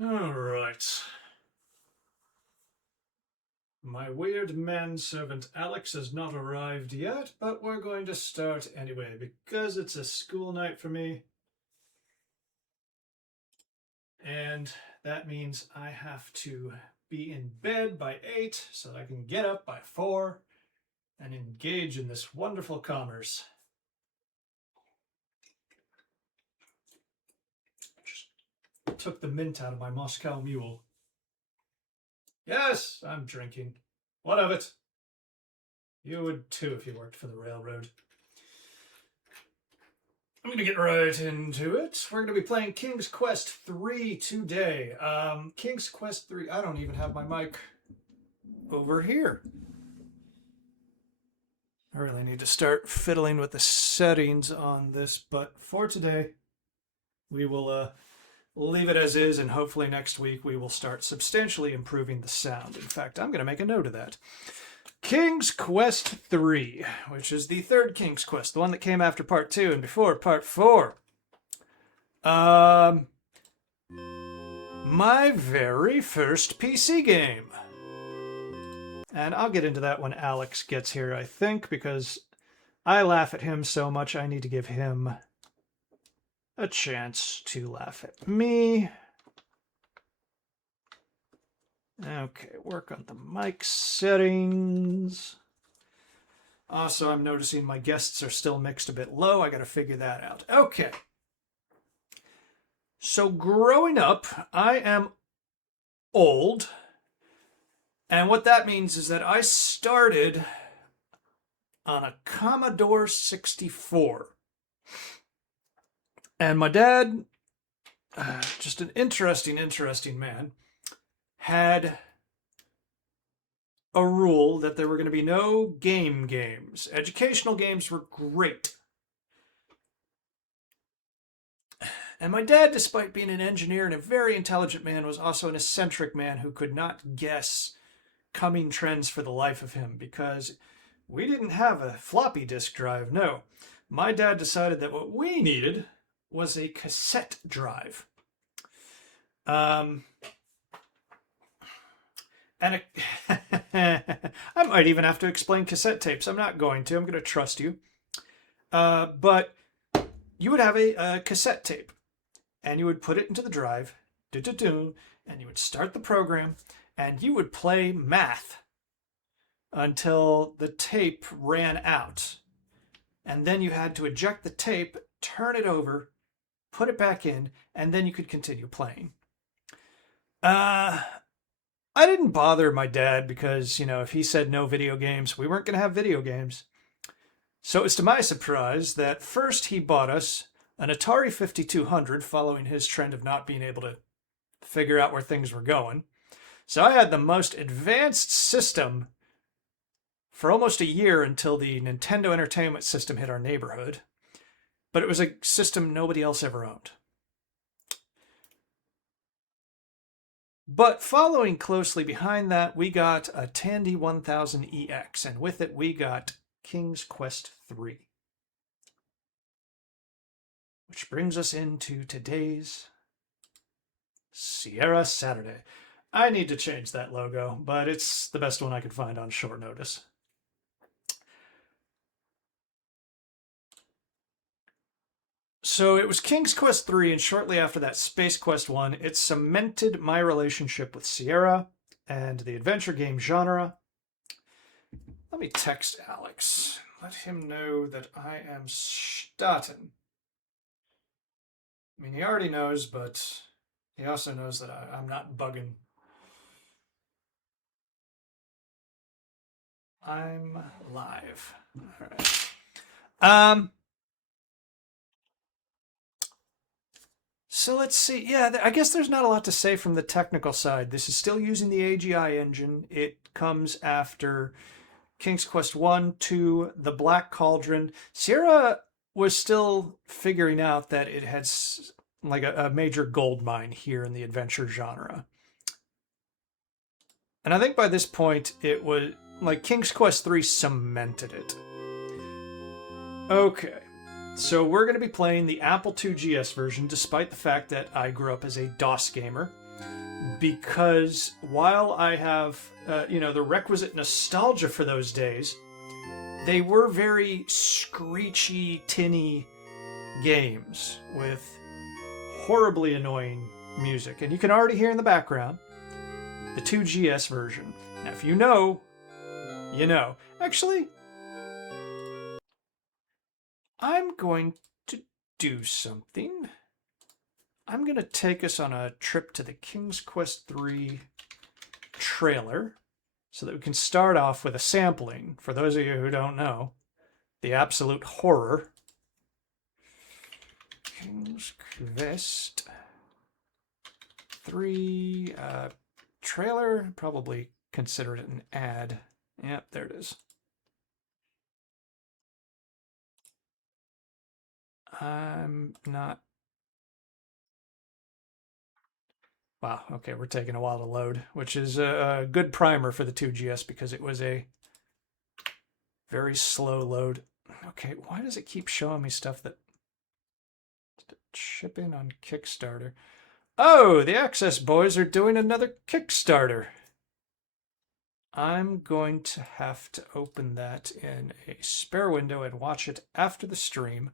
All right. My weird manservant Alex has not arrived yet, but we're going to start anyway because it's a school night for me. And that means I have to be in bed by 8 so that I can get up by 4 and engage in this wonderful commerce. Just took the mint out of my Moscow Mule. Yes, I'm drinking. What of it? You would too if you worked for the railroad. I'm going to get right into it. We're going to be playing King's Quest III today. King's Quest III, I don't even have my mic over here. I really need to start fiddling with the settings on this, but for today, we will leave it as is, and hopefully next week we will start substantially improving the sound. In fact, I'm going to make a note of that. King's Quest III, which is the third King's Quest, the one that came after Part 2 and before Part 4. My very first PC game. And I'll get into that when Alex gets here, I think, because I laugh at him so much I need to give him a chance to laugh at me. Okay, work on the mic settings. Also, I'm noticing my guests are still mixed a bit low. I got to figure that out. Okay. So growing up, I am old. And what that means is that I started on a Commodore 64. And my dad, just an interesting man, had a rule that there were going to be no games. Educational games were great. And my dad, despite being an engineer and a very intelligent man, was also an eccentric man who could not guess coming trends for the life of him, because we didn't have a floppy disk drive, no. My dad decided that what we needed was a cassette drive. And I might even have to explain cassette tapes. I'm not going to. I'm going to trust you. But you would have a cassette tape, and you would put it into the drive, and you would start the program, and you would play math until the tape ran out. And then you had to eject the tape, turn it over, put it back in, and then you could continue playing. I didn't bother my dad because, if he said no video games, we weren't going to have video games. So it was to my surprise that first he bought us an Atari 5200, following his trend of not being able to figure out where things were going. So I had the most advanced system for almost a year until the Nintendo Entertainment System hit our neighborhood. But it was a system nobody else ever owned. But following closely behind that, we got a Tandy 1000EX, and with it we got King's Quest III. Which brings us into today's Sierra Saturday. I need to change that logo, but it's the best one I could find on short notice. So it was King's Quest III, and shortly after that, Space Quest I. It cemented my relationship with Sierra and the adventure game genre. Let me text Alex. Let him know that I am starting. I mean, he already knows, but he also knows that I'm not bugging. I'm live. All right. So let's see. Yeah, I guess there's not a lot to say from the technical side. This is still using the AGI engine. It comes after King's Quest 1, 2, The Black Cauldron. Sierra was still figuring out that it had like a major gold mine here in the adventure genre. And I think by this point, it was like King's Quest 3 cemented it. Okay. So we're going to be playing the Apple II GS version, despite the fact that I grew up as a DOS gamer. because while I have, the requisite nostalgia for those days, they were very screechy, tinny games with horribly annoying music. And you can already hear in the background the 2GS version. Now, if you know, you know. Actually, I'm going to do something. I'm going to take us on a trip to the King's Quest III trailer so that we can start off with a sampling. For those of you who don't know, the absolute horror. King's Quest III trailer. Probably consider it an ad. Yep, there it is. I'm not. Wow, okay, we're taking a while to load, which is a good primer for the 2GS because it was a very slow load. Okay, why does it keep showing me stuff that shipping on Kickstarter? Oh, the Access boys are doing another Kickstarter. I'm going to have to open that in a spare window and watch it after the stream.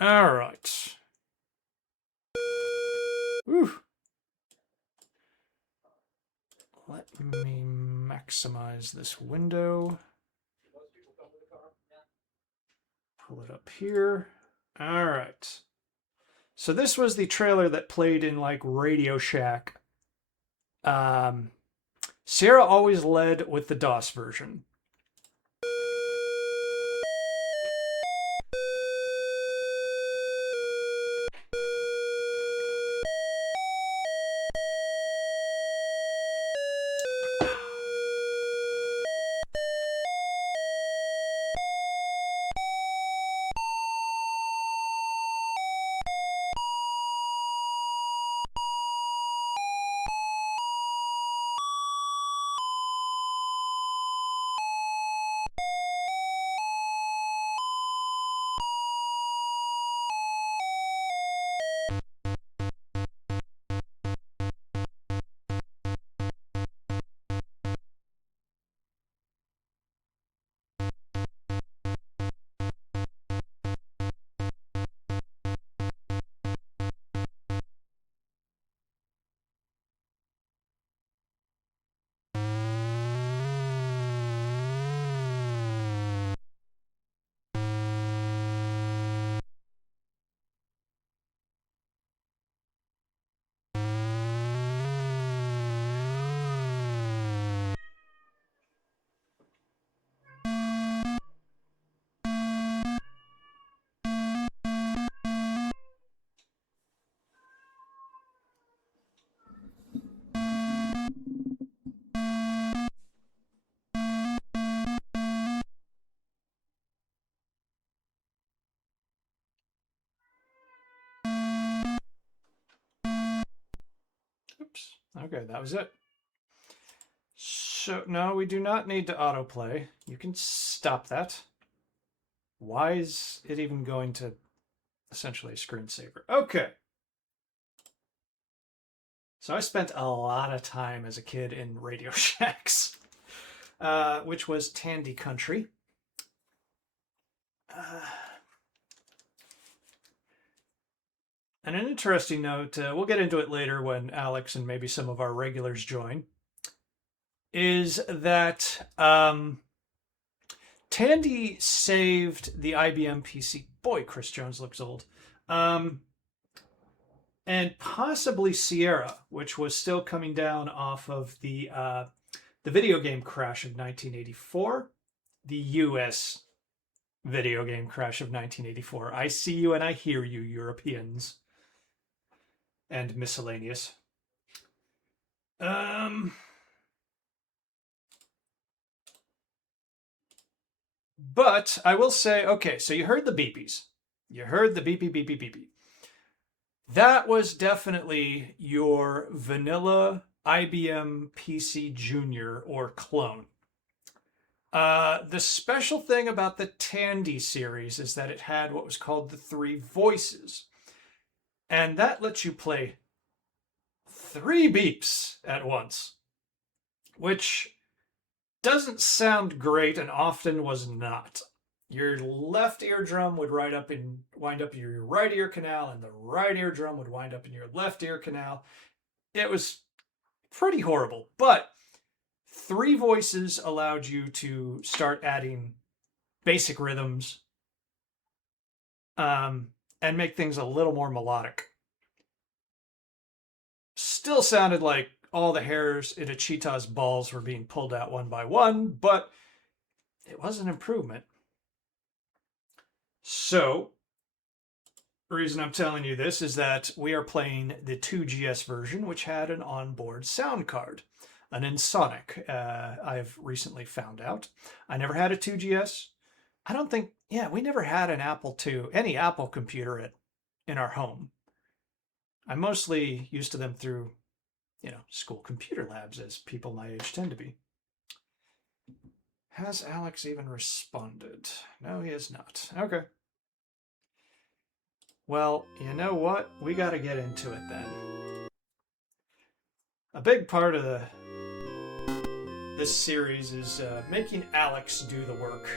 All right. Whew. Let me maximize this window. Pull it up here. All right. So this was the trailer that played in like Radio Shack. Sierra always led with the DOS version. Oops. Okay, that was it. So, no, we do not need to autoplay. You can stop that. Why is it even going to essentially a screensaver? Okay. So I spent a lot of time as a kid in Radio Shacks, which was Tandy Country. And an interesting note, we'll get into it later when Alex and maybe some of our regulars join, is that Tandy saved the IBM PC. Boy, Chris Jones looks old. And possibly Sierra, which was still coming down off of the video game crash of 1984, the U.S. video game crash of 1984. I see you and I hear you, Europeans. And miscellaneous. But I will say, okay, so you heard the beepies. You heard the beepy, beepy, beepy. That was definitely your vanilla IBM PC Junior or clone. The special thing about the Tandy series is that it had what was called the three voices. And that lets you play 3 beeps at once, which doesn't sound great and often was not. Your left eardrum would wind up in your right ear canal, and the right eardrum would wind up in your left ear canal. It was pretty horrible, but 3 voices allowed you to start adding basic rhythms and make things a little more melodic. Still sounded like all the hairs in a cheetah's balls were being pulled out one by one, but it was an improvement. So, the reason I'm telling you this is that we are playing the 2GS version, which had an onboard sound card, an Ensoniq, I've recently found out. I never had a 2GS. I don't think, we never had an Apple II, any Apple computer in our home. I'm mostly used to them through, school computer labs, as people my age tend to be. Has Alex even responded? No, he has not. Okay. Well, you know what? We got to get into it then. A big part of this series is making Alex do the work.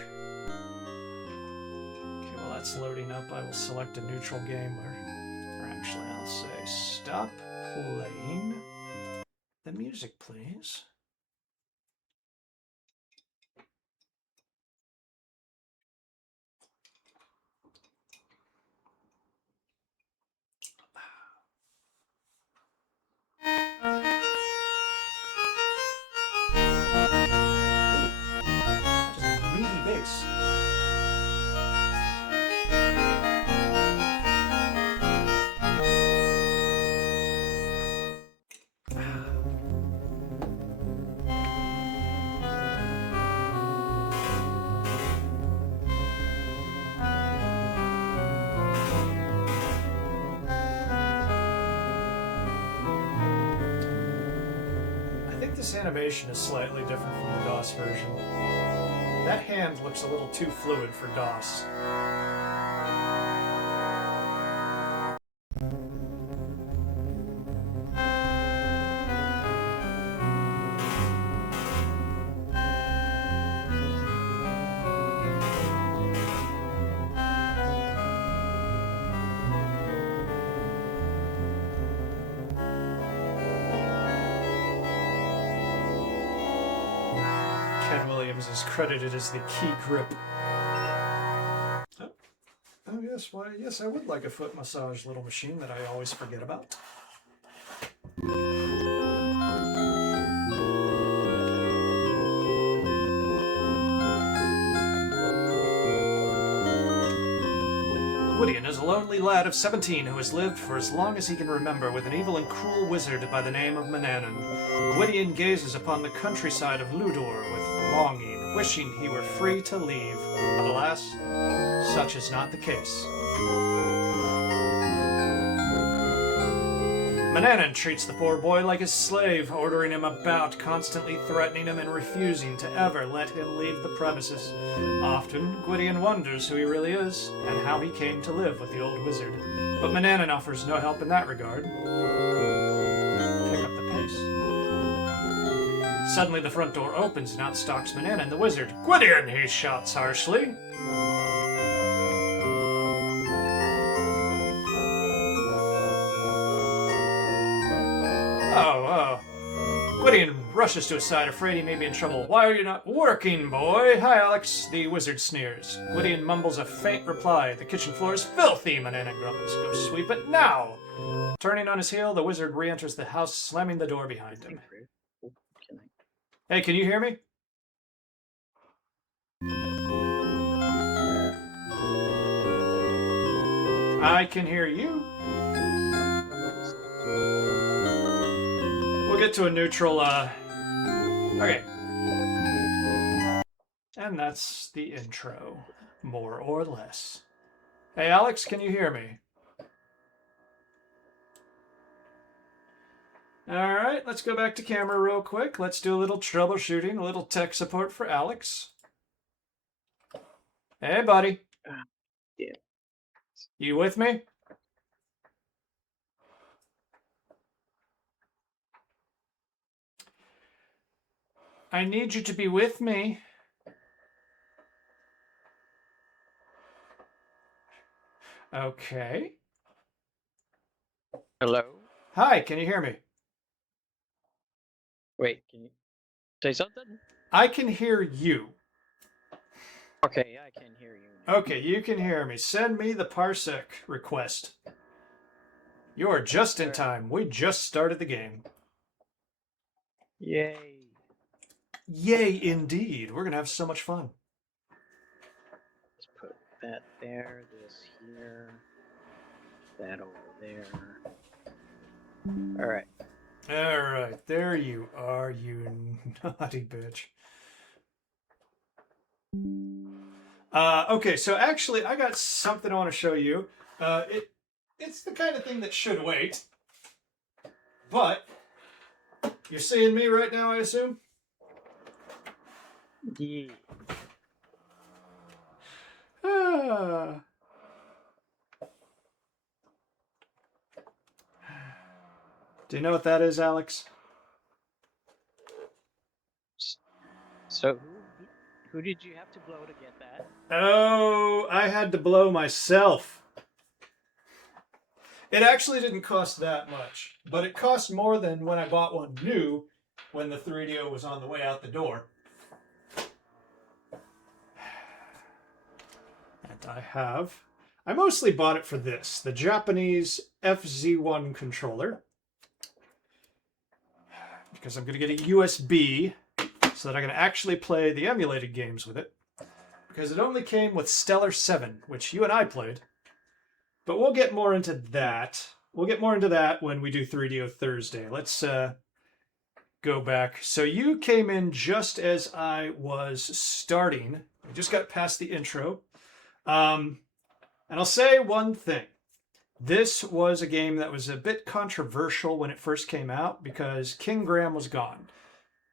Okay, while that's loading up, I will select a neutral game, or actually I'll say stop playing the music, please. Just meaty bass. This animation is slightly different from the DOS version. That hand looks a little too fluid for DOS. Ken Williams is credited as the key grip. Oh yes, why yes, I would like a foot massage little machine that I always forget about. Gwydion is a lonely lad of 17 who has lived for as long as he can remember with an evil and cruel wizard by the name of Manannan. Gwydion gazes upon the countryside of Ludor with longing, wishing he were free to leave. But alas, such is not the case. Manannan treats the poor boy like a slave, ordering him about, constantly threatening him and refusing to ever let him leave the premises. Often, Gwydion wonders who he really is, and how he came to live with the old wizard. But Manannan offers no help in that regard. Pick up the pace. Suddenly the front door opens and out stalks Manannan the wizard. "Gwydion!" he shouts harshly. Gwydion rushes to his side, afraid he may be in trouble. "Why are you not working, boy?" "Hi, Alex," the wizard sneers. Gwydion mumbles a faint reply. "The kitchen floor is filthy," Manannan grumbles. "Go sweep it now." Turning on his heel, the wizard re-enters the house, slamming the door behind him. Hey, can you hear me? I can hear you. We'll get to a neutral, okay. And that's the intro, more or less. Hey, Alex, can you hear me? All right, let's go back to camera real quick. Let's do a little troubleshooting, a little tech support for Alex. Hey, buddy. Yeah. You with me? I need you to be with me. Okay. Hello? Hi, can you hear me? Wait, can you say something? I can hear you. Okay, I can hear you now. Okay, you can hear me. Send me the parsec request. You are just in time. We just started the game. Yay. Yay, indeed. We're going to have so much fun. Let's put that there, this here, that over there. Alright. All right, there you are, you naughty bitch. Okay, so actually, I got something I want to show you. It's the kind of thing that should wait. But you're seeing me right now, I assume? Yeah. Ah. Do you know what that is, Alex? So, who did you have to blow to get that? Oh, I had to blow myself. It actually didn't cost that much, but it cost more than when I bought one new when the 3DO was on the way out the door. And I mostly bought it for this, the Japanese FZ1 controller. Because I'm going to get a USB so that I can actually play the emulated games with it. Because it only came with Stellar 7, which you and I played. But we'll get more into that. We'll get more into that when we do 3DO Thursday. Let's go back. So you came in just as I was starting. I just got past the intro. And I'll say one thing. This was a game that was a bit controversial when it first came out because King Graham was gone.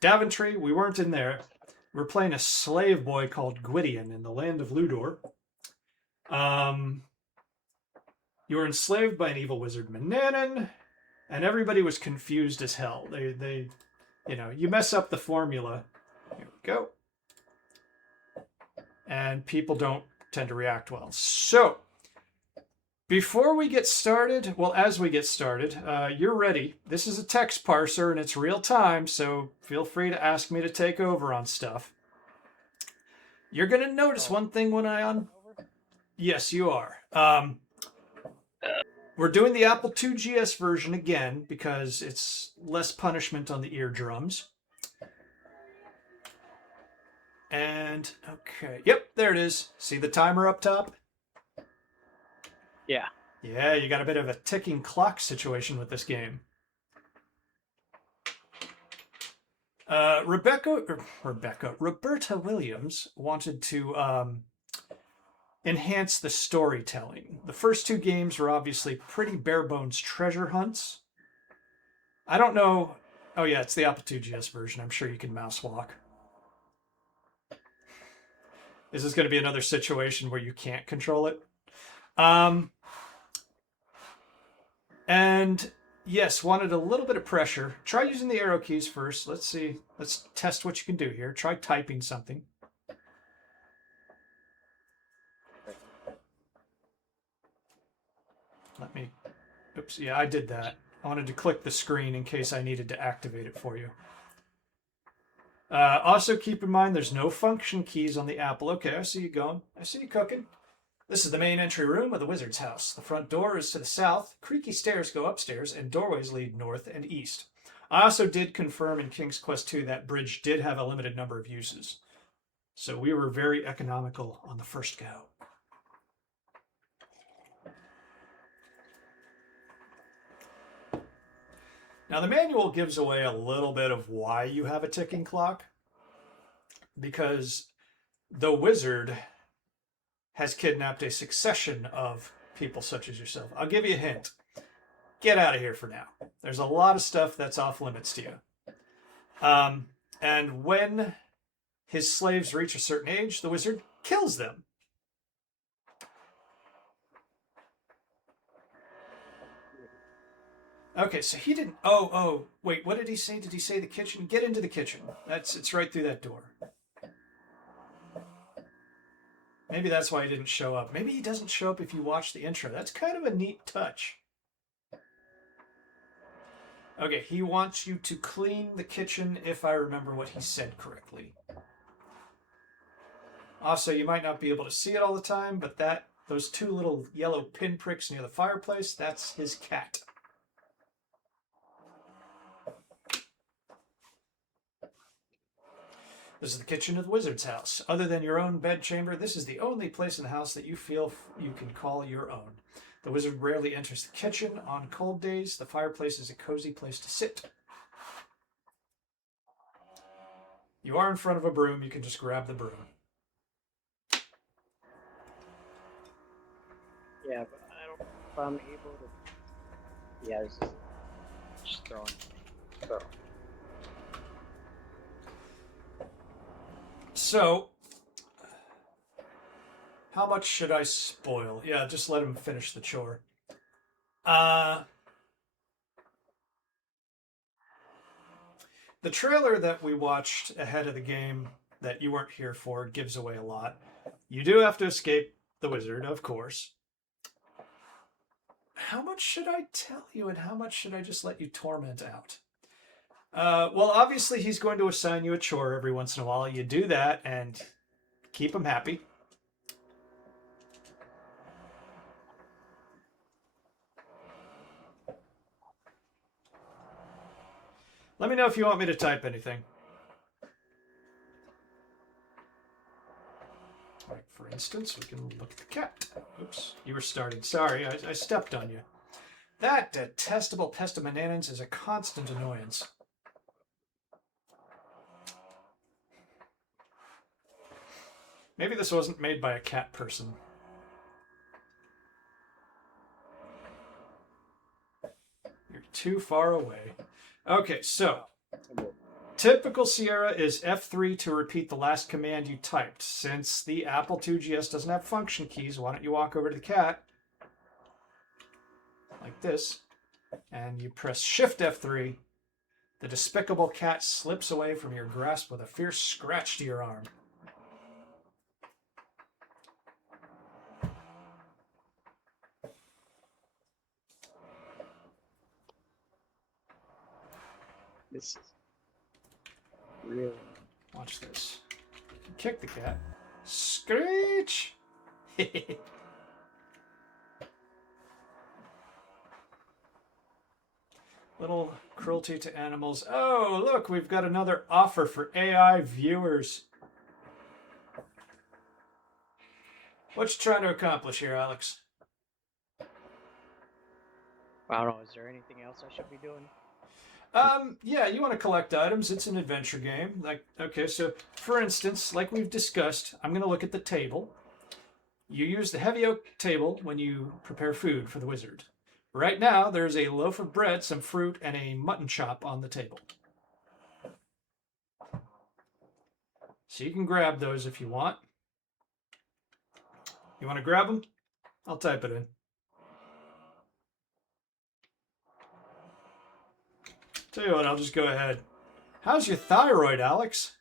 Daventry, we weren't in there. We were playing a slave boy called Gwydion in the land of Ludor. You were enslaved by an evil wizard, Manannan, and everybody was confused as hell. They, you mess up the formula. Here we go. And people don't tend to react well. So, before we get started, well, as we get started, you're ready. This is a text parser and it's real time, so feel free to ask me to take over on stuff. You're going to notice one thing when I on. Yes, you are. We're doing the Apple II GS version again because it's less punishment on the eardrums. And, okay. Yep, there it is. See the timer up top? Yeah. Yeah, you got a bit of a ticking clock situation with this game. Roberta Williams wanted to enhance the storytelling. The first two games were obviously pretty bare bones treasure hunts. I don't know. Oh yeah, it's the Apple II GS version. I'm sure you can mouse walk. Is this going to be another situation where you can't control it? And yes, wanted a little bit of pressure. Try using the arrow keys first. Let's see. Let's test what you can do here. Try typing something. Let me, oops, yeah, I did that. I wanted to click the screen in case I needed to activate it for you. Also keep in mind there's no function keys on the Apple. Okay, I see you going. I see you cooking. This is the main entry room of the wizard's house. The front door is to the south, creaky stairs go upstairs, and doorways lead north and east. I also did confirm in King's Quest II that bridge did have a limited number of uses. So we were very economical on the first go. Now, the manual gives away a little bit of why you have a ticking clock, because the wizard has kidnapped a succession of people such as yourself. I'll give you a hint. Get out of here for now. There's a lot of stuff that's off limits to you. And when his slaves reach a certain age, the wizard kills them. Okay, so he didn't. Oh, wait. What did he say? Did he say the kitchen? Get into the kitchen. It's right through that door. Maybe that's why he didn't show up. Maybe he doesn't show up if you watch the intro. That's kind of a neat touch. Okay, he wants you to clean the kitchen if I remember what he said correctly. Also, you might not be able to see it all the time, but those two little yellow pinpricks near the fireplace, that's his cat. This is the kitchen of the wizard's house. Other than your own bedchamber, this is the only place in the house that you feel you can call your own. The wizard rarely enters the kitchen. On cold days, the fireplace is a cozy place to sit. You are in front of a broom. You can just grab the broom. Yeah, but I don't know if I'm able to. Yeah, this is just throwing. So. So, how much should I spoil? Yeah, just let him finish the chore. The trailer that we watched ahead of the game that you weren't here for gives away a lot. You do have to escape the wizard, of course. How much should I tell you and how much should I just let you torment out? Well, obviously, he's going to assign you a chore every once in a while. You do that and keep him happy. Let me know if you want me to type anything. Like, for instance, we can look at the cat. Oops, you were starting. Sorry, I stepped on you. That detestable pest of mananans is a constant annoyance. Maybe this wasn't made by a cat person. You're too far away. Okay, so typical Sierra is F3 to repeat the last command you typed. Since the Apple IIgs doesn't have function keys, why don't you walk over to the cat like this, and you press Shift F3. The despicable cat slips away from your grasp with a fierce scratch to your arm. This is really. Watch this. Kick the cat. Screech! Little cruelty to animals. Oh, look, we've got another offer for AI viewers. What you trying to accomplish here, Alex? I don't know. Is there anything else I should be doing? Yeah, you want to collect items. It's an adventure game. Like, okay, so for instance, like we've discussed, I'm going to look at the table. You use the heavy oak table when you prepare food for the wizard. Right now, there's a loaf of bread, some fruit, and a mutton chop on the table. So you can grab those if you want. You want to grab them? I'll type it in. Tell you what, I'll just go ahead. How's your thyroid, Alex?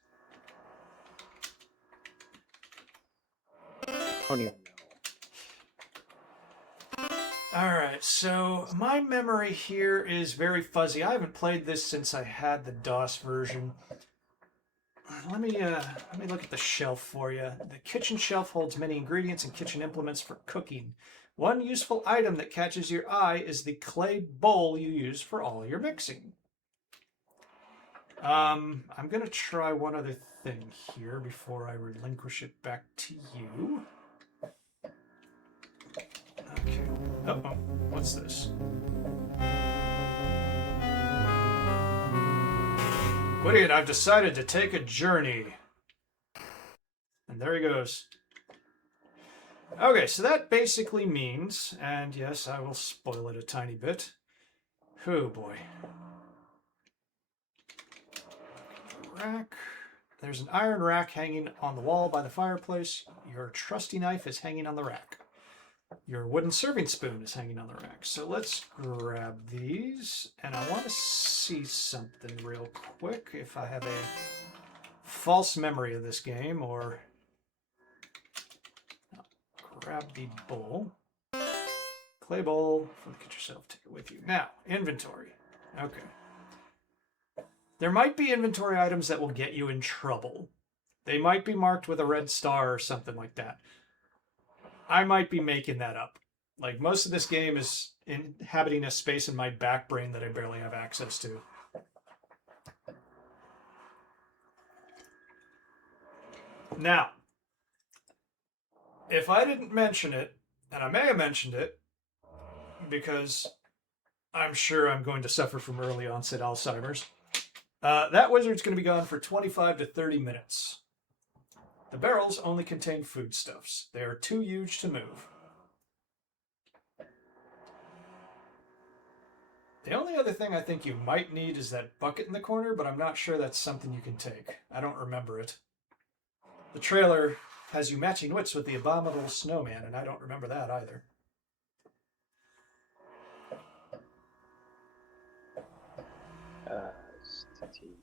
I don't even know. Alright, so my memory here is very fuzzy. I haven't played this since I had the DOS version. Let me look at the shelf for you. The kitchen shelf holds many ingredients and kitchen implements for cooking. One useful item that catches your eye is the clay bowl you use for all your mixing. I'm going to try one other thing here before I relinquish it back to you. Okay. Uh-oh. What's this? Gideon, I've decided to take a journey. And there he goes. Okay, so that basically means, and yes, I will spoil it a tiny bit. Oh boy. Rack. There's an iron rack hanging on the wall by the fireplace. Your trusty knife is hanging on the rack. Your wooden serving spoon is hanging on the rack. So let's grab these. And I want to see something real quick. If I have a false memory of this game, or grab the bowl. Clay bowl. Get yourself, take it with you. Now, inventory. Okay. There might be inventory items that will get you in trouble. They might be marked with a red star or something like that. I might be making that up. Like, most of this game is inhabiting a space in my back brain that I barely have access to. Now, if I didn't mention it, and I may have mentioned it, because I'm sure I'm going to suffer from early onset Alzheimer's, that wizard's going to be gone for 25 to 30 minutes. The barrels only contain foodstuffs. They are too huge to move. The only other thing I think you might need is that bucket in the corner, but I'm not sure that's something you can take. I don't remember it. The trailer has you matching wits with the abominable snowman, and I don't remember that either.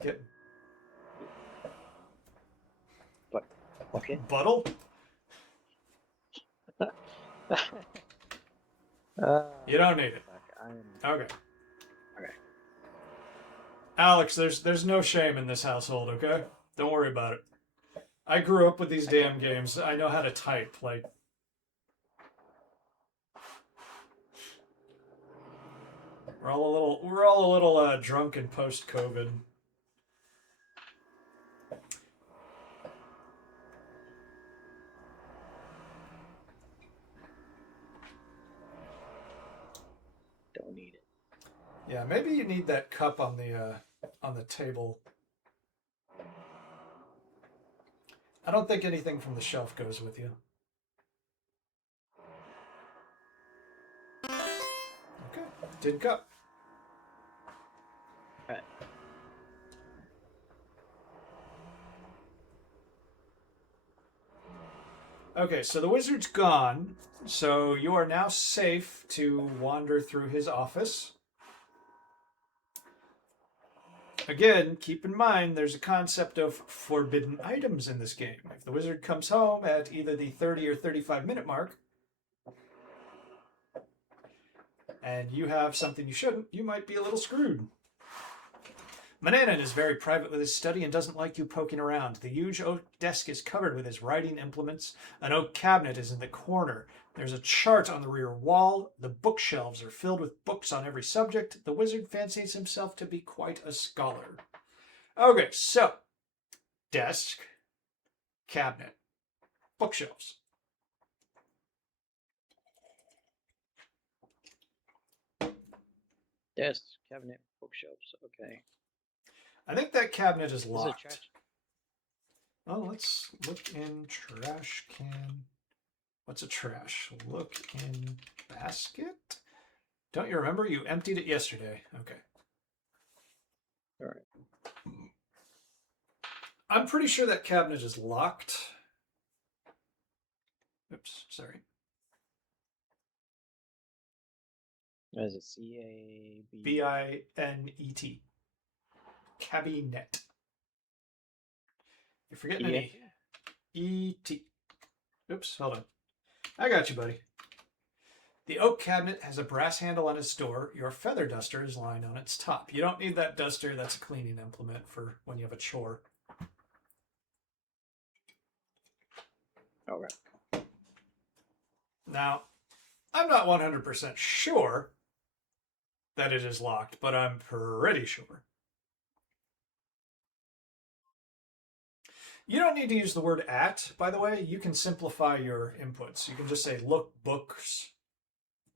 Yep. But okay. Buttle? You don't need it. Okay. Okay. Alex, there's no shame in this household, okay? Don't worry about it. I grew up with these damn games. I know how to type, like... We're all a little drunken post-COVID. Don't need it. Yeah, maybe you need that cup on the table. I don't think anything from the shelf goes with you. Okay, tin cup. All right. Okay, so the wizard's gone, so you are now safe to wander through his office. Again, keep in mind there's a concept of forbidden items in this game. If the wizard comes home at either the 30 or 35 minute mark, and you have something you shouldn't, you might be a little screwed. Mananan is very private with his study and doesn't like you poking around. The huge oak desk is covered with his writing implements. An oak cabinet is in the corner. There's a chart on the rear wall. The bookshelves are filled with books on every subject. The wizard fancies himself to be quite a scholar. Okay, so desk, cabinet, bookshelves. Desk, cabinet, bookshelves. Okay. I think that cabinet is Is it locked. trash? Oh, let's look in trash can. What's a trash? Look in basket? Don't you remember? You emptied it yesterday. Okay. All right. I'm pretty sure that cabinet is locked. Oops, sorry. Is it C-A-B? B-I-N-E-T. Cabinet. You're forgetting an E. E-T. Oops, hold on. I got you, buddy. The oak cabinet has a brass handle on its door. Your feather duster is lying on its top. You don't need that duster. That's a cleaning implement for when you have a chore. All right. Now, I'm not 100% sure that it is locked, but I'm pretty sure. You don't need to use the word at, by the way. You can simplify your inputs. You can just say look books,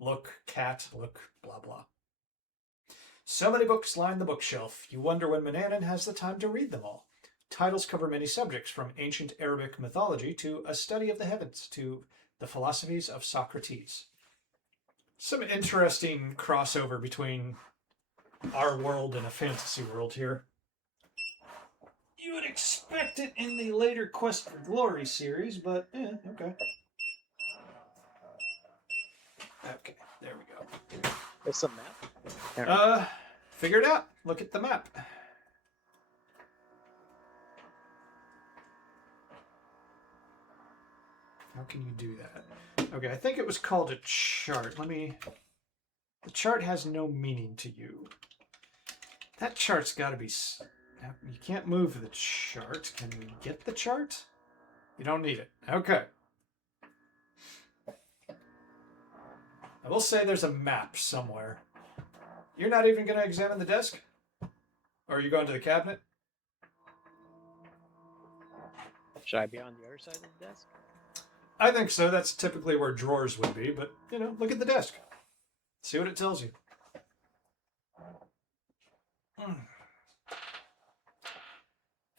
look cat, look blah blah. So many books line the bookshelf. You wonder when Mananan has the time to read them all. Titles cover many subjects, from ancient Arabic mythology to a study of the heavens to the philosophies of Socrates. Some interesting crossover between our world and a fantasy world here. You would expect it in the later Quest for Glory series, but okay. Okay, there we go. There's some map. Figure it out. Look at the map. How can you do that? Okay, I think it was called a chart. The chart has no meaning to you. That chart's got to be... You can't move the chart. Can you get the chart? You don't need it. Okay. I will say there's a map somewhere. You're not even going to examine the desk? Or are you going to the cabinet? Should I be on the other side of the desk? I think so. That's typically where drawers would be, but, look at the desk. See what it tells you.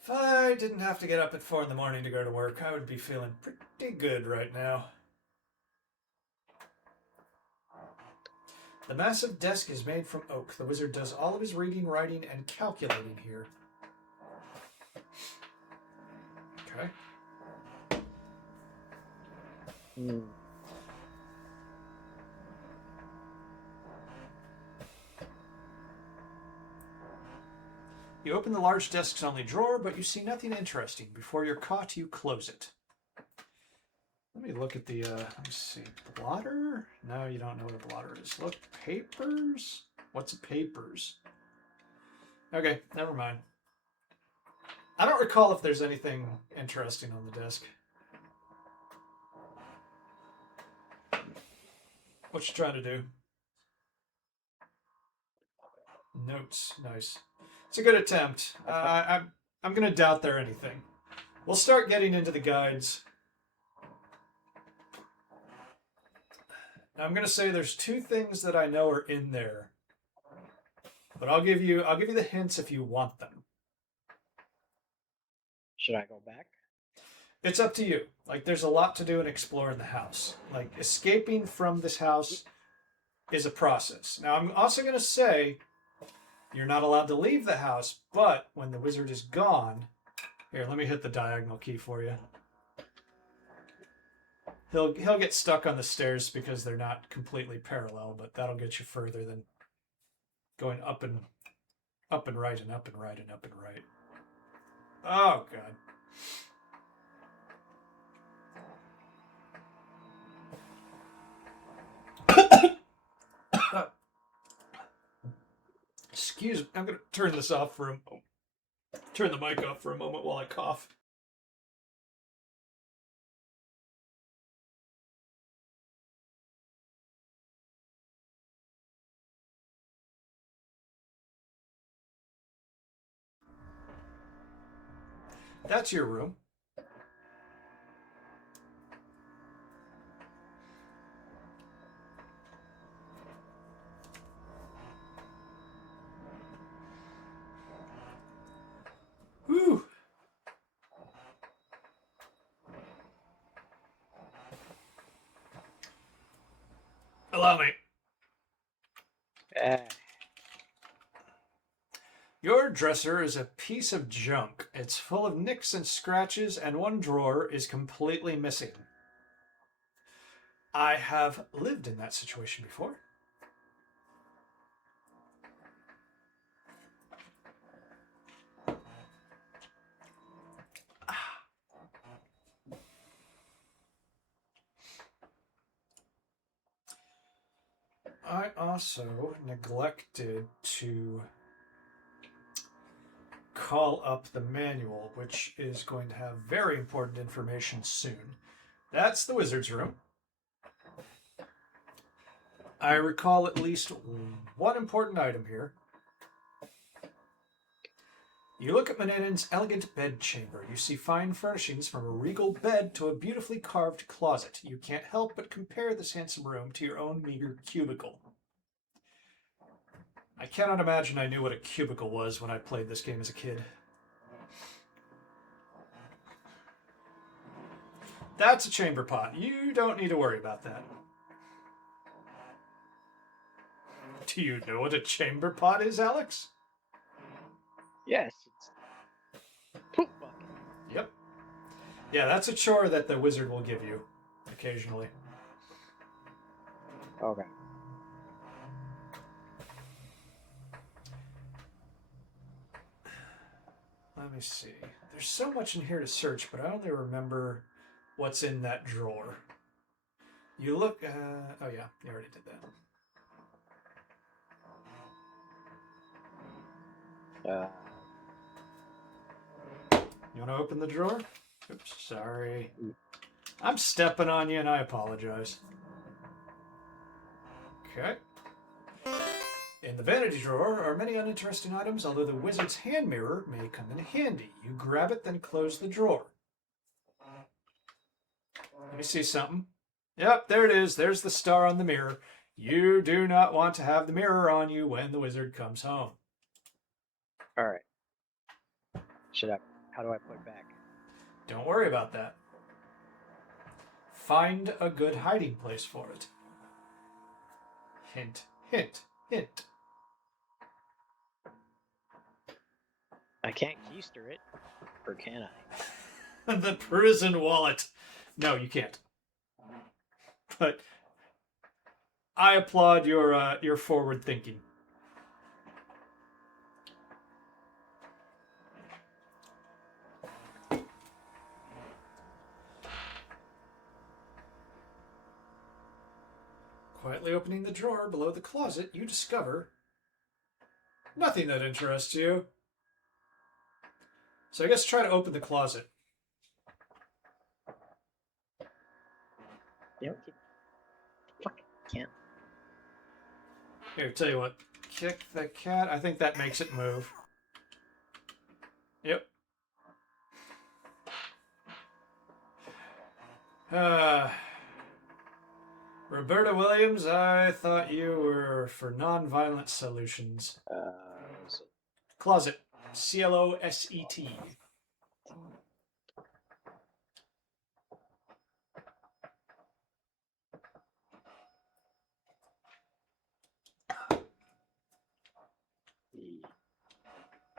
If I didn't have to get up at 4 in the morning to go to work, I would be feeling pretty good right now. The massive desk is made from oak. The wizard does all of his reading, writing, and calculating here. Okay. You open the large desk's only drawer, but you see nothing interesting. Before you're caught, you close it. Let me look at the, let me see, blotter? No, you don't know what a blotter is. Look, papers? What's a papers? Okay, never mind. I don't recall if there's anything interesting on the desk. What you trying to do? Notes, nice. It's a good attempt. I'm going to doubt they're anything. We'll start getting into the guides. Now, I'm going to say there's 2 things that I know are in there, but I'll give you the hints if you want them. Should I go back? It's up to you. Like, there's a lot to do and explore in the house. Like, escaping from this house is a process. Now, I'm also going to say you're not allowed to leave the house, but when the wizard is gone... Here, let me hit the diagonal key for you. He'll get stuck on the stairs because they're not completely parallel, but that'll get you further than going up and right and up and right and up and right. Oh, God. Excuse me. I'm going to turn this off for a moment. Turn the mic off for a moment while I cough. That's your room. Whew. Allow me. Your dresser is a piece of junk. It's full of nicks and scratches, and one drawer is completely missing. I have lived in that situation before. I also neglected to call up the manual, which is going to have very important information soon. That's the wizard's room. I recall at least one important item here. You look at Manannan's elegant bedchamber. You see fine furnishings from a regal bed to a beautifully carved closet. You can't help but compare this handsome room to your own meager cubicle. I cannot imagine I knew what a cubicle was when I played this game as a kid. That's a chamber pot. You don't need to worry about that. Do you know what a chamber pot is, Alex? Yes, it's poop bucket. Yep. Yeah, that's a chore that the wizard will give you occasionally. Okay. Let me see. There's so much in here to search, but I only remember what's in that drawer. You look. Oh yeah, you already did that. You want to open the drawer? Oops, sorry. I'm stepping on you, and I apologize. Okay. In the vanity drawer are many uninteresting items, although the wizard's hand mirror may come in handy. You grab it, then close the drawer. Let me see something. Yep, there it is. There's the star on the mirror. You do not want to have the mirror on you when the wizard comes home. All right. How do I put it back? Don't worry about that. Find a good hiding place for it. Hint, hint, hint. I can't keister it, or can I? The prison wallet. No, you can't. But I applaud your forward thinking. Quietly opening the drawer below the closet, you discover nothing that interests you. So I guess try to open the closet. Yep. Fuck, can't. Here, tell you what. Kick the cat. I think that makes it move. Yep. Roberta Williams, I thought you were for non-violent solutions. Closet. C-L-O-S-E-T.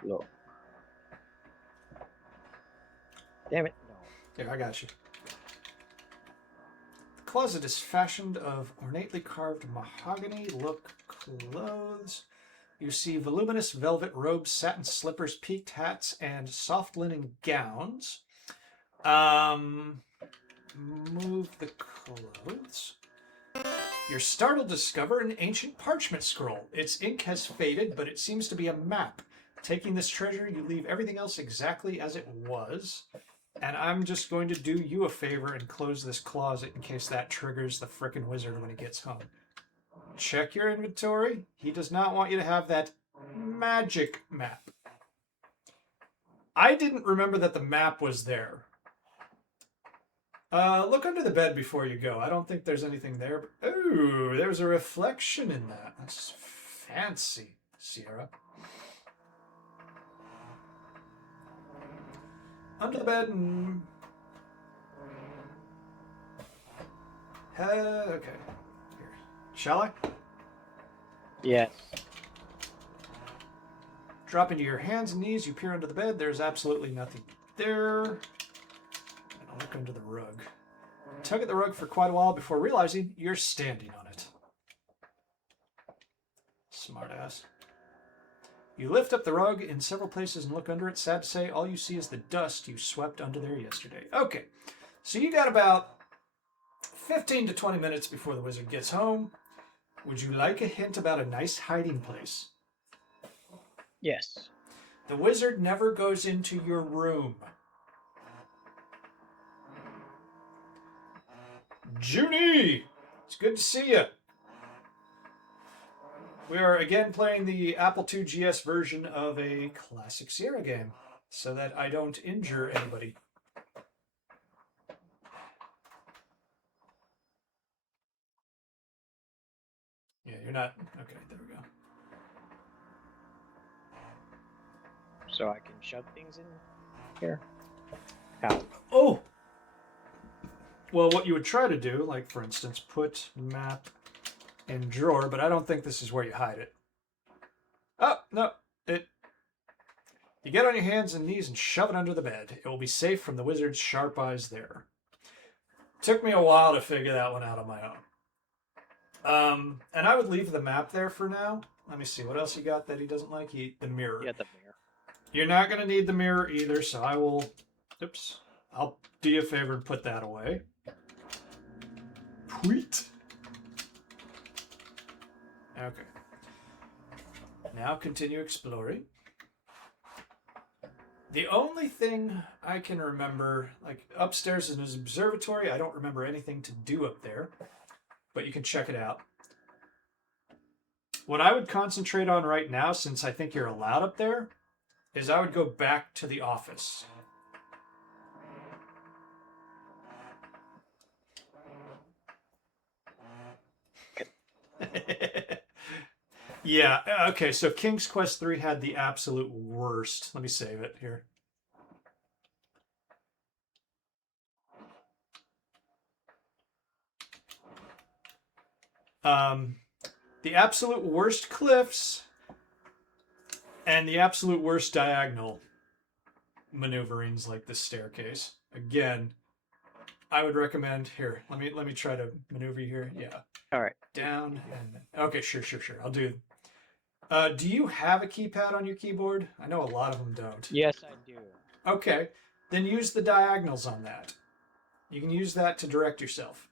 Look. Damn it. No. Here, I got you. The closet is fashioned of ornately carved mahogany look clothes. You see voluminous velvet robes, satin slippers, peaked hats, and soft linen gowns. Move the clothes. You're startled to discover an ancient parchment scroll. Its ink has faded, but it seems to be a map. Taking this treasure, you leave everything else exactly as it was. And I'm just going to do you a favor and close this closet in case that triggers the frickin' wizard when he gets home. Check your inventory. He does not want you to have that magic map. I didn't remember that the map was there. Look under the bed before you go. I don't think there's anything there. But, ooh, there's a reflection in that. That's fancy, Sierra. Under the bed and... okay. Here. Shall I? Yes. Drop into your hands and knees. You peer under the bed. There's absolutely nothing there. And I'll look under the rug. Tug at the rug for quite a while before realizing you're standing on it. Smartass. You lift up the rug in several places and look under it. Sad to say, all you see is the dust you swept under there yesterday. Okay, so you got about 15 to 20 minutes before the wizard gets home. Would you like a hint about a nice hiding place? Yes. The wizard never goes into your room. Junie! It's good to see you. We are again playing the Apple II GS version of a classic Sierra game, so that I don't injure anybody. Yeah, you're not... Okay, there we go. So I can shove things in here? How? Oh! Well, what you would try to do, like, for instance, put map in drawer, but I don't think this is where you hide it. Oh, no. You get on your hands and knees and shove it under the bed. It will be safe from the wizard's sharp eyes there. Took me a while to figure that one out on my own. And I would leave the map there for now. Let me see what else you got that he doesn't like. The mirror. Yeah, the mirror. You're not going to need the mirror either, so I will. Oops. I'll do you a favor and put that away. Tweet. Okay. Now continue exploring. The only thing I can remember, like upstairs in his observatory, I don't remember anything to do up there, but you can check it out. What I would concentrate on right now, since I think you're allowed up there, is I would go back to the office. Yeah, okay, so King's Quest 3 had the absolute worst. Let me save it here. The absolute worst cliffs and the absolute worst diagonal maneuverings like this staircase. Again, I would recommend here. Let me try to maneuver you here. Yeah. All right. Down and okay, sure. I'll do. Do you have a keypad on your keyboard? I know a lot of them don't. Yes, I do. Okay, then use the diagonals on that. You can use that to direct yourself.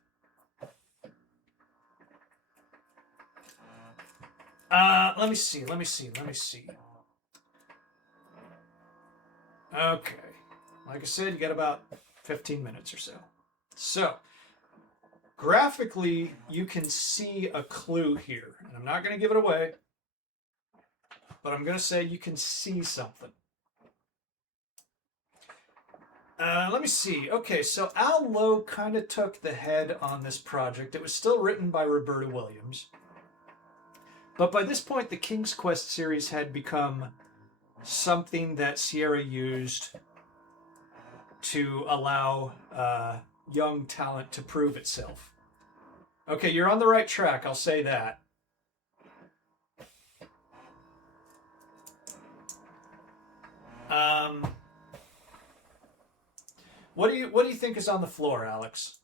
Let me see. Okay. Like I said, you got about 15 minutes or so. So, graphically, you can see a clue here. And I'm not going to give it away, but I'm going to say you can see something. Let me see. Okay, so Al Lowe kind of took the head on this project. It was still written by Roberta Williams. But by this point, the King's Quest series had become something that Sierra used to allow young talent to prove itself. Okay, you're on the right track, I'll say that. What do you think is on the floor, Alex?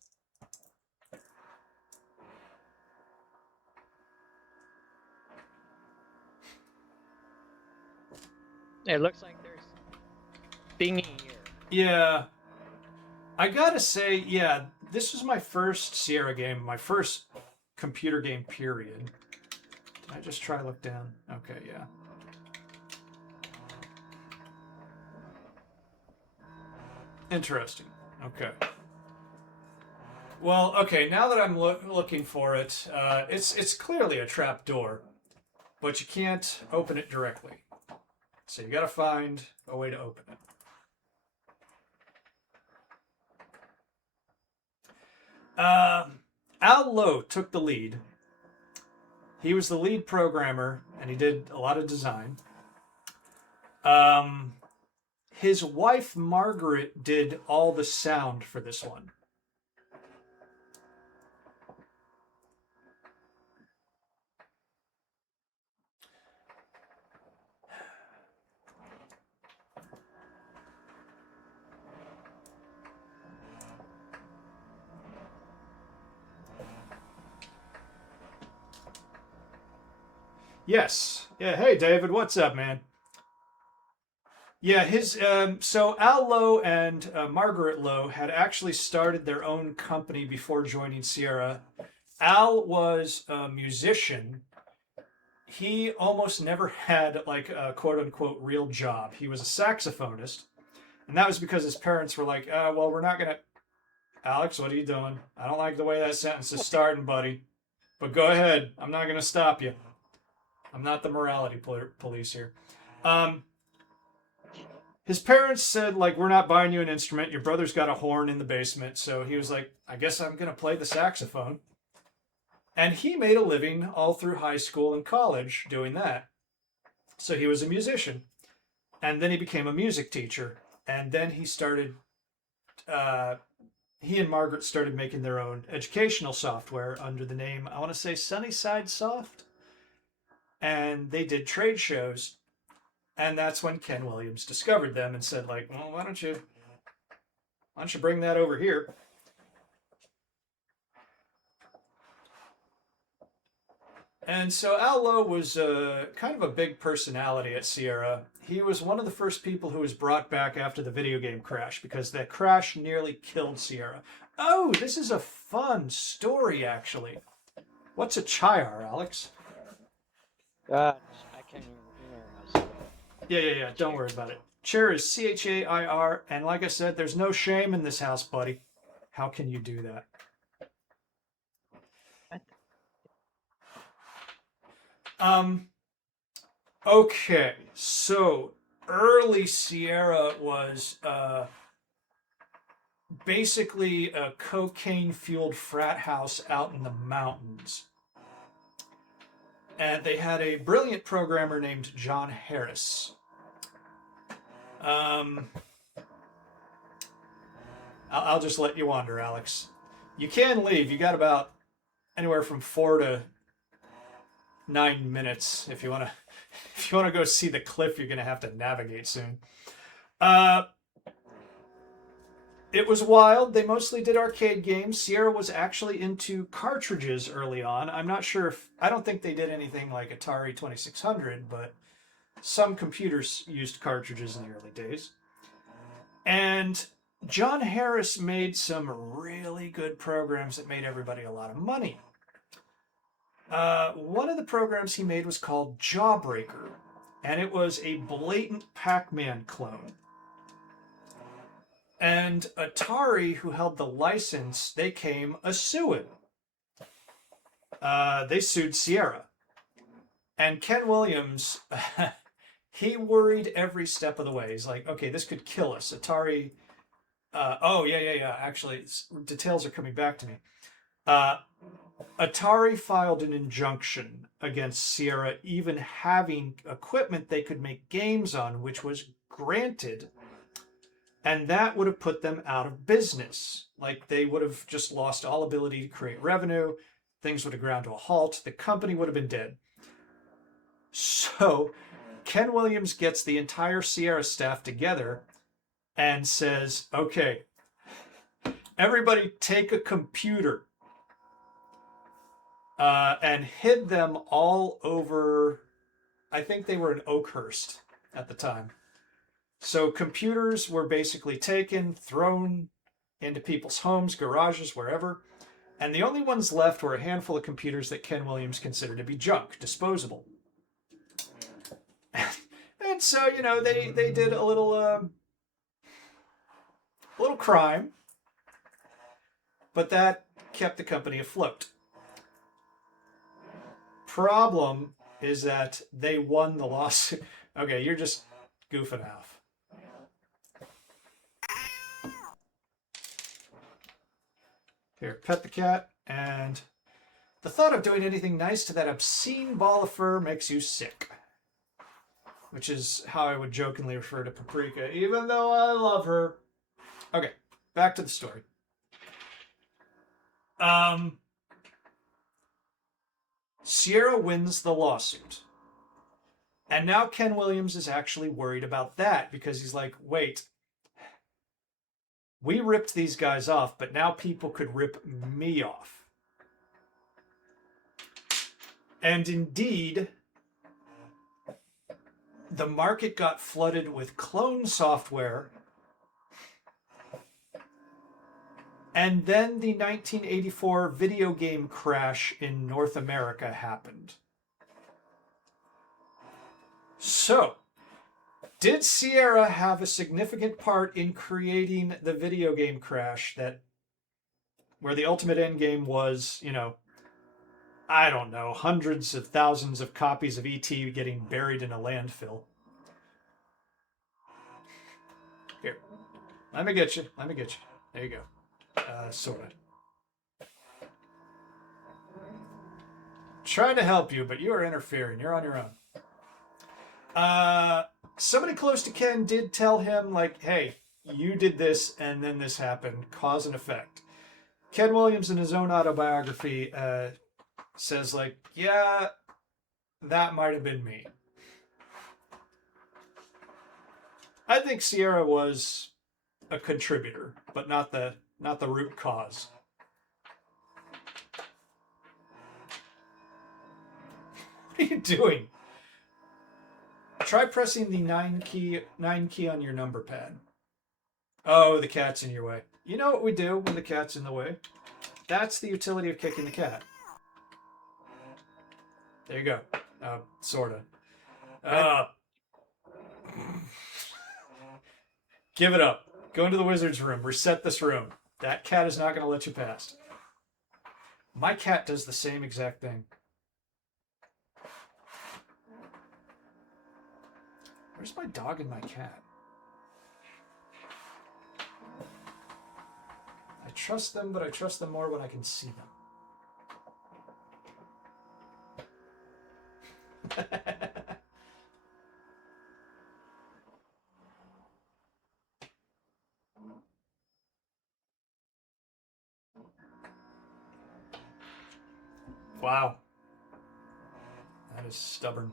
It looks like there's thingy here. Yeah. I gotta say, yeah, this was my first Sierra game, my first computer game, period. Did I just try to look down? Okay, yeah. Interesting. Okay. Well, okay, now that I'm looking for it, it's clearly a trap door, but you can't open it directly. So you gotta find a way to open it. Al Lowe took the lead. He was the lead programmer, and he did a lot of design. His wife, Margaret, did all the sound for this one. Yes. Yeah. Hey, David. What's up, man? Yeah. So Al Lowe and Margaret Lowe had actually started their own company before joining Sierra. Al was a musician. He almost never had like a quote unquote real job. He was a saxophonist, and that was because his parents were like, "Well, we're not gonna." Alex, what are you doing? I don't like the way that sentence is starting, buddy. But go ahead. I'm not gonna stop you. I'm not the morality police here. His parents said, like, we're not buying you an instrument. Your brother's got a horn in the basement. So he was like, I guess I'm going to play the saxophone. And he made a living all through high school and college doing that. So he was a musician. And then he became a music teacher. And then he and Margaret started making their own educational software under the name, I want to say Sunnyside Soft. And they did trade shows, and that's when Ken Williams discovered them and said, like, well, why don't you bring that over here? And so Al Lowe was kind of a big personality at Sierra. He was one of the first people who was brought back after the video game crash because that crash nearly killed Sierra. Oh, this is a fun story, actually. What's a Chayar, Alex? I can't remember how to say Yeah. Don't worry about it. Chair is Chair, and like I said, there's no shame in this house, buddy. How can you do that? Okay, so early Sierra was basically a cocaine-fueled frat house out in the mountains. And they had a brilliant programmer named John Harris. I'll just let you wander, Alex. You can leave. You got about anywhere from 4 to 9 minutes if you want to. If you want to go see the cliff, you're going to have to navigate soon. It was wild. They mostly did arcade games. Sierra was actually into cartridges early on. I'm not sure if... I don't think they did anything like Atari 2600, but some computers used cartridges in the early days. And John Harris made some really good programs that made everybody a lot of money. One of the programs he made was called Jawbreaker, and it was a blatant Pac-Man clone. And Atari, who held the license, they came a-suing. They sued Sierra. And Ken Williams, he worried every step of the way. He's like, okay, this could kill us. Atari, actually, details are coming back to me. Atari filed an injunction against Sierra even having equipment they could make games on, which was granted. And that would have put them out of business. Like, they would have just lost all ability to create revenue. Things would have ground to a halt. The company would have been dead. So Ken Williams gets the entire Sierra staff together and says, okay, everybody take a computer, and hid them all over, I think they were in Oakhurst at the time. So computers were basically taken, thrown into people's homes, garages, wherever. And the only ones left were a handful of computers that Ken Williams considered to be junk, disposable. And so, you know, they did a little crime, but that kept the company afloat. Problem is that they won the lawsuit. Okay, you're just goofing off. Here, pet the cat, and the thought of doing anything nice to that obscene ball of fur makes you sick. Which is how I would jokingly refer to Paprika, even though I love her. Okay, back to the story. Sierra wins the lawsuit. And now Ken Williams is actually worried about that because he's like, wait, we ripped these guys off, but now people could rip me off. And indeed, the market got flooded with clone software. And then the 1984 video game crash in North America happened. So, did Sierra have a significant part in creating the video game crash that, where the ultimate end game was, you know, I don't know, hundreds of thousands of copies of E.T. getting buried in a landfill? Here, let me get you. There you go. Sorted. Trying to help you, but you are interfering. You're on your own. Somebody close to Ken did tell him, like, hey, you did this, and then this happened. Cause and effect. Ken Williams, in his own autobiography, says, like, yeah, that might have been me. I think Sierra was a contributor, but not the root cause. What are you doing? Try pressing the 9 key on your number pad. Oh, the cat's in your way. You know what we do when the cat's in the way? That's the utility of kicking the cat. There you go. Sorta. Give it up. Go into the wizard's room. Reset this room. That cat is not going to let you pass. My cat does the same exact thing. Where's my dog and my cat? I trust them, but I trust them more when I can see them. Wow. That is stubborn.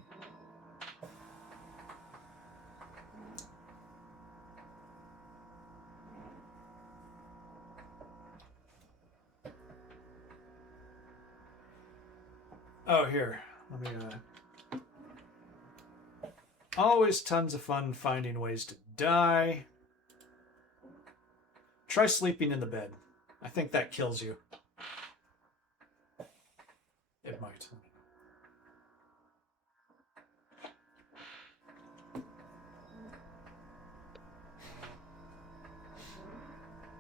Oh, here. Let me, Always tons of fun finding ways to die. Try sleeping in the bed. I think that kills you. It might.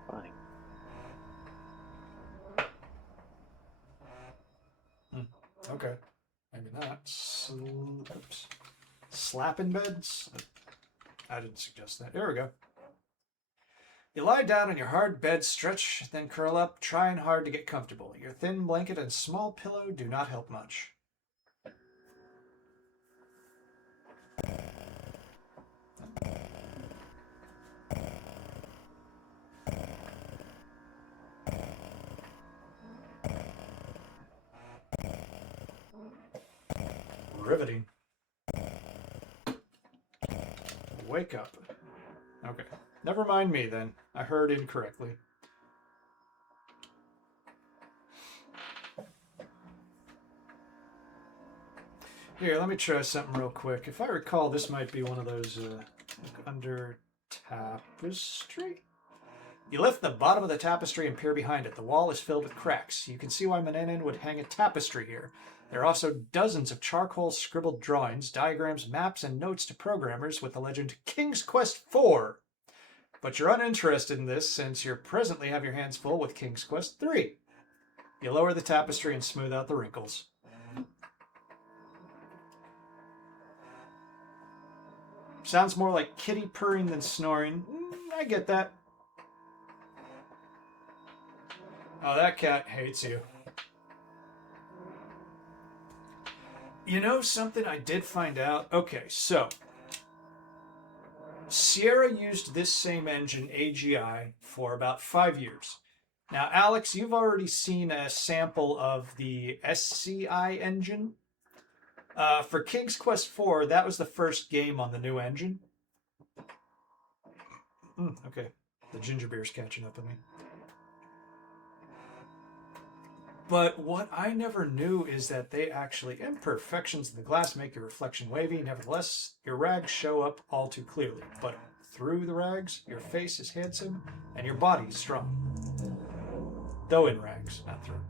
Fine. Okay. Maybe not. Oops. Slapping beds? I didn't suggest that. There we go. You lie down on your hard bed, stretch, then curl up, trying hard to get comfortable. Your thin blanket and small pillow do not help much. Riveting. Wake up. Okay. Never mind me then. I heard incorrectly. Here, let me try something real quick. If I recall, this might be one of those under tapestry. You lift the bottom of the tapestry and peer behind it. The wall is filled with cracks. You can see why Menenin would hang a tapestry here. There are also dozens of charcoal scribbled drawings, diagrams, maps, and notes to programmers with the legend King's Quest IV. But you're uninterested in this since you presently have your hands full with King's Quest III. You lower the tapestry and smooth out the wrinkles. Sounds more like kitty purring than snoring. I get that. Oh, that cat hates you. You know something I did find out? Okay, so Sierra used this same engine, AGI, for about 5 years. Now, Alex, you've already seen a sample of the SCI engine. For King's Quest IV, that was the first game on the new engine. Okay, the ginger beer's catching up with me. But what I never knew is that they actually, imperfections in the glass make your reflection wavy. Nevertheless, your rags show up all too clearly. But through the rags, your face is handsome and your body is strong. Though in rags, not through.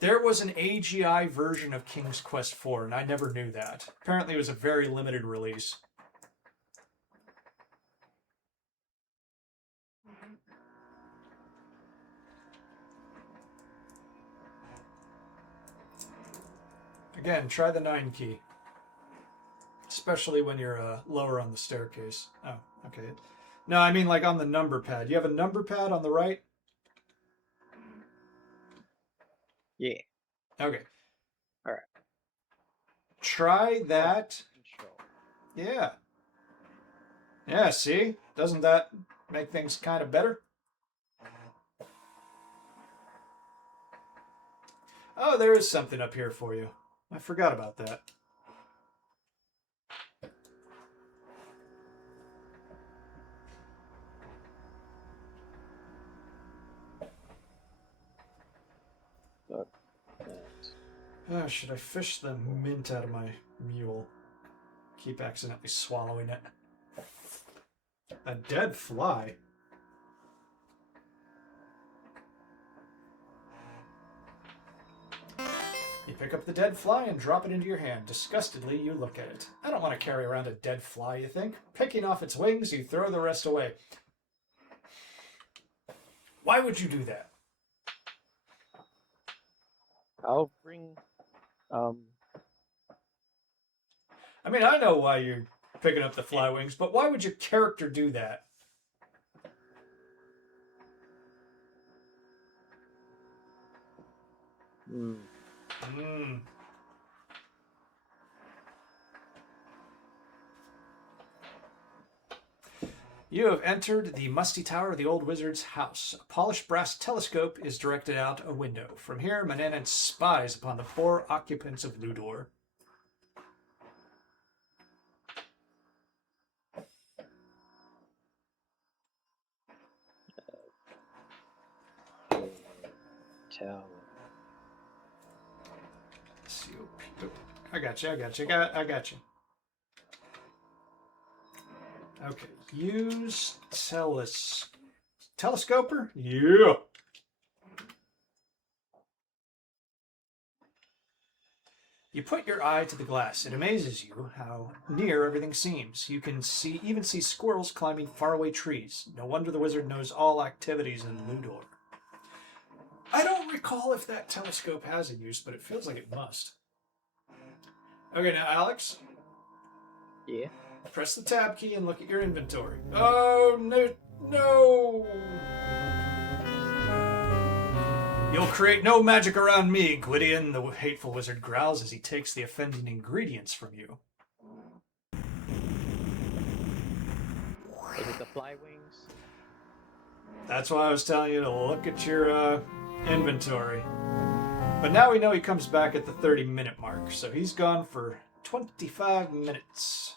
There was an AGI version of King's Quest IV, and I never knew that. Apparently it was a very limited release. Again, try the 9 key. Especially when you're lower on the staircase. Oh, okay. No, I mean like on the number pad. You have a number pad on the right? Yeah. Okay. All right. Try that. Control. Yeah. Yeah, see? Doesn't that make things kind of better? Oh, there is something up here for you. I forgot about that. Should I fish the mint out of my mule? Keep accidentally swallowing it. A dead fly? You pick up the dead fly and drop it into your hand. Disgustedly, you look at it. I don't want to carry around a dead fly, you think? Picking off its wings, you throw the rest away. Why would you do that? I'll bring. I mean, I know why you're picking up the fly wings, but why would your character do that? You have entered the musty tower of the old wizard's house. A polished brass telescope is directed out a window. From here, Manannan spies upon the poor occupants of Ludor. Tell. COP. I got you. I got you. Okay. Use telescoper? Yeah. You put your eye to the glass. It amazes you how near everything seems. You can even see squirrels climbing faraway trees. No wonder the wizard knows all activities in Ludor. I don't recall if that telescope has a use, but it feels like it must. Okay, now Alex. Yeah. Press the tab key and look at your inventory. Oh, no! You'll create no magic around me, Gwydion, the hateful wizard growls as he takes the offending ingredients from you. Is it the fly wings? That's why I was telling you to look at your inventory. But now we know he comes back at the 30-minute mark, so he's gone for 25 minutes.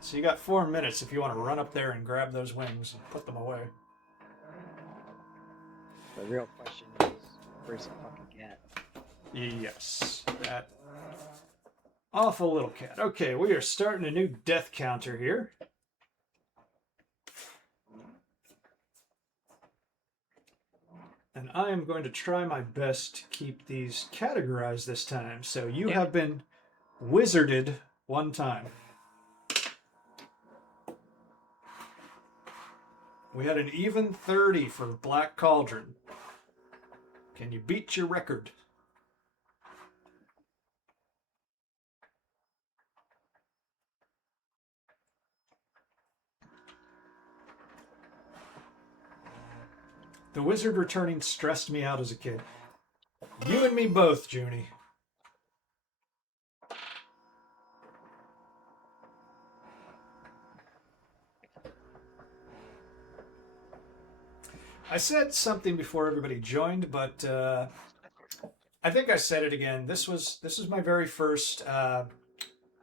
So you got 4 minutes if you want to run up there and grab those wings and put them away. The real question is, where's the fucking cat? Yes, that awful little cat. Okay, we are starting a new death counter here. And I am going to try my best to keep these categorized this time. So you have been wizarded one time. We had an even 30 for Black Cauldron. Can you beat your record? The wizard returning stressed me out as a kid. You and me both, Junie. I said something before everybody joined, but I think I said it again. This was my very first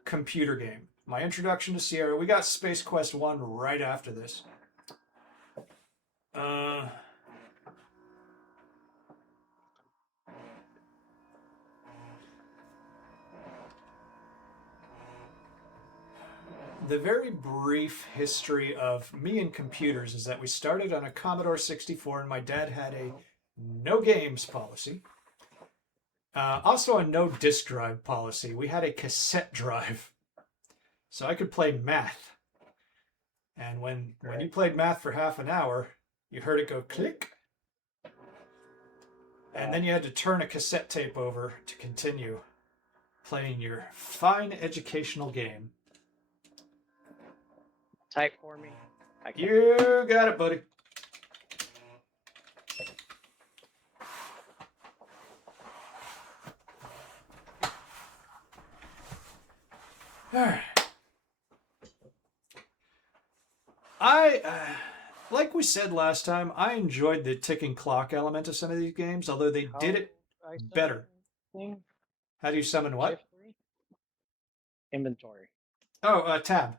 computer game. My introduction to Sierra. We got Space Quest 1 right after this. The very brief history of me and computers is that we started on a Commodore 64 and my dad had a no games policy. Also a no disk drive policy. We had a cassette drive. So I could play math. And when you played math for half an hour, you heard it go click. And then you had to turn a cassette tape over to continue playing your fine educational game. Type for me. You got it, buddy. All right. Like we said last time, I enjoyed the ticking clock element of some of these games, although they did it better. How do you summon what? Inventory. Oh, tab.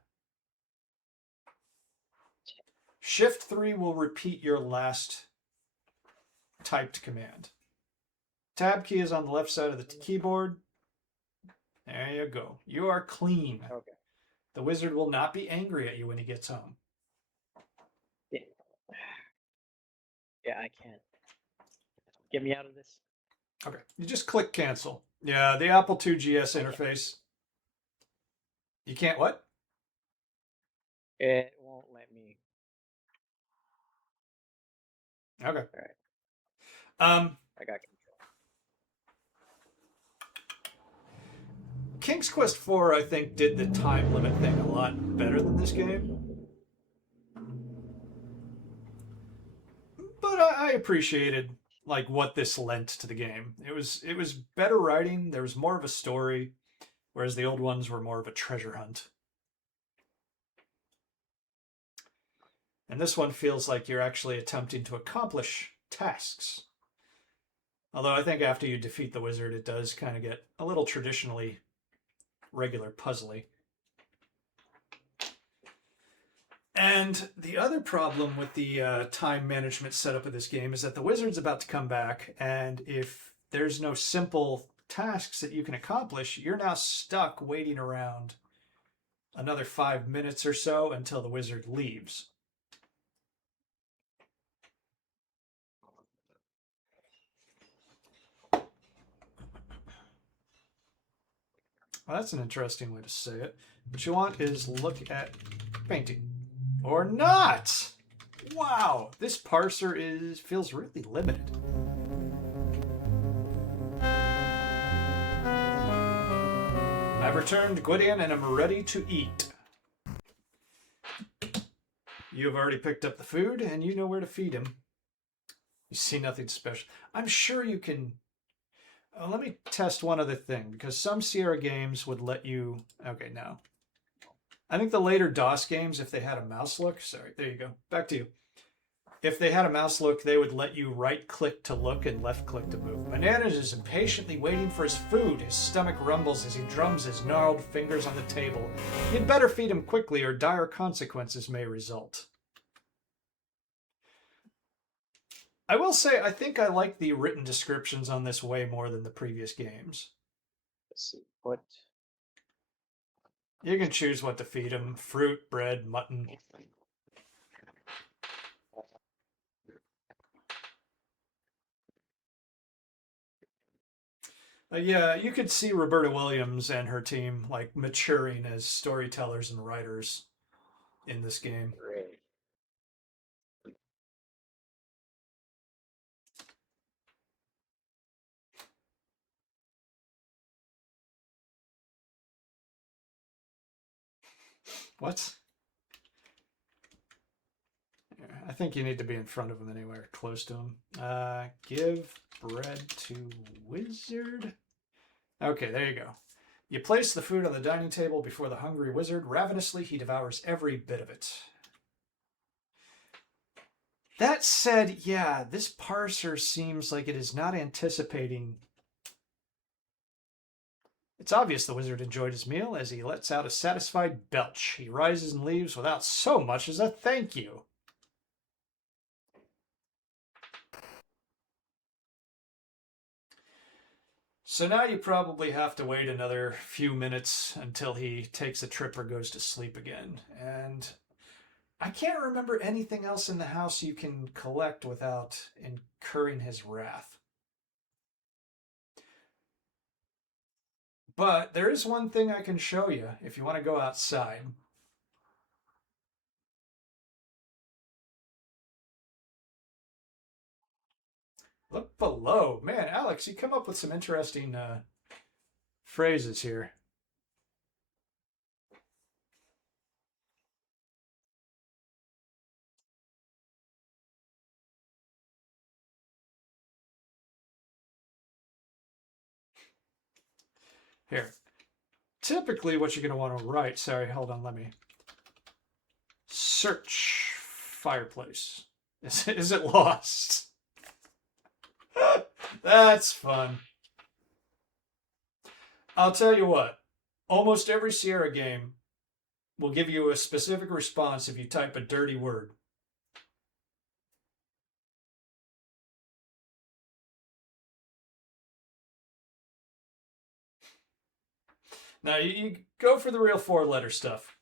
Shift 3 will repeat your last typed command. Tab key is on the left side of the keyboard. There you go. You are clean. Okay. The wizard will not be angry at you when he gets home. Yeah. Yeah, I can't. Get me out of this. Okay. You just click cancel. Yeah, the Apple II GS interface. You can't what? It won't let me. Okay. All right. I got control. King's Quest IV, I think, did the time limit thing a lot better than this game. But I appreciated like what this lent to the game. It was better writing. There was more of a story, whereas the old ones were more of a treasure hunt. And this one feels like you're actually attempting to accomplish tasks. Although I think after you defeat the wizard, it does kind of get a little traditionally regular puzzly. And the other problem with the time management setup of this game is that the wizard's about to come back, and if there's no simple tasks that you can accomplish, you're now stuck waiting around another 5 minutes or so until the wizard leaves. Well, that's an interesting way to say it. What you want is look at painting. Or not! Wow, this parser feels really limited. I've returned Gwydion and am ready to eat. You have already picked up the food and you know where to feed him. You see nothing special. I'm sure you can... let me test one other thing, because some Sierra games would let you... Okay, no. I think the later DOS games, if they had a mouse look... Sorry, there you go. Back to you. If they had a mouse look, they would let you right-click to look and left-click to move. Bananas is impatiently waiting for his food. His stomach rumbles as he drums his gnarled fingers on the table. You'd better feed him quickly or dire consequences may result. I will say, I think I like the written descriptions on this way more than the previous games. Let's see. What? You can choose what to feed him. Fruit, bread, mutton. Yeah, you could see Roberta Williams and her team like maturing as storytellers and writers in this game. Great. What? I think you need to be in front of him anywhere, close to him. Give bread to wizard. Okay, there you go. You place the food on the dining table before the hungry wizard. Ravenously, he devours every bit of it. That said, yeah, this parser seems like it is not anticipating... It's obvious the wizard enjoyed his meal as he lets out a satisfied belch. He rises and leaves without so much as a thank you. So now you probably have to wait another few minutes until he takes a trip or goes to sleep again. And I can't remember anything else in the house you can collect without incurring his wrath. But there is one thing I can show you if you want to go outside. Look below. Man, Alex, you come up with some interesting phrases here. Here. Typically what you're going to want to write, sorry, hold on, let me. Search fireplace. Is it lost? That's fun. I'll tell you what, almost every Sierra game will give you a specific response if you type a dirty word. Now you go for the real four-letter stuff.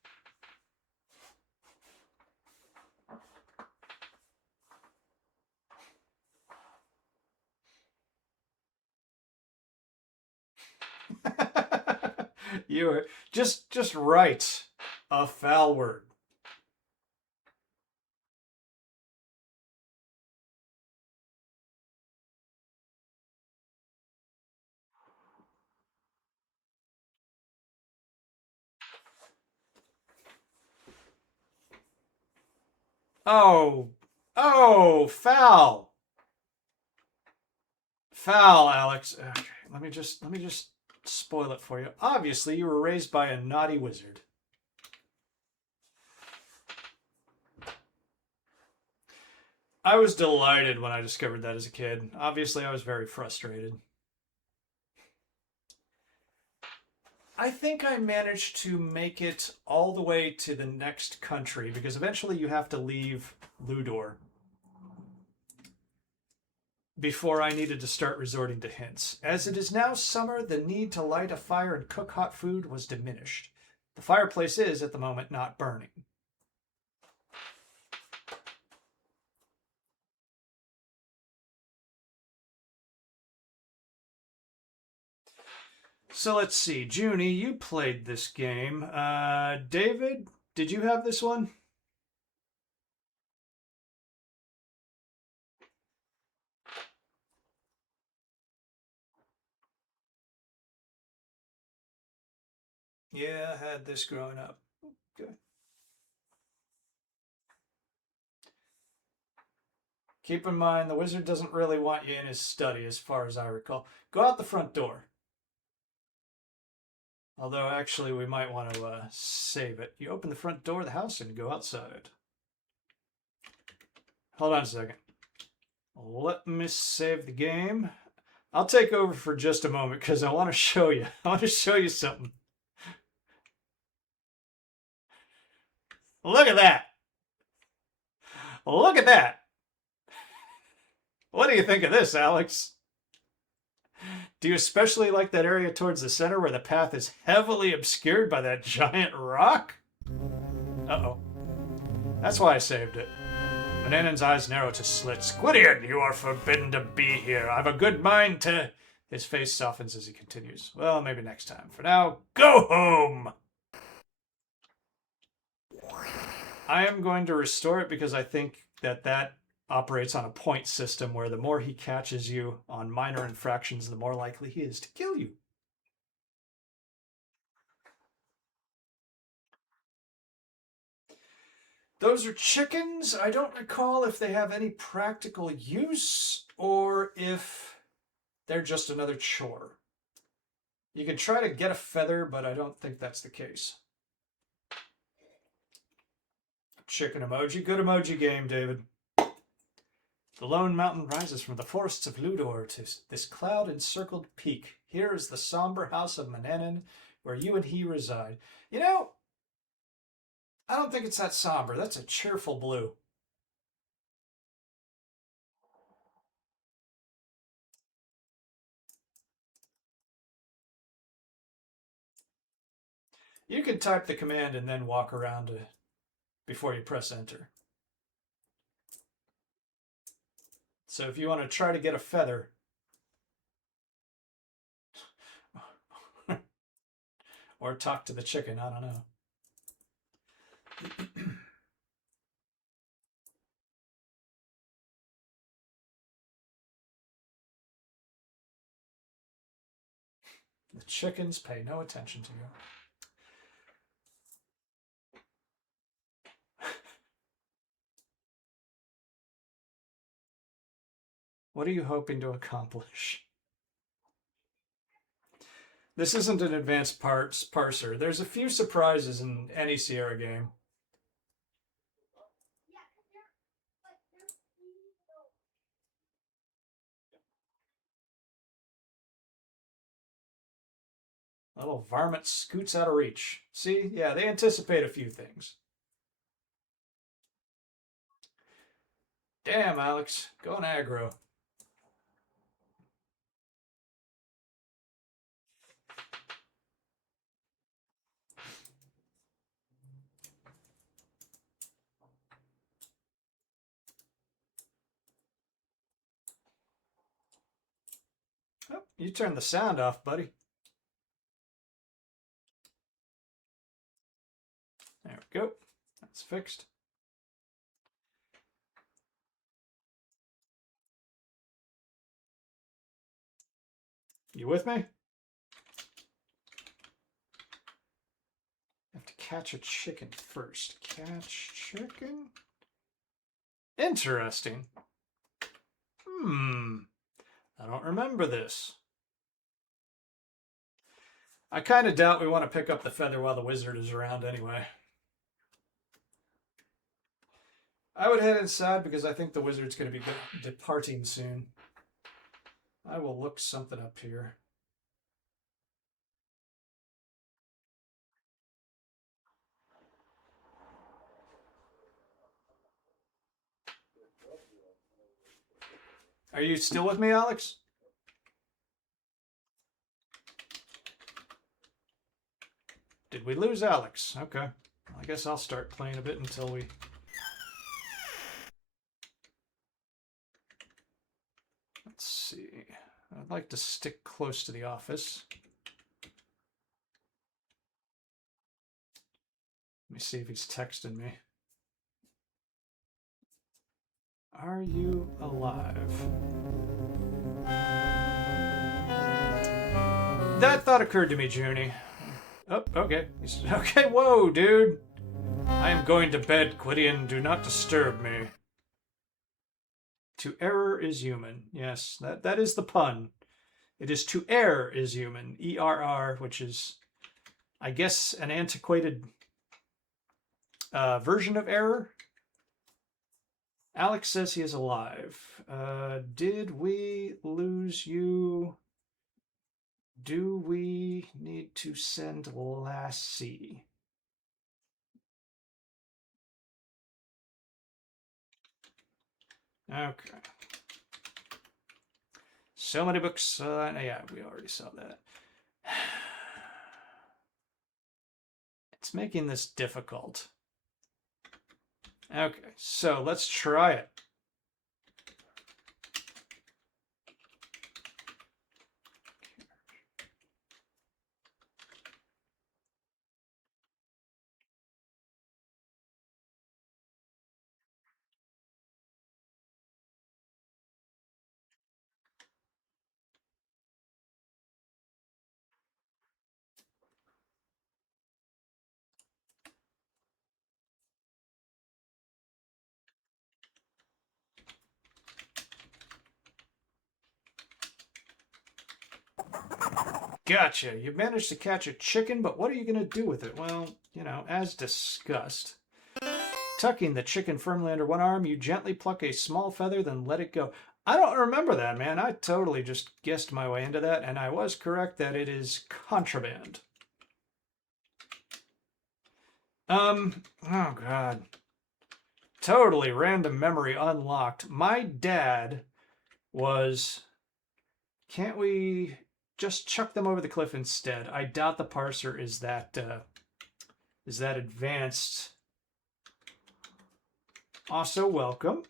You are just write a foul word. Oh, oh, foul, foul, Alex. Okay, let me just spoil it for you. Obviously, you were raised by a naughty wizard. I was delighted when I discovered that as a kid. Obviously, I was very frustrated. I think I managed to make it all the way to the next country because eventually you have to leave Ludor before I needed to start resorting to hints. As it is now summer, the need to light a fire and cook hot food was diminished. The fireplace is, at the moment, not burning. So let's see. Junie, you played this game. David, did you have this one? Yeah, I had this growing up. Okay. Keep in mind, the wizard doesn't really want you in his study, as far as I recall. Go out the front door. Although, actually, we might want to save it. You open the front door of the house and go outside. Hold on a second. Let me save the game. I'll take over for just a moment because I want to show you. I want to show you something. Look at that. Look at that. What do you think of this, Alex? Do you especially like that area towards the center where the path is heavily obscured by that giant rock? Uh-oh. That's why I saved it. Manannan's eyes narrow to slits. Gwydion, you are forbidden to be here. I've a good mind to... His face softens as he continues. Well, maybe next time. For now, go home! I am going to restore it because I think that operates on a point system where the more he catches you on minor infractions, the more likely he is to kill you. Those are chickens. I don't recall if they have any practical use or if they're just another chore. You can try to get a feather, but I don't think that's the case. Chicken emoji. Good emoji game, David. The lone mountain rises from the forests of Ludor to this cloud-encircled peak. Here is the somber house of Manannan, where you and he reside. You know, I don't think it's that somber. That's a cheerful blue. You can type the command and then walk around before you press enter. So if you want to try to get a feather, or talk to the chicken, I don't know. The chickens pay no attention to you. What are you hoping to accomplish? This isn't an advanced parser. There's a few surprises in any Sierra game. A little varmint scoots out of reach. See? Yeah, they anticipate a few things. Damn, Alex. Going aggro. you turned the sound off, buddy. There we go. That's fixed. You with me? Have to catch a chicken first. Catch chicken? Interesting. I don't remember this. I kind of doubt we want to pick up the feather while the wizard is around anyway. I would head inside because I think the wizard's going to be departing soon. I will look something up here. Are you still with me, Alex? Did we lose Alex? Okay. I guess I'll start playing a bit until we... Let's see. I'd like to stick close to the office. Let me see if he's texting me. Are you alive? That thought occurred to me, Junie. Oh, okay. Okay, whoa, dude. I am going to bed, Quidian. Do not disturb me. To err is human. Yes, that is the pun. It is to err is human. ERR, which is, I guess, an antiquated version of error. Alex says he is alive. Did we lose you? Do we need to send Lassie? Okay. So many books. Yeah, we already saw that. It's making this difficult. Okay, so let's try it. Gotcha. You managed to catch a chicken, but what are you going to do with it? Well, you know, as discussed. Tucking the chicken firmly under one arm, you gently pluck a small feather, then let it go. I don't remember that, man. I totally just guessed my way into that, and I was correct that it is contraband. Oh God. Totally random memory unlocked. My dad was... Can't we just chuck them over the cliff instead? I doubt the parser is that advanced. Also, welcome.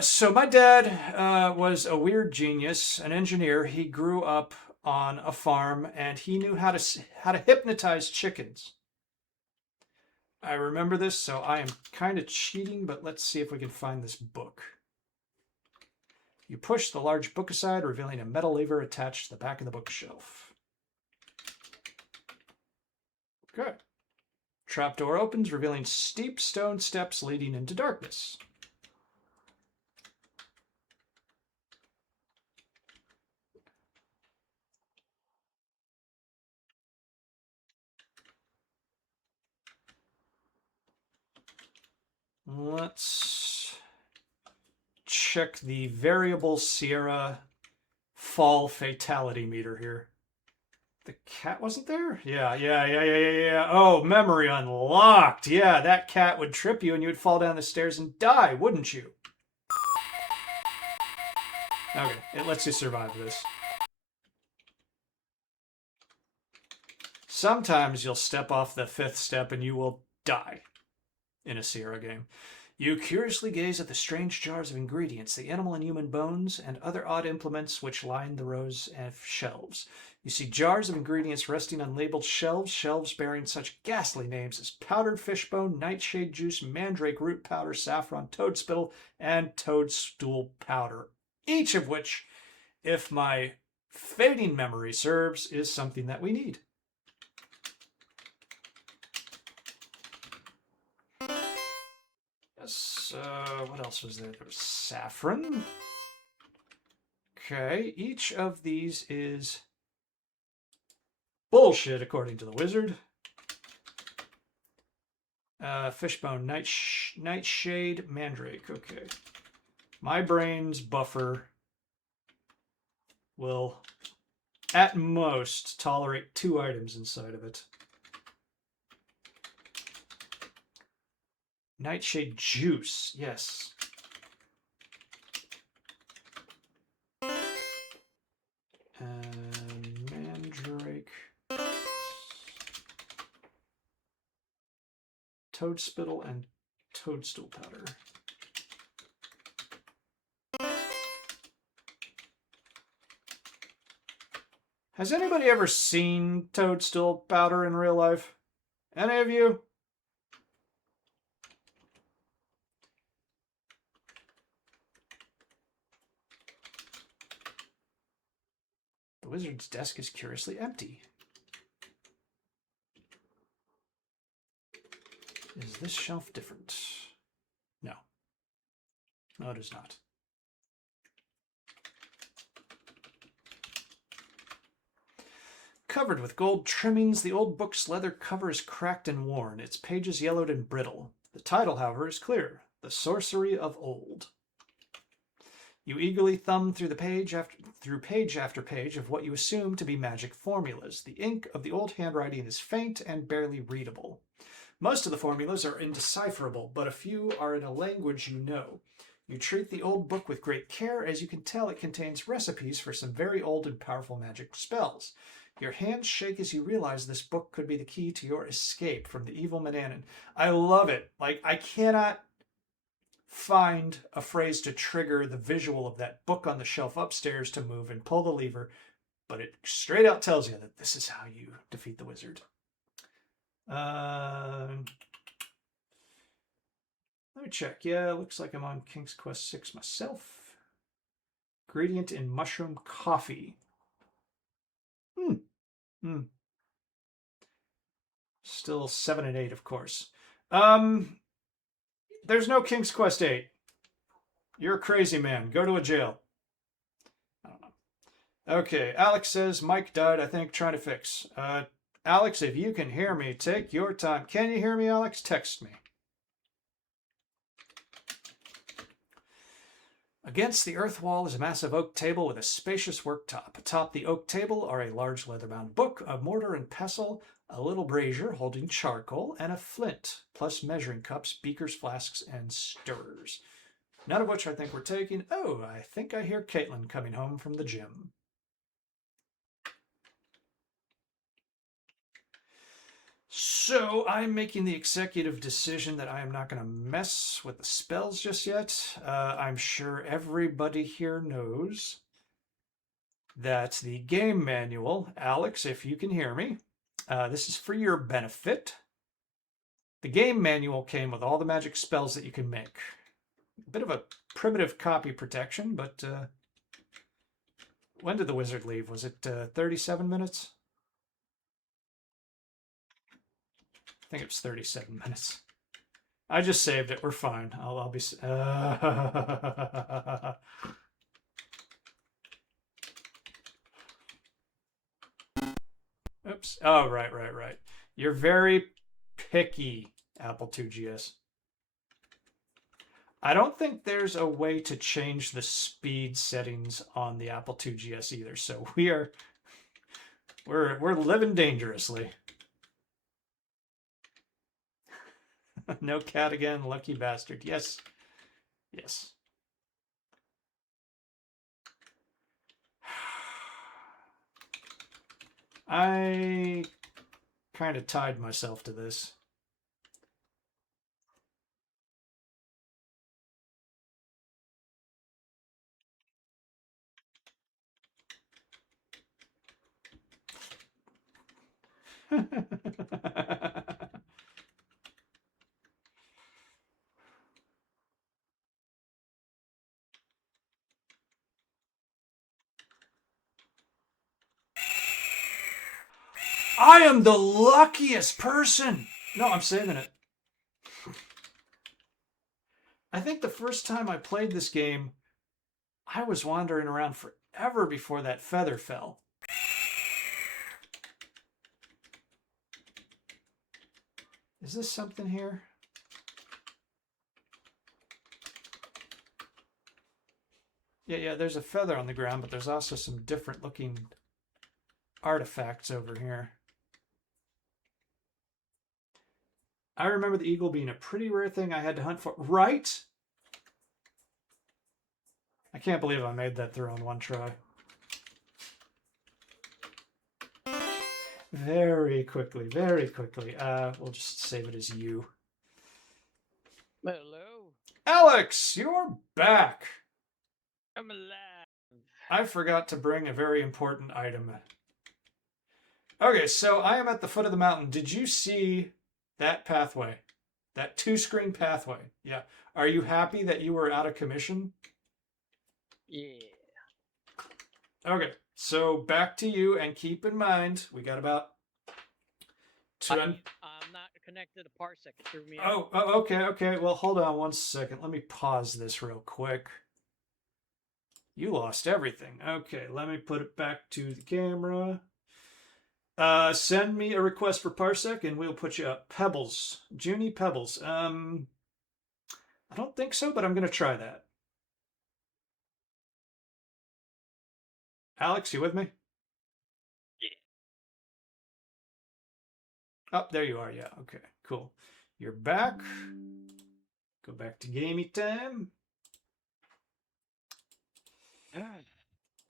So my dad was a weird genius, an engineer. He grew up on a farm, and he knew how to hypnotize chickens. I remember this, so I am kind of cheating, but let's see if we can find this book. You push the large book aside, revealing a metal lever attached to the back of the bookshelf. Okay. Trapdoor opens, revealing steep stone steps leading into darkness. Let's check the variable Sierra fall fatality meter here. The cat wasn't there? Yeah. Oh, memory unlocked. Yeah, that cat would trip you and you would fall down the stairs and die, wouldn't you? Okay, it lets you survive this. Sometimes you'll step off the 5th step and you will die in a Sierra game. You curiously gaze at the strange jars of ingredients, the animal and human bones, and other odd implements which line the rows of shelves. You see jars of ingredients resting on labeled shelves, shelves bearing such ghastly names as powdered fishbone, nightshade juice, mandrake root powder, saffron, toad spittle, and toadstool powder. Each of which, if my fading memory serves, is something that we need. Yes, what else was there? There was saffron. Okay, each of these is bullshit according to the wizard. Fishbone, nightshade, mandrake. Okay. My brain's buffer will, at most, tolerate 2 items inside of it. Nightshade juice, yes. And mandrake. Toad spittle and toadstool powder. Has anybody ever seen toadstool powder in real life? Any of you? The wizard's desk is curiously empty. Is this shelf different? No. No, it is not. Covered with gold trimmings, the old book's leather cover is cracked and worn, its pages yellowed and brittle. The title, however, is clear: The Sorcery of Old. You eagerly thumb through page after page of what you assume to be magic formulas. The ink of the old handwriting is faint and barely readable. Most of the formulas are indecipherable, but a few are in a language you know. You treat the old book with great care, as you can tell it contains recipes for some very old and powerful magic spells. Your hands shake as you realize this book could be the key to your escape from the evil Manannan. I love it. Like, I cannot find a phrase to trigger the visual of that book on the shelf upstairs to move and pull the lever, but it straight out tells you that this is how you defeat the wizard. Let me check. Yeah, looks like I'm on King's Quest 6 myself. Ingredient in mushroom coffee. Still 7 and 8, of course. There's no King's Quest 8. You're a crazy man. Go to a jail. I don't know. Okay, Alex says Mike died, I think, trying to fix. Alex, if you can hear me, take your time. Can you hear me, Alex? Text me. Against the earth wall is a massive oak table with a spacious worktop. Atop the oak table are a large leather-bound book, a mortar and pestle, a little brazier holding charcoal, and a flint, plus measuring cups, beakers, flasks, and stirrers. None of which I think we're taking. Oh, I think I hear Caitlin coming home from the gym. So I'm making the executive decision that I am not going to mess with the spells just yet. I'm sure everybody here knows that the game manual, Alex, if you can hear me, this is for your benefit. The game manual came with all the magic spells that you can make. A bit of a primitive copy protection, but when did the wizard leave? Was it 37 minutes? I think it was 37 minutes. I just saved it. We're fine. I'll be... Oops. Oh, right. You're very picky, Apple IIgs. I don't think there's a way to change the speed settings on the Apple IIgs either. So we're living dangerously. No cat again, lucky bastard. Yes. I kind of tied myself to this. I am the luckiest person. No, I'm saving it. I think the first time I played this game, I was wandering around forever before that feather fell. Is this something here? Yeah, there's a feather on the ground, but there's also some different looking artifacts over here. I remember the eagle being a pretty rare thing I had to hunt for. Right? I can't believe I made that through on one try. Very quickly, very quickly. We'll just save it as you. Hello. Alex, you're back. I'm alive. I forgot to bring a very important item. Okay, so I am at the foot of the mountain. Did you see that pathway? That 2-screen pathway? Yeah. Are you happy that you were out of commission? Yeah. Okay, so back to you, and keep in mind, we got about... I'm not connected to Parsec. It threw me out. Oh, okay. Well, hold on one second. Let me pause this real quick. You lost everything. Okay, let me put it back to the camera. Send me a request for Parsec, and we'll put you up. Pebbles. Junie Pebbles. I don't think so, but I'm going to try that. Alex, you with me? Yeah. Oh, there you are. Yeah, okay, cool. You're back. Go back to gamey time.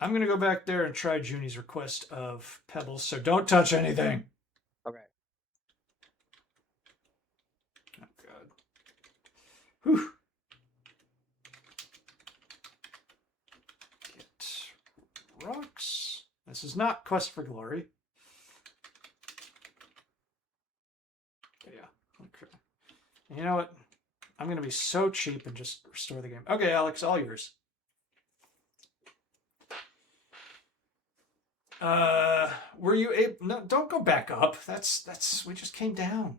I'm going to go back there and try Junie's request of Pebbles, so don't touch anything. Okay. Oh, God. Whew. Get rocks. This is not Quest for Glory. Yeah, okay. You know what? I'm going to be so cheap and just restore the game. Okay, Alex, all yours. Were you able... No, don't go back up. That's... We just came down.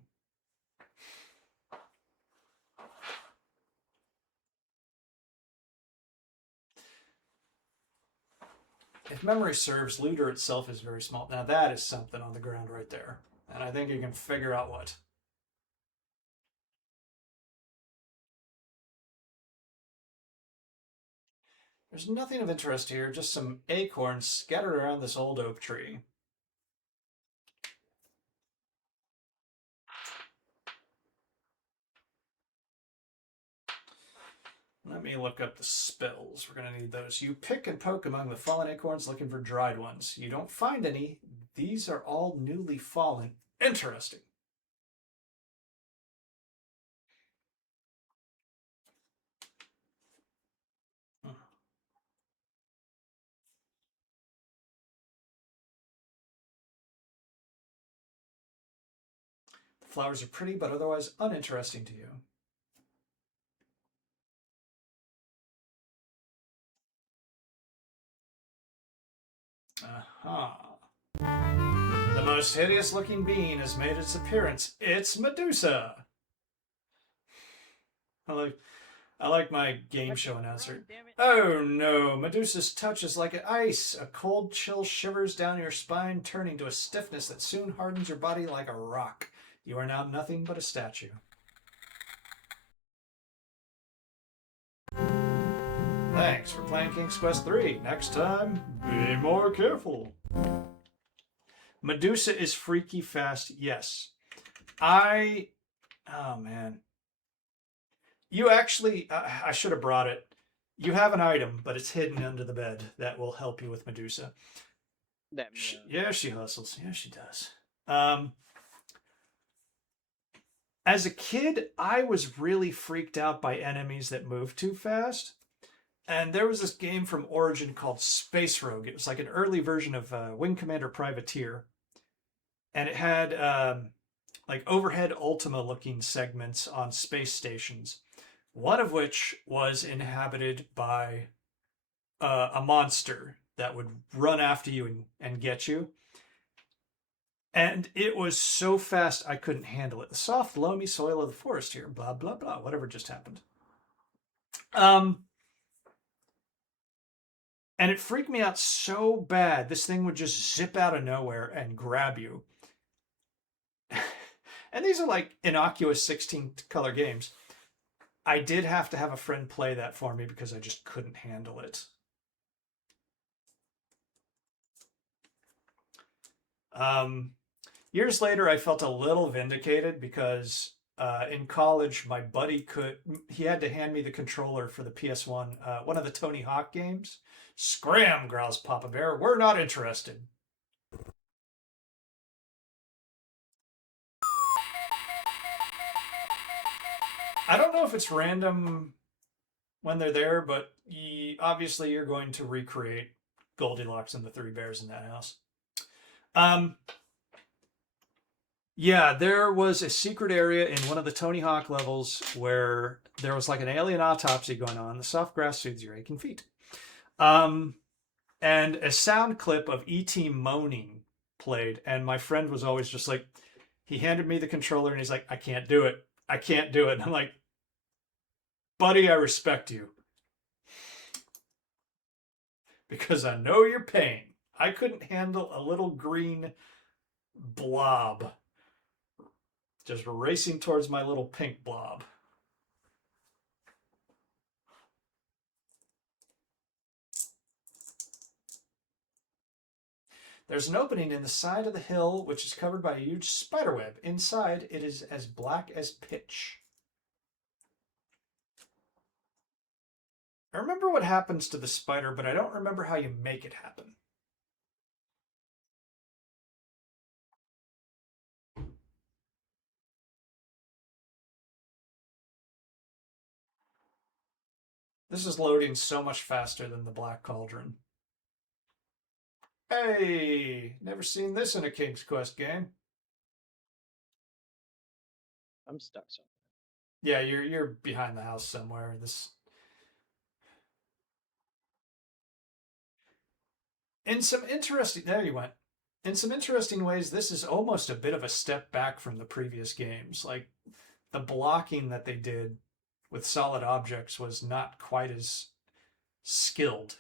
If memory serves, Looter itself is very small. Now that is something on the ground right there. And I think you can figure out what. There's nothing of interest here, just some acorns scattered around this old oak tree. Let me look up the spells. We're going to need those. You pick and poke among the fallen acorns looking for dried ones. You don't find any. These are all newly fallen. Interesting. The flowers are pretty, but otherwise uninteresting to you. Aha. The most hideous looking being has made its appearance. It's Medusa. I like my game show announcer. Oh no, Medusa's touch is like ice. A cold chill shivers down your spine, turning to a stiffness that soon hardens your body like a rock. You are now nothing but a statue. Thanks for playing King's Quest III. Next time, be more careful. Medusa is freaky fast, yes. Oh man. You actually, I should have brought it. You have an item, but it's hidden under the bed that will help you with Medusa. Yeah, she hustles. Yeah, she does. As a kid, I was really freaked out by enemies that moved too fast. And there was this game from Origin called Space Rogue. It was like an early version of Wing Commander Privateer. and it had like overhead Ultima looking segments on space stations, one of which was inhabited by a monster that would run after you and get you. And it was so fast I couldn't handle it. The soft, loamy soil of the forest here, blah, blah, blah, whatever just happened. And it freaked me out so bad. This thing would just zip out of nowhere and grab you. And these are like innocuous 16 color games. I did have to have a friend play that for me because I just couldn't handle it. Years later, I felt a little vindicated because in college, my buddy he had to hand me the controller for the PS1, one of the Tony Hawk games. Scram, growls Papa Bear. We're not interested. I don't know if it's random when they're there, but obviously you're going to recreate Goldilocks and the Three Bears in that house. Yeah, there was a secret area in one of the Tony Hawk levels where there was like an alien autopsy going on. The soft grass soothes your aching feet. And a sound clip of E.T. moaning played, and my friend was always just like, he handed me the controller and he's like, I can't do it. I can't do it. And I'm like, buddy, I respect you. Because I know your pain. I couldn't handle a little green blob just racing towards my little pink blob. There's an opening in the side of the hill which is covered by a huge spider web. Inside, it is as black as pitch. I remember what happens to the spider, but I don't remember how you make it happen. This is loading so much faster than the Black Cauldron. Hey, never seen this in a King's Quest game. I'm stuck somewhere. Yeah, you're behind the house somewhere. In some interesting there you went. In some interesting ways, this is almost a bit of a step back from the previous games. Like the blocking that they did with solid objects was not quite as skilled.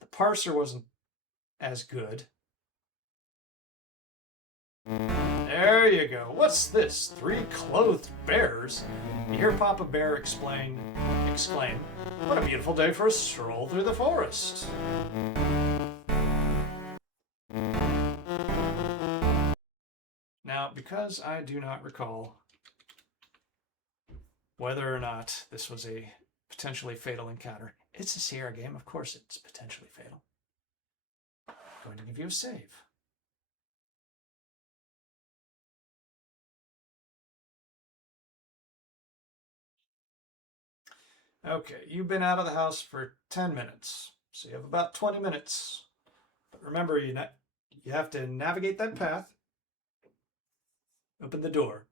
The parser wasn't as good. There you go. What's this? 3 clothed bears? You hear Papa Bear exclaim, what a beautiful day for a stroll through the forest. Now, because I do not recall whether or not this was a potentially fatal encounter, it's a Sierra game. Of course it's potentially fatal. I'm going to give you a save. Okay, you've been out of the house for 10 minutes, so you have about 20 minutes. But remember, you have to navigate that path. Open the door.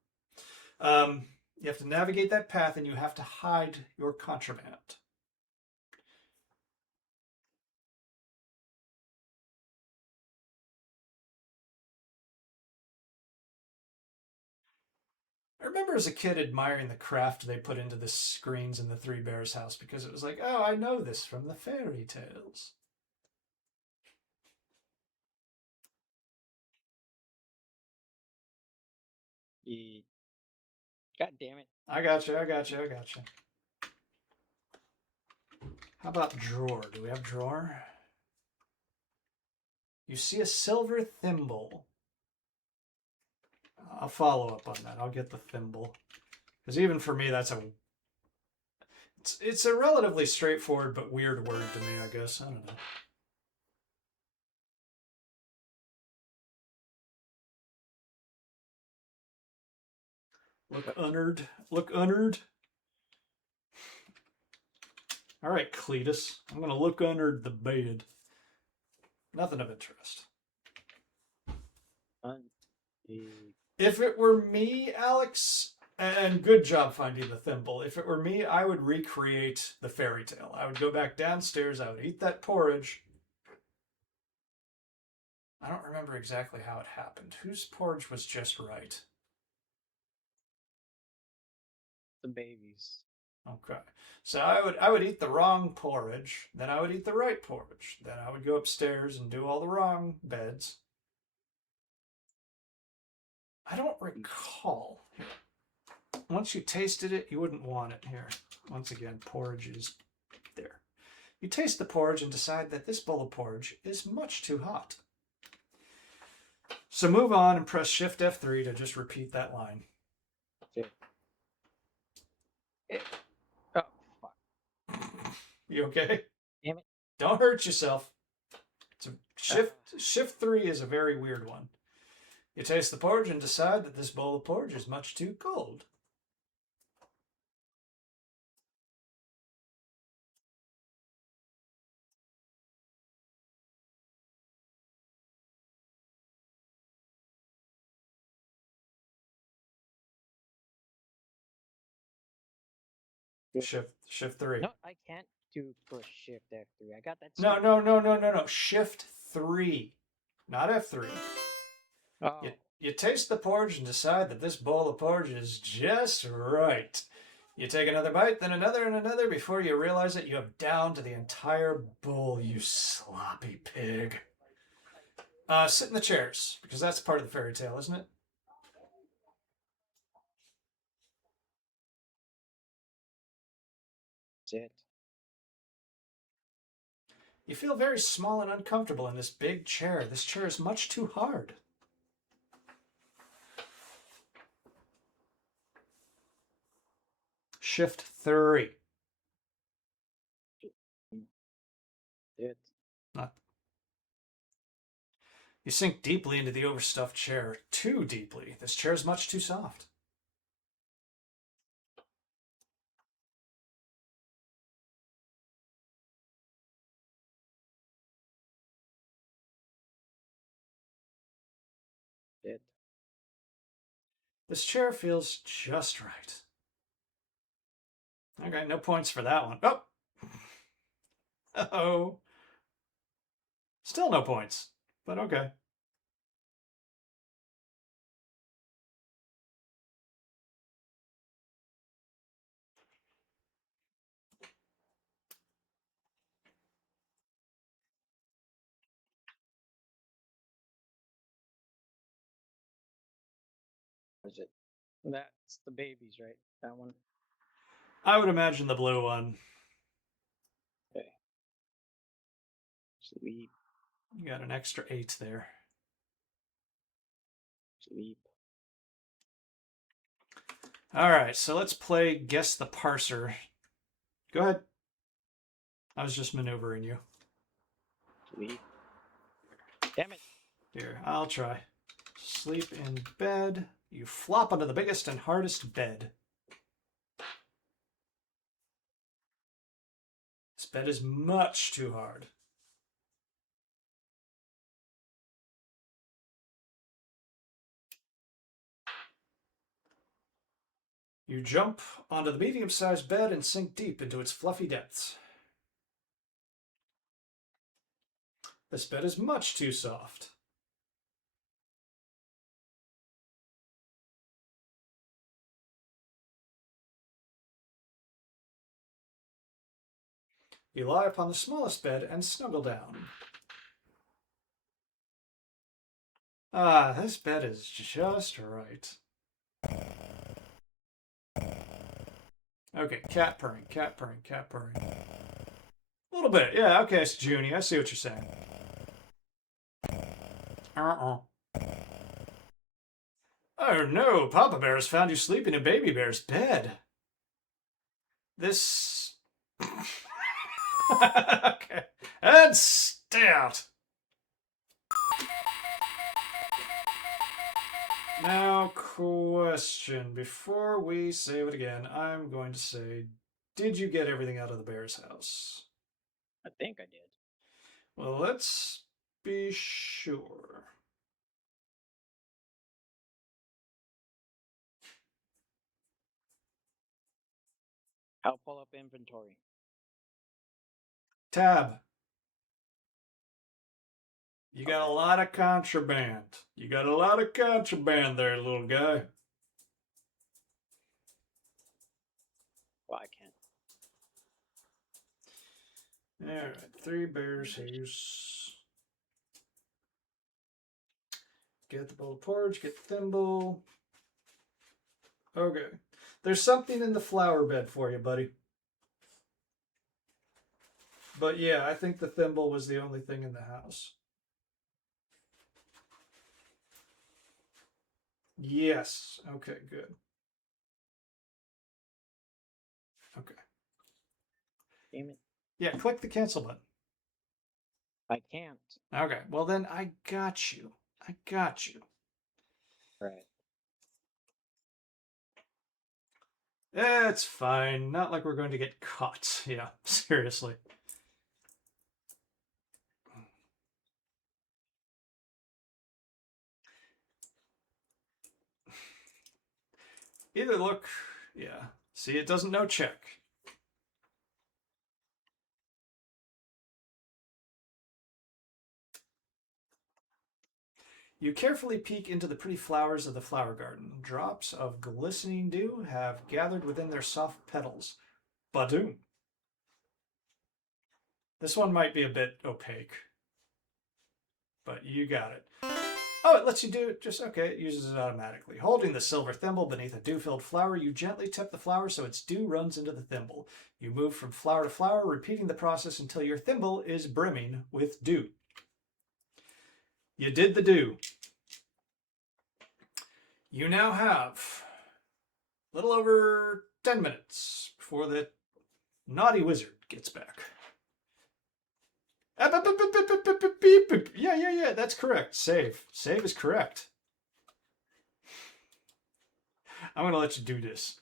You have to navigate that path, and you have to hide your contraband. I remember as a kid admiring the craft they put into the screens in the Three Bears house because it was like, oh, I know this from the fairy tales. God damn it. I got you. How about drawer? Do we have drawer? You see a silver thimble. I'll follow up on that. I'll get the thimble. Because even for me, it's a relatively straightforward but weird word to me, I guess. I don't know. Look honored. Look honored. All right, Cletus. I'm going to look under the bed. Nothing of interest. If it were me, Alex, and good job finding the thimble. If it were me, I would recreate the fairy tale. I would go back downstairs. I would eat that porridge. I don't remember exactly how it happened. Whose porridge was just right? The babies. Okay. So I would eat the wrong porridge, then I would eat the right porridge. Then I would go upstairs and do all the wrong beds. I don't recall. Once you tasted it, you wouldn't want it here. Once again, porridge is there. You taste the porridge and decide that this bowl of porridge is much too hot. So move on and press Shift F3 to just repeat that line. Oh, fuck. You okay? Damn it. Don't hurt yourself. Shift 3 is a very weird one. You taste the porridge and decide that this bowl of porridge is much too cold. Shift 3. No, I can't do push Shift F3. I got that. No. Shift 3, not F3. Oh. You taste the porridge and decide that this bowl of porridge is just right. You take another bite, then another and another. Before you realize it, you have downed the entire bowl, you sloppy pig. Sit in the chairs, because that's part of the fairy tale, isn't it? That's it. You feel very small and uncomfortable in this big chair. This chair is much too hard. Shift 3. It. Not. You sink deeply into the overstuffed chair. Too deeply. This chair is much too soft. It. This chair feels just right. Okay, no points for that one. Oh! Uh-oh. Still no points, but okay. What is it? That's the babies, right? That one. I would imagine the blue one. Okay. Sleep. You got an extra 8 there. Sleep. All right, so let's play Guess the Parser. Go ahead. I was just maneuvering you. Sleep. Damn it. Here, I'll try. Sleep in bed. You flop onto the biggest and hardest bed. This bed is much too hard. You jump onto the medium-sized bed and sink deep into its fluffy depths. This bed is much too soft. You lie upon the smallest bed and snuggle down. Ah, this bed is just right. Okay, cat purring, cat purring, cat purring. A little bit, yeah, okay, it's Junie. I see what you're saying. Oh no, Papa Bear has found you sleeping in Baby Bear's bed. This... okay, and stay out. Now, question. Before we save it again, I'm going to say, did you get everything out of the bear's house? I think I did. Well, let's be sure. I'll pull up inventory. Tab. You got a lot of contraband. You got a lot of contraband there, little guy. Well, I can't. Alright, 3 bears who's. Get the bowl of porridge, get the thimble. Okay. There's something in the flower bed for you, buddy. But yeah, I think the thimble was the only thing in the house. Yes. Okay, good. Okay. Damn it. Yeah, click the cancel button. I can't. Okay, well then I got you. I got you. Right. It's fine. Not like we're going to get caught. Yeah, seriously. Either look, yeah. See, it doesn't know check. You carefully peek into the pretty flowers of the flower garden. Drops of glistening dew have gathered within their soft petals. Badoom. This one might be a bit opaque, but you got it. Oh, it lets you do it just, okay, it uses it automatically. Holding the silver thimble beneath a dew-filled flower, you gently tip the flower so its dew runs into the thimble. You move from flower to flower, repeating the process until your thimble is brimming with dew. You did the dew. You now have a little over 10 minutes before the naughty wizard gets back. Yeah, that's correct. Save. Save is correct. I'm going to let you do this.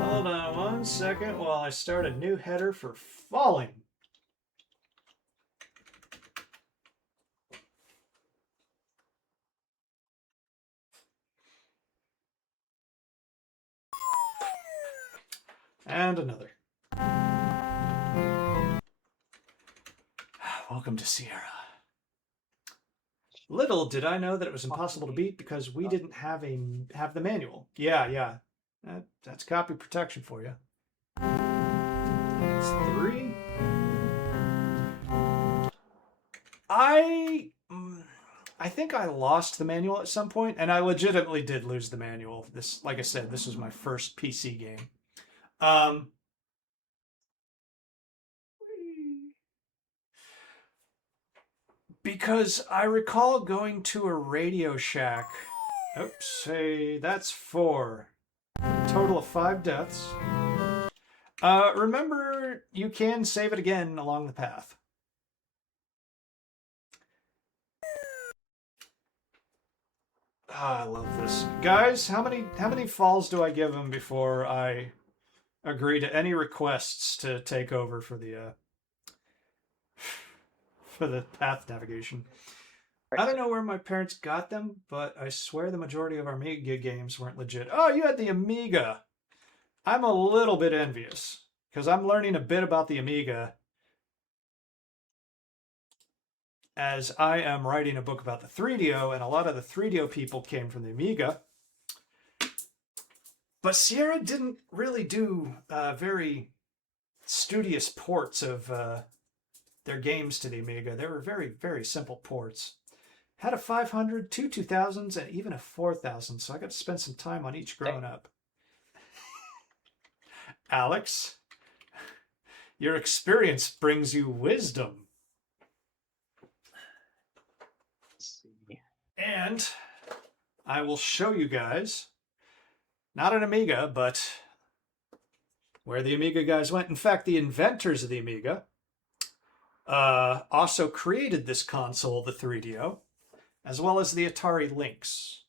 Hold on 1 second while I start a new header for falling. And another. Welcome to Sierra. Little did I know that it was impossible to beat because we didn't have the manual. Yeah. That's copy protection for you. That's 3. I think I lost the manual at some point, and I legitimately did lose the manual. This, like I said, this was my first PC game. Because I recall going to a Radio Shack. Oops, hey, that's 4. Total of 5 deaths. Remember, you can save it again along the path. I love this. Guys, how many falls do I give him before I agree to any requests to take over for the path navigation? I don't know where my parents got them, but I swear the majority of our Amiga games weren't legit. Oh, you had the Amiga. I'm a little bit envious because I'm learning a bit about the Amiga as I am writing a book about the 3DO, and a lot of the 3DO people came from the Amiga. But Sierra didn't really do very studious ports of their games to the Amiga. They were very, very simple ports. Had a 500, 2 2000s, and even a 4000, so I got to spend some time on each growing up. Alex, your experience brings you wisdom. And I will show you guys, not an Amiga, but where the Amiga guys went. In fact, the inventors of the Amiga also created this console, the 3DO, as well as the Atari Lynx.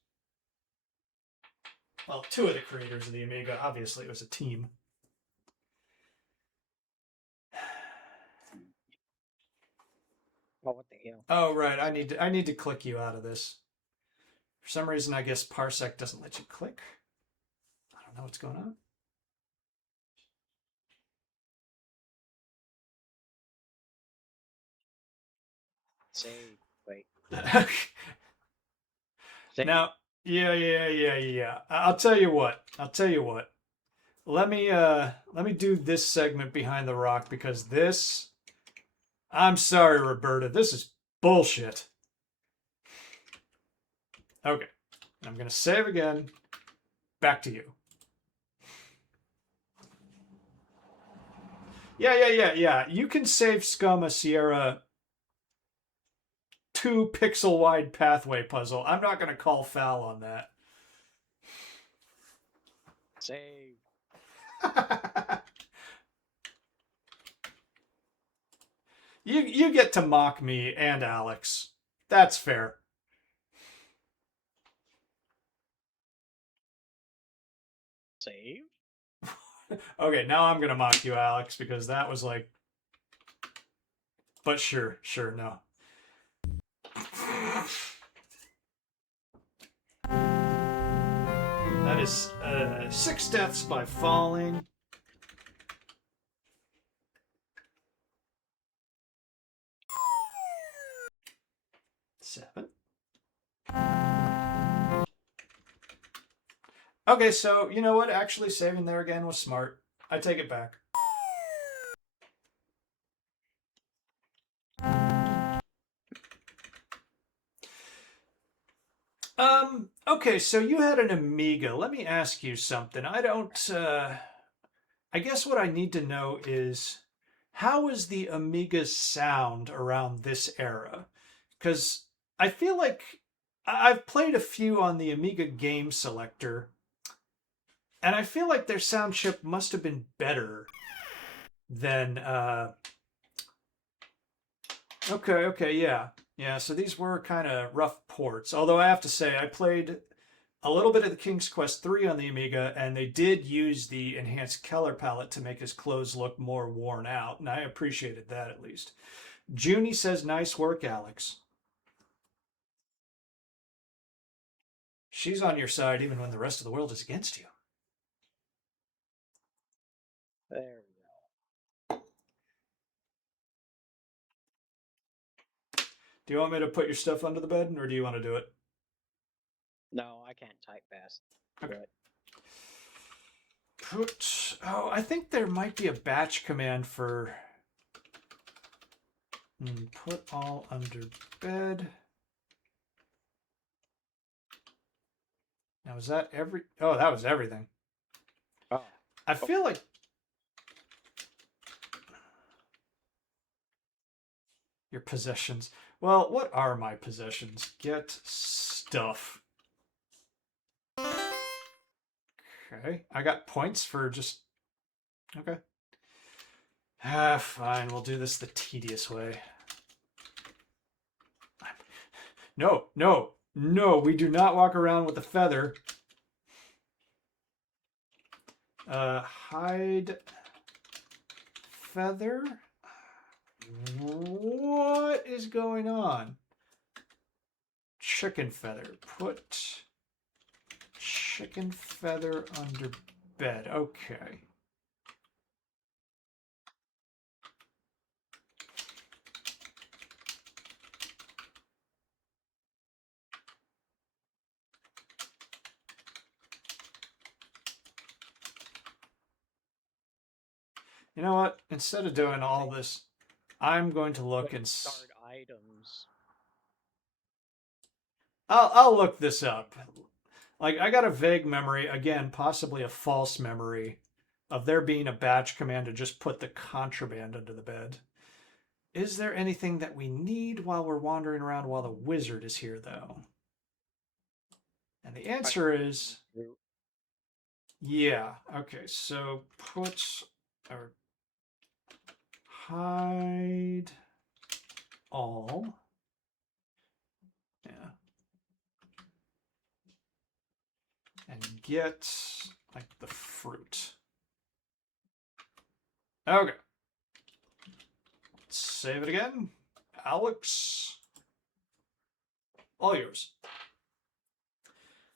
Well, 2 of the creators of the Amiga, obviously it was a team. Oh, what the hell? Oh, right. I need to click you out of this. For some reason, I guess Parsec doesn't let you click. I don't know what's going on. Save. Wait. Save. Now, yeah. I'll tell you what. Let me do this segment behind the rock because this. I'm sorry, Roberta. This is bullshit. Okay, I'm gonna save again. Back to you. Yeah. You can save Scum a Sierra 2 pixel wide pathway puzzle. I'm not gonna call foul on that. Save. You get to mock me and Alex. That's fair. Save. Okay, now I'm gonna mock you, Alex, because that was like. But sure, no. That is 6 deaths by falling. 7. Okay, so you know what? Actually, saving there again was smart. I take it back. Okay, so you had an Amiga. Let me ask you something. I don't, I guess what I need to know is how is the Amiga's sound around this era? Because I feel like I've played a few on the Amiga Game Selector, and I feel like their sound chip must have been better than, okay, yeah. So these were kind of rough ports. Although I have to say, I played a little bit of the King's Quest 3 on the Amiga, and they did use the enhanced color palette to make his clothes look more worn out, and I appreciated that at least. Junie says, "Nice work, Alex." She's on your side even when the rest of the world is against you. There we go. Do you want me to put your stuff under the bed, or do you want to do it? No, I can't type fast. Okay. Oh, I think there might be a batch command for put all under bed. Now, was that every... Oh, that was everything. Oh. I feel like... Your possessions. Well, what are my possessions? Get stuff. Okay. I got points for just... Okay. Fine. We'll do this the tedious way. No. We do not walk around with a feather. Hide feather. What is going on? Chicken feather. Put chicken feather under bed. Okay. You know what? Instead of doing all this, I'm going to look and start items. I'll look this up. Like, I got a vague memory, again, possibly a false memory, of there being a batch command to just put the contraband under the bed. Is there anything that we need while we're wandering around while the wizard is here, though? And the answer is yeah. Okay, so put or hide all. Yeah. And get like the fruit. Okay. Save it again. Alex, all yours.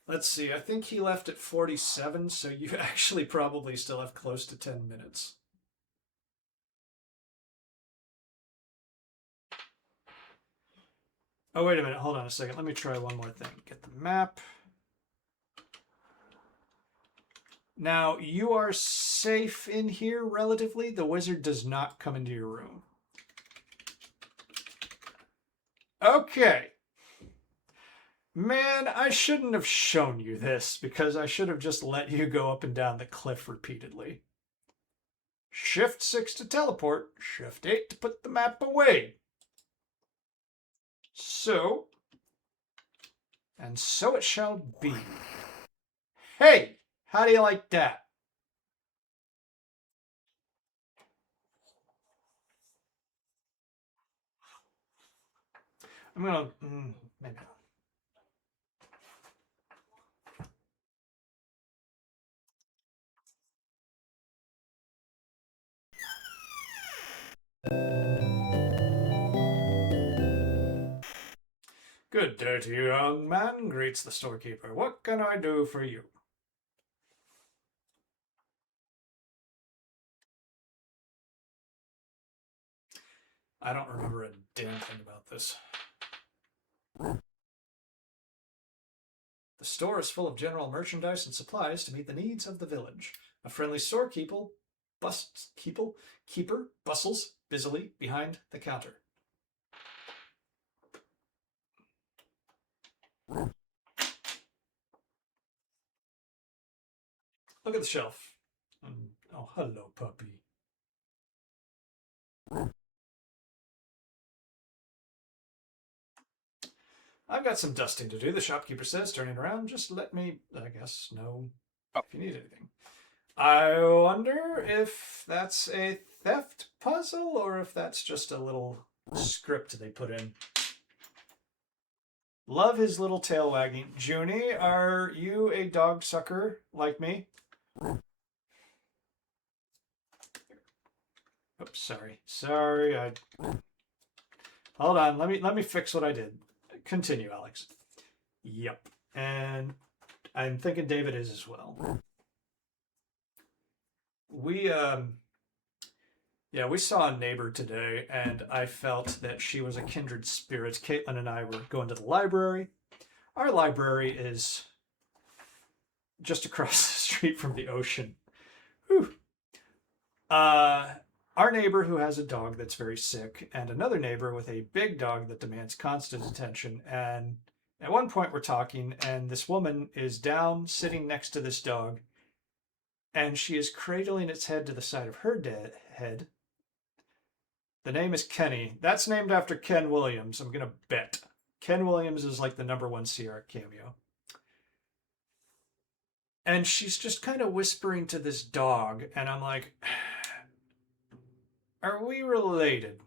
Let's see, I think he left at 47, so you actually probably still have close to 10 minutes. Oh, wait a minute. Hold on a second. Let me try one more thing. Get the map. Now, you are safe in here relatively. The wizard does not come into your room. Okay. Man, I shouldn't have shown you this because I should have just let you go up and down the cliff repeatedly. Shift 6 to teleport. Shift 8 to put the map away. So, and so it shall be. Hey, how do you like that? I'm gonna, maybe not. Good day to you, young man, greets the storekeeper. What can I do for you? I don't remember a damn thing about this. The store is full of general merchandise and supplies to meet the needs of the village. A friendly storekeeper bustles busily behind the counter. Look at the shelf. Oh, hello, puppy. I've got some dusting to do, the shopkeeper says, turning around. Just let me, I guess, know if you need anything. I wonder if that's a theft puzzle or if that's just a little script they put in. Love his little tail wagging. Junie, are you a dog sucker like me? Oops, sorry. Hold on. Let me fix what I did. Continue, Alex. Yep, and I'm thinking David is as well. We saw a neighbor today, and I felt that she was a kindred spirit. Caitlin and I were going to the library. Our library is just across the street from the ocean. Whew. Our neighbor who has a dog that's very sick, and another neighbor with a big dog that demands constant attention. And at one point, we're talking, and this woman is down sitting next to this dog, and she is cradling its head to the side of her head. The name is Kenny. That's named after Ken Williams, I'm going to bet. Ken Williams is like the #1 Sierra cameo. And she's just kind of whispering to this dog, and I'm like, are we related?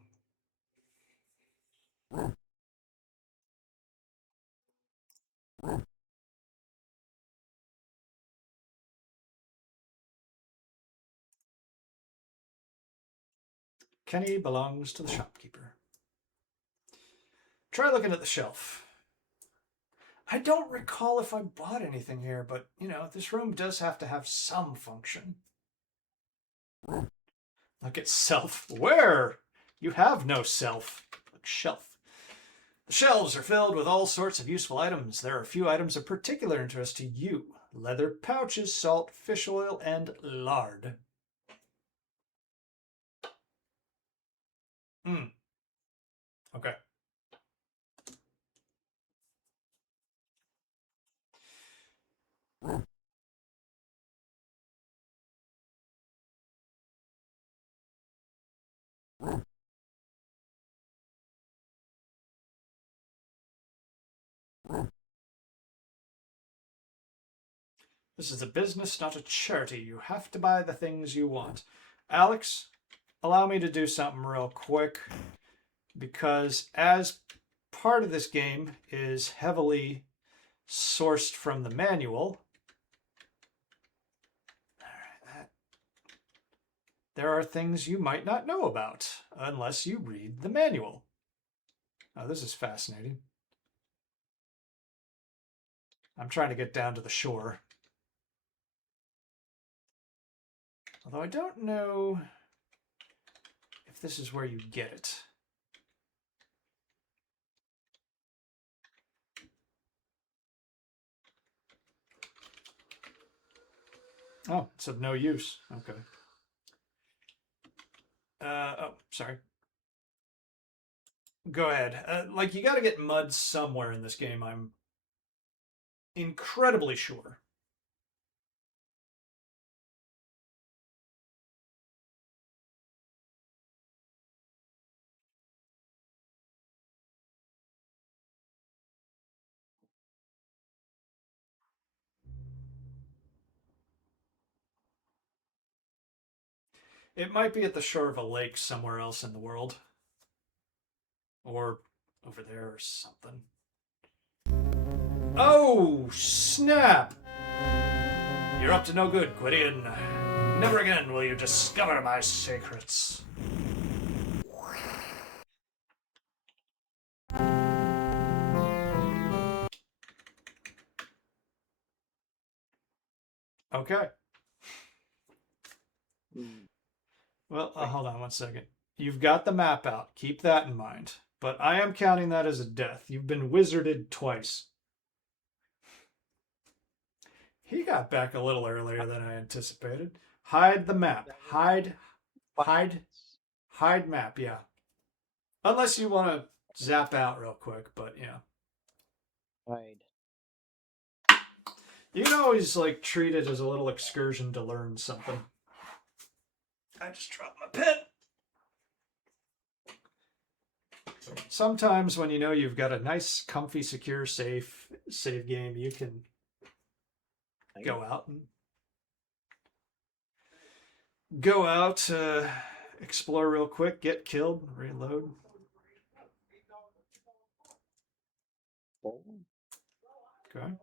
Kenny belongs to the shopkeeper. Try looking at the shelf. I don't recall if I bought anything here, but, this room does have to have some function. Look at self. Where? You have no self. Look, shelf. The shelves are filled with all sorts of useful items. There are a few items of particular interest to you. Leather pouches, salt, fish oil, and lard. Okay. This is a business, not a charity. You have to buy the things you want. Alex, allow me to do something real quick, because as part of this game is heavily sourced from the manual, there are things you might not know about unless you read the manual. Oh, this is fascinating. I'm trying to get down to the shore. Although I don't know if this is where you get it. Oh, it's of no use. Okay. Oh, sorry. Go ahead. Like, you got to get mud somewhere in this game, I'm incredibly sure. It might be at the shore of a lake somewhere else in the world. Or over there or something. Oh, snap! You're up to no good, Gwydion. Never again will you discover my secrets. Okay. Well, hold on one second. You've got the map out. Keep that in mind. But I am counting that as a death. You've been wizarded twice. He got back a little earlier than I anticipated. Hide the map. Hide map, yeah. Unless you want to zap out real quick, but yeah. Hide. You can always like treat it as a little excursion to learn something. I just dropped my pen. Sometimes when you know you've got a nice, comfy, secure, safe save game, you can go out and explore real quick, get killed, reload. Okay.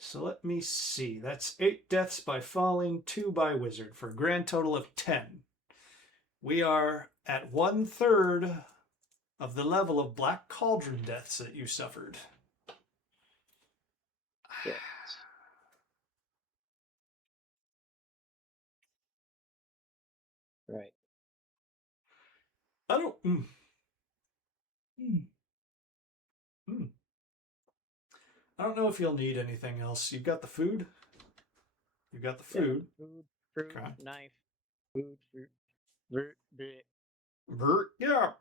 So let me see. That's 8 deaths by falling, 2 by wizard, for a grand total of 10. We are at 1/3 of the level of Black Cauldron deaths that you suffered. Yes. Right. I don't. I don't know if you'll need anything else. You've got the food. You've got the food. Yeah, food, fruit, Okay. knife, food, fruit, Yeah,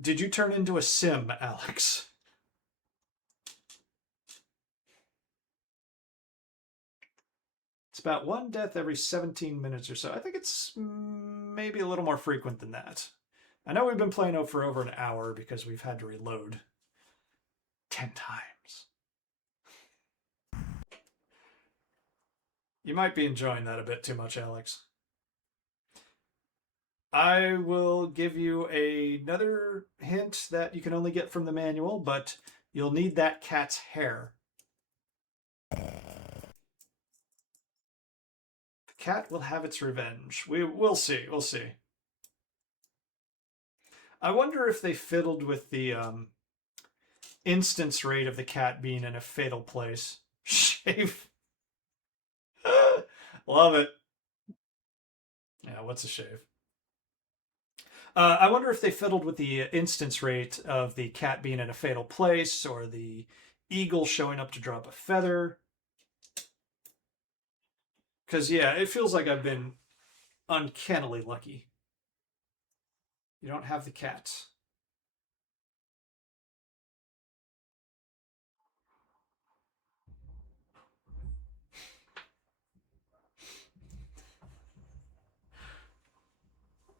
Did you turn into a sim, Alex? It's about 1 death every 17 minutes or so. I think it's maybe a little more frequent than that. I know we've been playing for over an hour because we've had to reload 10 times. You might be enjoying that a bit too much, Alex. I will give you another hint that you can only get from the manual, but you'll need that cat's hair. The cat will have its revenge. We'll see. We'll see. I wonder if they fiddled with the instance rate of the cat being in a fatal place. Shave. Love it. Yeah, what's a shave? I wonder if they fiddled with the instance rate of the cat being in a fatal place or the eagle showing up to drop a feather. Because, yeah, it feels like I've been uncannily lucky. You don't have the cats.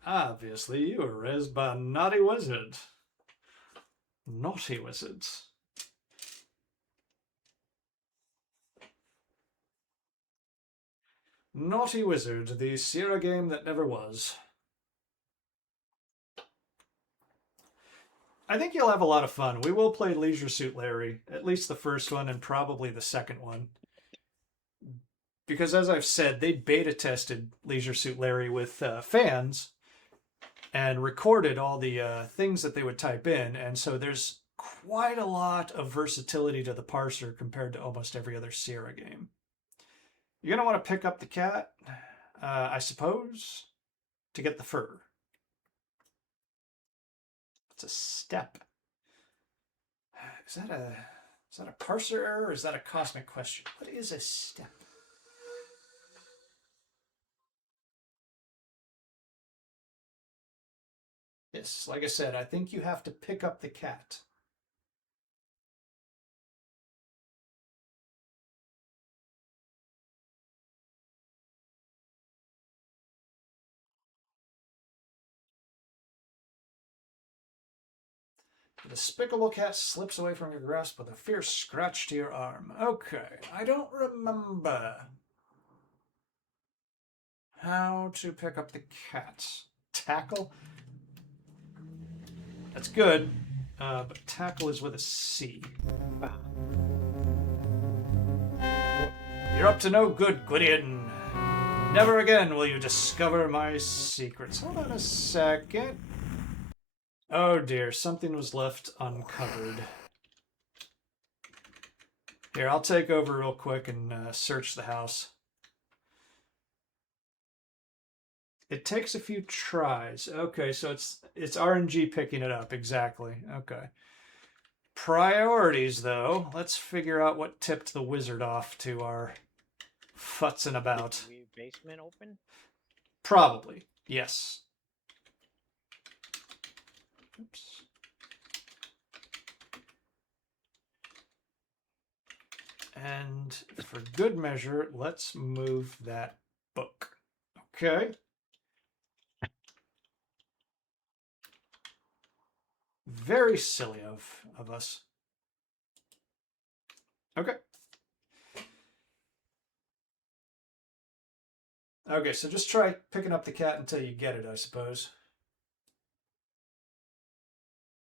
Obviously, you were raised by a naughty wizard. Naughty wizards. Naughty Wizard, the Sierra game that never was. I think you'll have a lot of fun. We will play Leisure Suit Larry, at least the first one and probably the second one. because as I've said, they beta tested Leisure Suit Larry with fans and recorded all the things that they would type in, and so there's quite a lot of versatility to the parser compared to almost every other Sierra game. You're gonna want to pick up the cat, I suppose, to get the fur. It's a step. Is that a parser error or is that a cosmic question? What is a step? Yes, like I said, I think you have to pick up the cat. The despicable cat slips away from your grasp with a fierce scratch to your arm. Okay, I don't remember how to pick up the cat. Tackle? That's good, but tackle is with a C. You're up to no good, Gwydion. Never again will you discover my secrets. Hold on a second. Oh dear, something was left uncovered. Here, I'll take over real quick and search the house. It takes a few tries. Okay, so it's RNG picking it up, exactly. Okay. Priorities, though. Let's figure out what tipped the wizard off to our futzing about. Did we basement open? Probably, yes. Oops. And for good measure, let's move that book. Okay. Very silly of us. Okay. Okay, so just try picking up the cat until you get it, I suppose.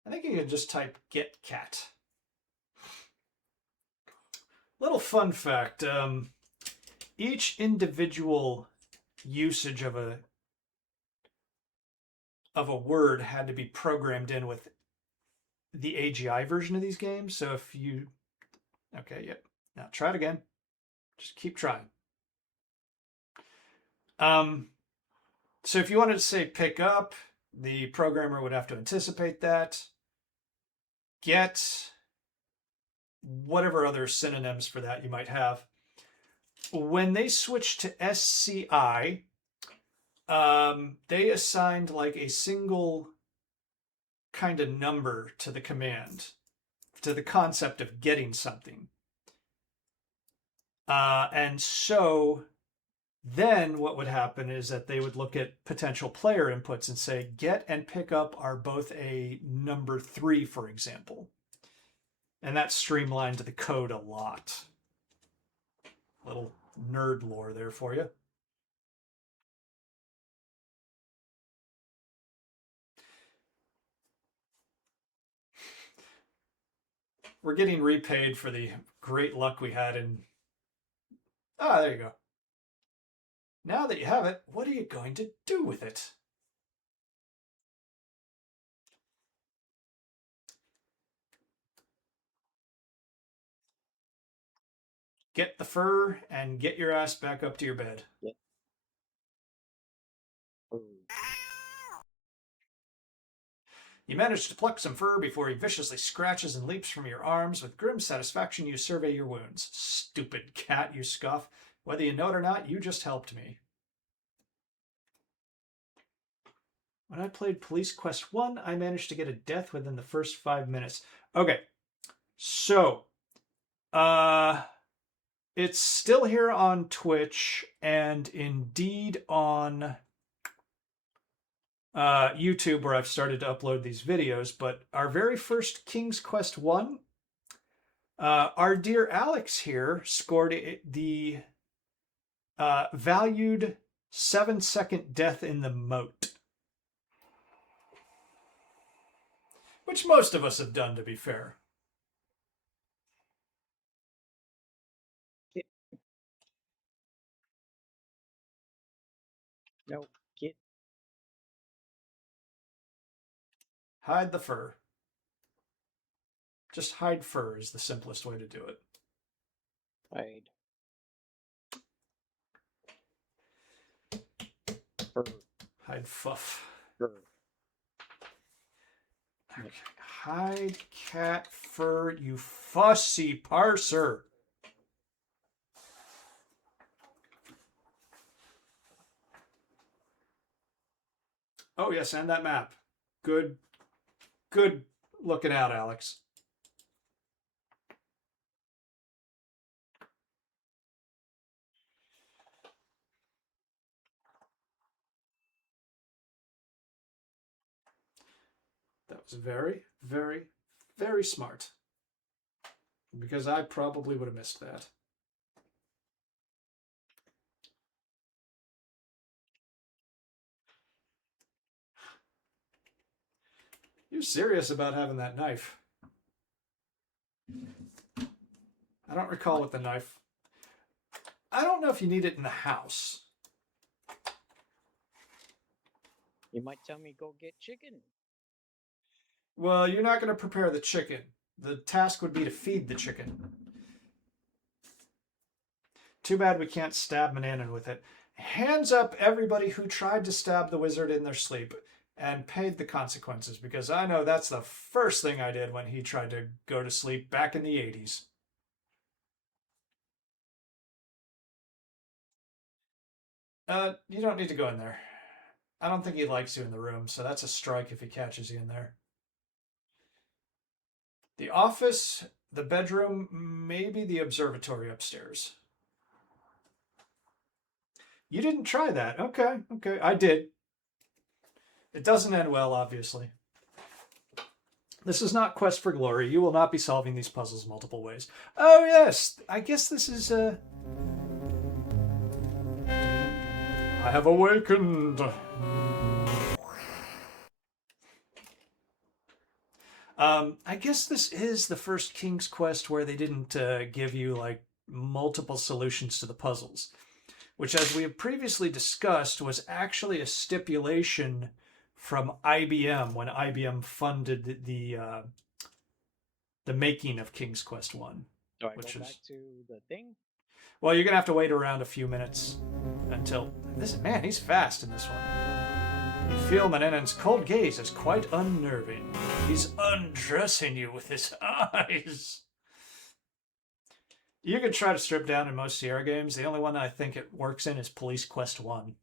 I think you can just type get cat. Little fun fact, each individual usage of a word had to be programmed in with the AGI version of these games. So if you, okay, yep. Now try it again. Just keep trying. So if you wanted to say pick up, the programmer would have to anticipate that. Get, whatever other synonyms for that you might have. When they switched to SCI, they assigned like a single kind of number to the command, to the concept of getting something. And so then what would happen is that they would look at potential player inputs and say, get and pick up are both a number 3, for example. And that streamlined the code a lot. Little nerd lore there for you. We're getting repaid for the great luck we had in... Ah, there you go. Now that you have it, what are you going to do with it? Get the fur and get your ass back up to your bed. Yeah. You manage to pluck some fur before he viciously scratches and leaps from your arms. With grim satisfaction, you survey your wounds. Stupid cat, you scoff. Whether you know it or not, you just helped me. When I played Police Quest 1, I managed to get a death within the first 5 minutes. Okay, so, it's still here on Twitch and indeed on YouTube, where I've started to upload these videos. But our very first King's Quest 1, our dear Alex here scored the valued 7-second death in the moat. Which most of us have done, to be fair. No, get. Hide the fur. Just hide fur is the simplest way to do it. Hide. Fur. Hide fuff. Fur. Okay. Hide cat fur, you fussy parser. Oh, yes, and that map. Good looking out, Alex. That was very, very, very smart. Because I probably would have missed that. You're serious about having that knife. I don't recall what the knife... I don't know if you need it in the house. You might tell me go get chicken. Well, you're not going to prepare the chicken. The task would be to feed the chicken. Too bad we can't stab Mananan with it. Hands up everybody who tried to stab the wizard in their sleep and paid the consequences, because I know that's the first thing I did when he tried to go to sleep back in the 80s. You don't need to go in there. I don't think he likes you in the room, so that's a strike if he catches you in there. The office, the bedroom, maybe the observatory upstairs. You didn't try that. Okay. I did. It doesn't end well, obviously. This is not Quest for Glory. You will not be solving these puzzles multiple ways. Oh, yes. I guess this is... I have awakened. I guess this is the first King's Quest where they didn't give you like multiple solutions to the puzzles, which, as we have previously discussed, was actually a stipulation from IBM when IBM funded the making of King's Quest 1. Do I go back to the thing? Well, you're gonna have to wait around a few minutes until this. Man, he's fast in this one. You feel Mananan's cold gaze is quite unnerving. He's undressing you with his eyes. You could try to strip down in most Sierra games. The only one I think it works in is Police Quest 1.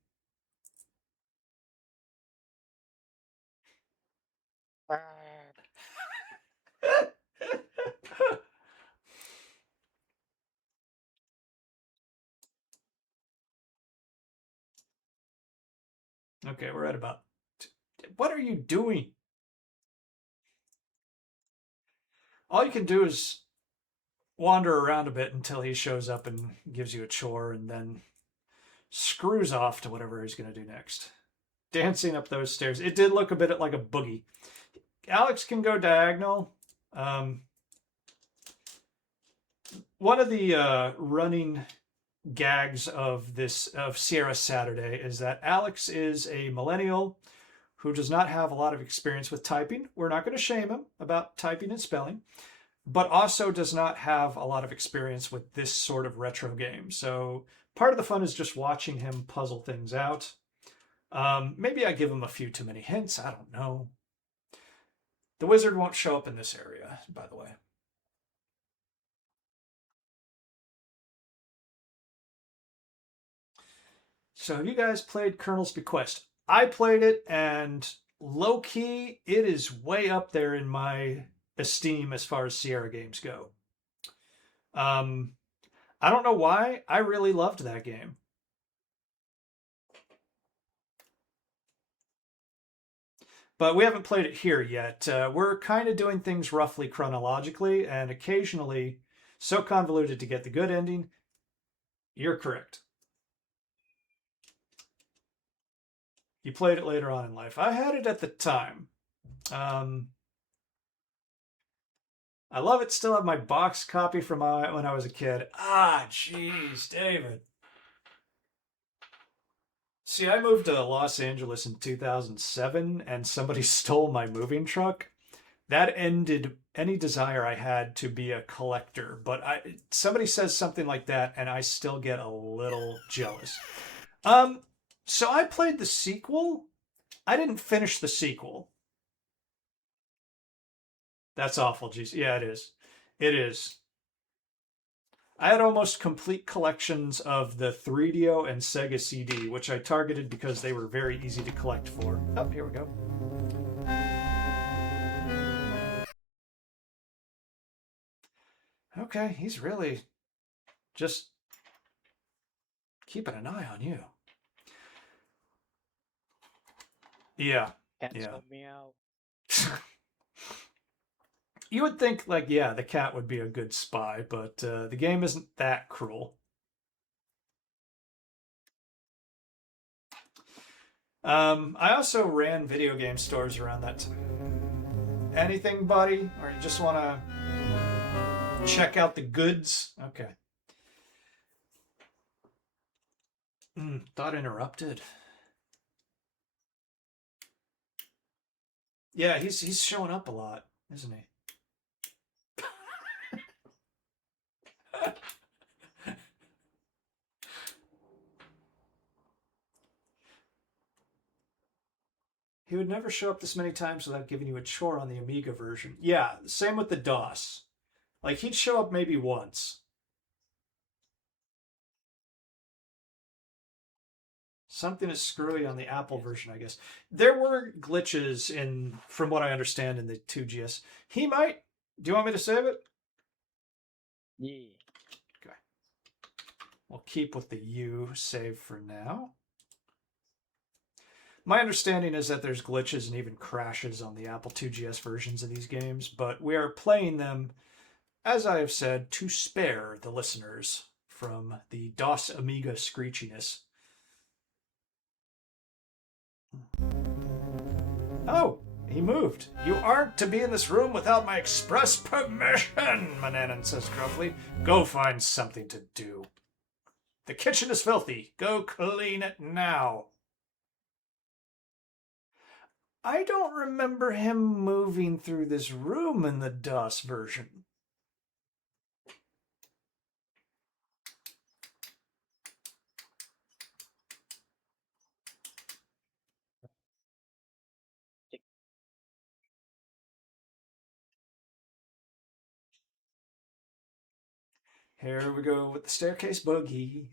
Okay, we're at about... What are you doing? All you can do is wander around a bit until he shows up and gives you a chore and then screws off to whatever he's going to do next. Dancing up those stairs. It did look a bit like a boogie. Alex can go diagonal. One of the running gags of Sierra Saturday is that Alex is a millennial who does not have a lot of experience with typing. We're not going to shame him about typing and spelling, but also does not have a lot of experience with this sort of retro game. So part of the fun is just watching him puzzle things out. Maybe I give him a few too many hints. I don't know. The wizard won't show up in this area, by the way. So have you guys played Colonel's Bequest? I played it, and low-key, it is way up there in my esteem as far as Sierra games go. I don't know why. I really loved that game. But we haven't played it here yet. We're kind of doing things roughly chronologically, and occasionally so convoluted to get the good ending. You're correct. You played it later on in life. I had it at the time. I love it. Still have my box copy from when I was a kid. Ah, jeez, David. See, I moved to Los Angeles in 2007 and somebody stole my moving truck. That ended any desire I had to be a collector. But somebody says something like that and I still get a little jealous. Um, so I played the sequel. I didn't finish the sequel. That's awful, geez. Yeah, it is. It is. I had almost complete collections of the 3DO and Sega CD, which I targeted because they were very easy to collect for. Oh, here we go. Okay, he's really just keeping an eye on you. Yeah, Cats yeah. go meow. You would think, like, yeah, the cat would be a good spy, but the game isn't that cruel. I also ran video game stores around that time. Anything, buddy? Or you just want to check out the goods? Okay. Thought interrupted. Yeah, he's showing up a lot, isn't he? He would never show up this many times without giving you a chore on the Amiga version. Yeah, same with the DOS. Like, he'd show up maybe once. Something is screwy on the Apple version, I guess. There were glitches in, from what I understand, in the 2GS. He might. Do you want me to save it? Yeah. Okay. We'll keep with the U save for now. My understanding is that there's glitches and even crashes on the Apple 2GS versions of these games, but we are playing them, as I have said, to spare the listeners from the DOS Amiga screechiness. Oh, he moved. You aren't to be in this room without my express permission, Mananan says gruffly. Go find something to do. The kitchen is filthy. Go clean it now. I don't remember him moving through this room in the DOS version. Here we go with the staircase boogie.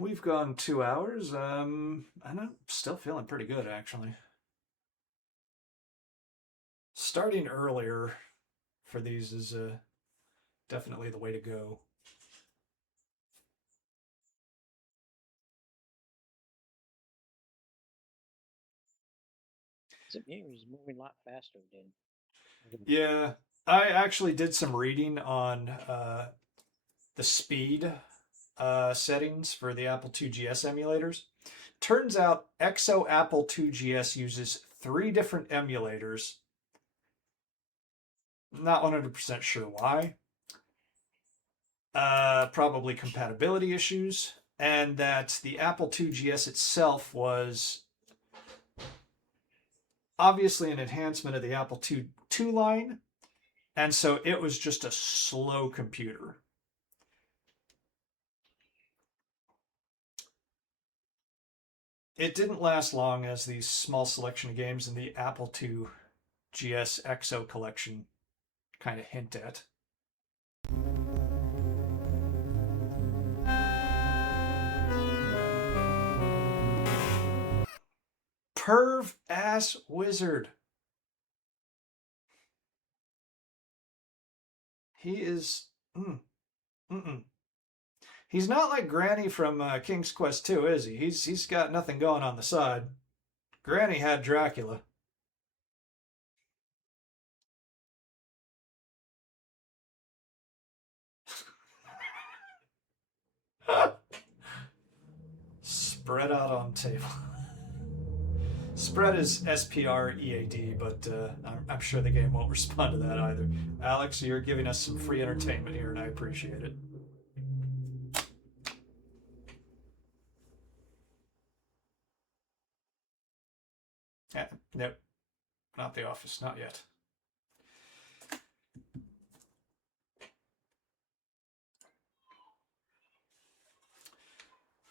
We've gone 2 hours. I'm still feeling pretty good, actually. Starting earlier for these is definitely the way to go. It was moving a lot faster than. Yeah, I actually did some reading on the speed settings for the Apple 2GS emulators. Turns out Exo Apple 2GS uses 3 different emulators. Not 100% sure why. Probably compatibility issues, and that the Apple 2GS itself was obviously an enhancement of the Apple II line, and so it was just a slow computer. It didn't last long, as the small selection of games in the Apple II GS Exo collection kind of hint at. Perv ass wizard. He is. Mm-mm. He's not like Granny from King's Quest 2, is he? He's got nothing going on the side. Granny had Dracula. Spread out on table. Spread is SPREAD, but I'm sure the game won't respond to that either. Alex, you're giving us some free entertainment here, and I appreciate it. Nope. Not the office. Not yet.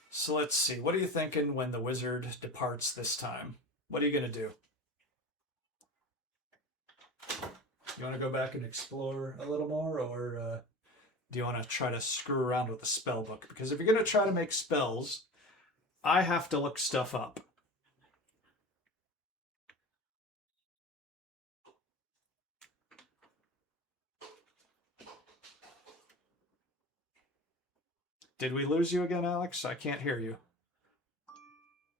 So let's see. What are you thinking when the wizard departs this time? What are you going to do? You want to go back and explore a little more, or do you want to try to screw around with the spell book? Because if you're going to try to make spells, I have to look stuff up. Did we lose you again, Alex? I can't hear you.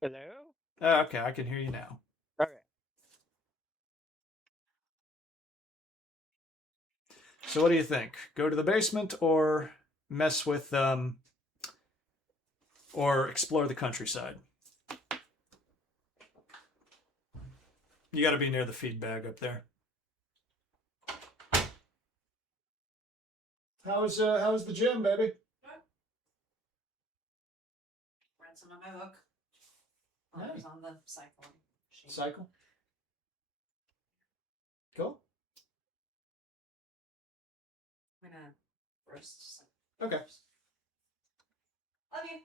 Hello? Okay, I can hear you now. Okay. So what do you think? Go to the basement or mess with or explore the countryside? You got to be near the feed bag up there. How's the gym, baby? Rinsing on my hook. I was on the cycling machine. Cycle. Cool. I'm gonna roast some. Okay. Love you.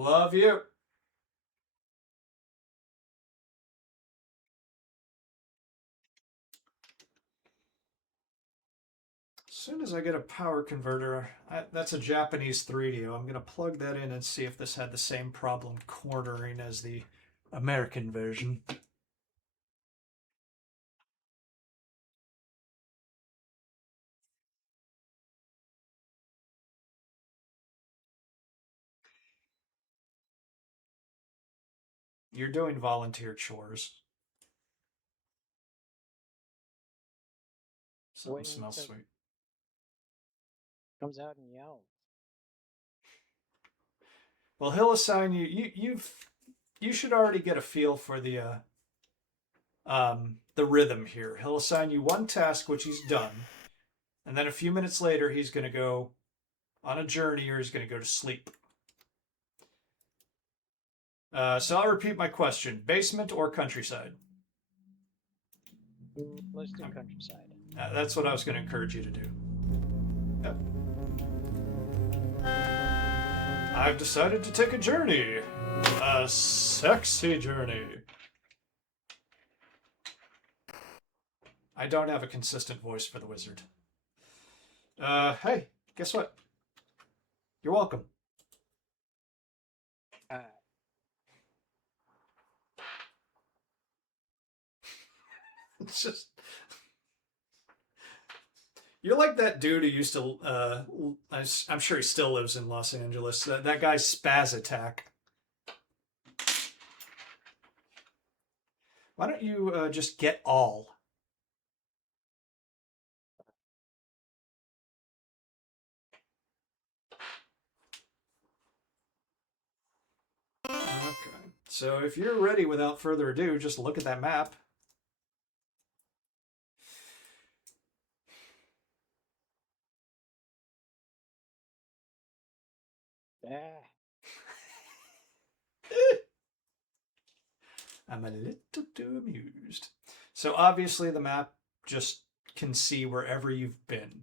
Love you. As soon as I get a power converter, that's a Japanese 3DO. I'm going to plug that in and see if this had the same problem cornering as the American version. You're doing volunteer chores. Something Waiting smells till- sweet. Comes out and yells. Well, he'll assign you. You should already get a feel for the rhythm here. He'll assign you one task, which he's done, and then a few minutes later, he's going to go on a journey or he's going to go to sleep. So I'll repeat my question: basement or countryside? Let's do countryside. That's what I was going to encourage you to do. Yep. I've decided to take a journey. A sexy journey. I don't have a consistent voice for the wizard. Hey, guess what? You're welcome. It's just... You're like that dude who used to, I'm sure he still lives in Los Angeles, that guy's Spaz Attack. Why don't you just get all? Okay, so if you're ready without further ado, just look at that map. I'm a little too amused. So obviously the map just can see wherever you've been.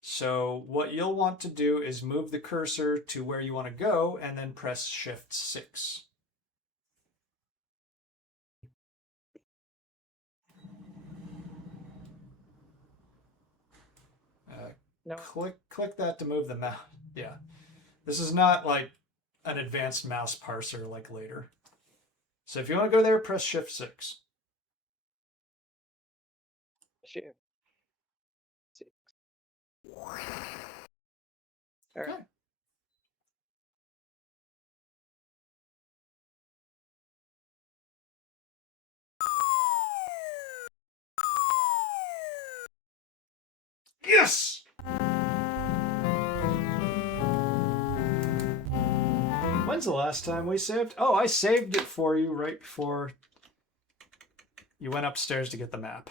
So what you'll want to do is move the cursor to where you want to go and then press Shift 6. No. Click that to move the mouse. Yeah. This is not like an advanced mouse parser like later. So if you want to go there, press Shift 6. Shift 6. All right. Okay. Yes! When's the last time we saved? Oh, I saved it for you right before you went upstairs to get the map.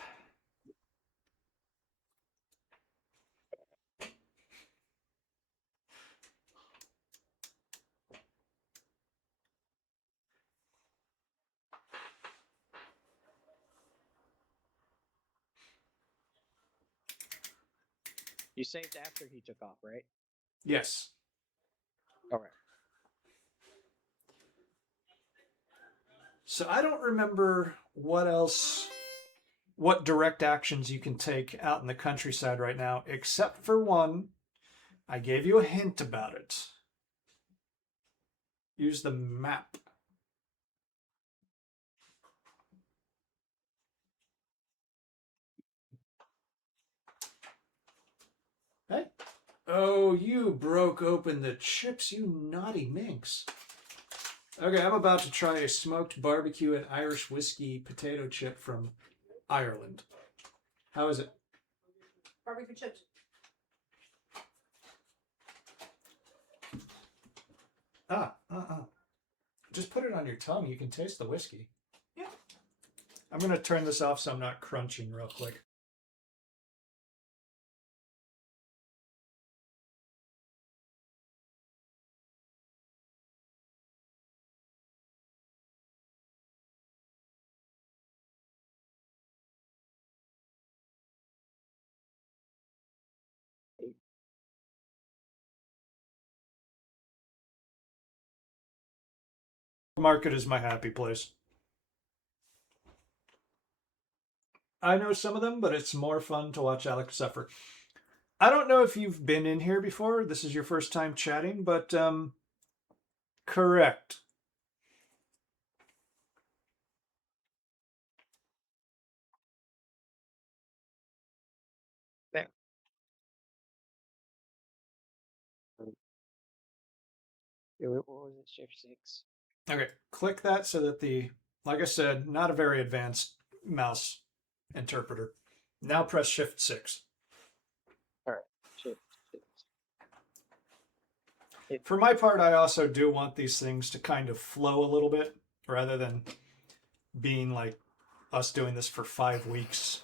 You saved after he took off, right? Yes. All right. So I don't remember what else, what direct actions you can take out in the countryside right now, except for one. I gave you a hint about it. Use the map. Hey. Oh, you broke open the chips, you naughty minx. Okay, I'm about to try a smoked barbecue and Irish whiskey potato chip from Ireland. How is it? Barbecue chips. Just put it on your tongue. You can taste the whiskey. Yeah. I'm going to turn this off so I'm not crunching real quick. Market is my happy place. I know some of them, but it's more fun to watch Alex suffer. I don't know if you've been in here before. This is your first time chatting, but correct. There. What was it? Shift 6. Okay, click that so that like I said, not a very advanced mouse interpreter. Now press Shift 6. All right. Shift 6. For my part, I also do want these things to kind of flow a little bit rather than being like us doing this for 5 weeks.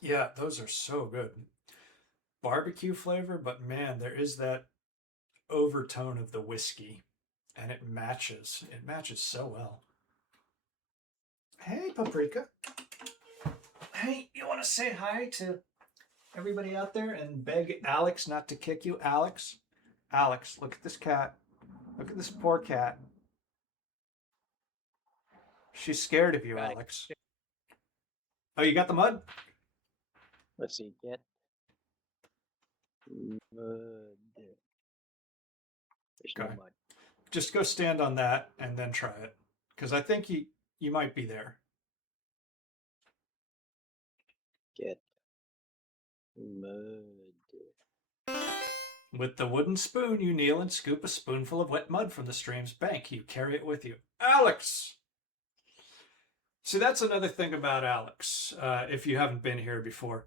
Yeah, those are so good. Barbecue flavor, but man, there is that overtone of the whiskey, and it matches. It matches so well. Hey, Paprika. Hey, you want to say hi to everybody out there and beg Alex not to kick you? Alex, Alex, look at this cat. Look at this poor cat. She's scared of you, Got it. Alex. Oh, you got the mud? Let's see. Get mud. There's no Okay. mud. Just go stand on that and then try it, because I think you might be there. Get mud. With the wooden spoon, you kneel and scoop a spoonful of wet mud from the stream's bank. You carry it with you. Alex! See, that's another thing about Alex, if you haven't been here before.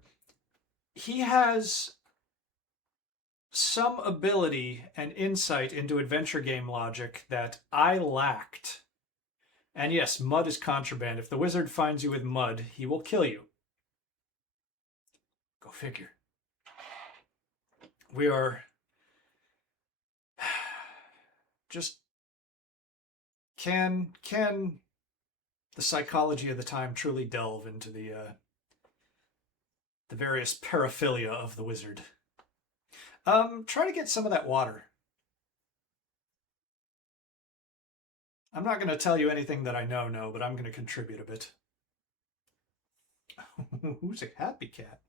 He has some ability and insight into adventure game logic that I lacked. And yes, mud is contraband. If the wizard finds you with mud, he will kill you. Go figure. We are just can the psychology of the time truly delve into the various paraphilia of the wizard? Try to get some of that water. I'm not going to tell you anything that I know, but I'm going to contribute a bit. Who's a happy cat?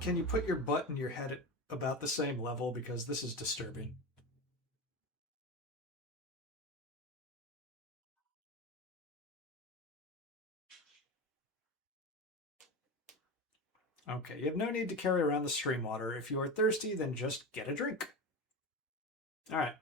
Can you put your butt and your head at about the same level, because this is disturbing? Okay, you have no need to carry around the stream water. If you are thirsty, then just get a drink. All right.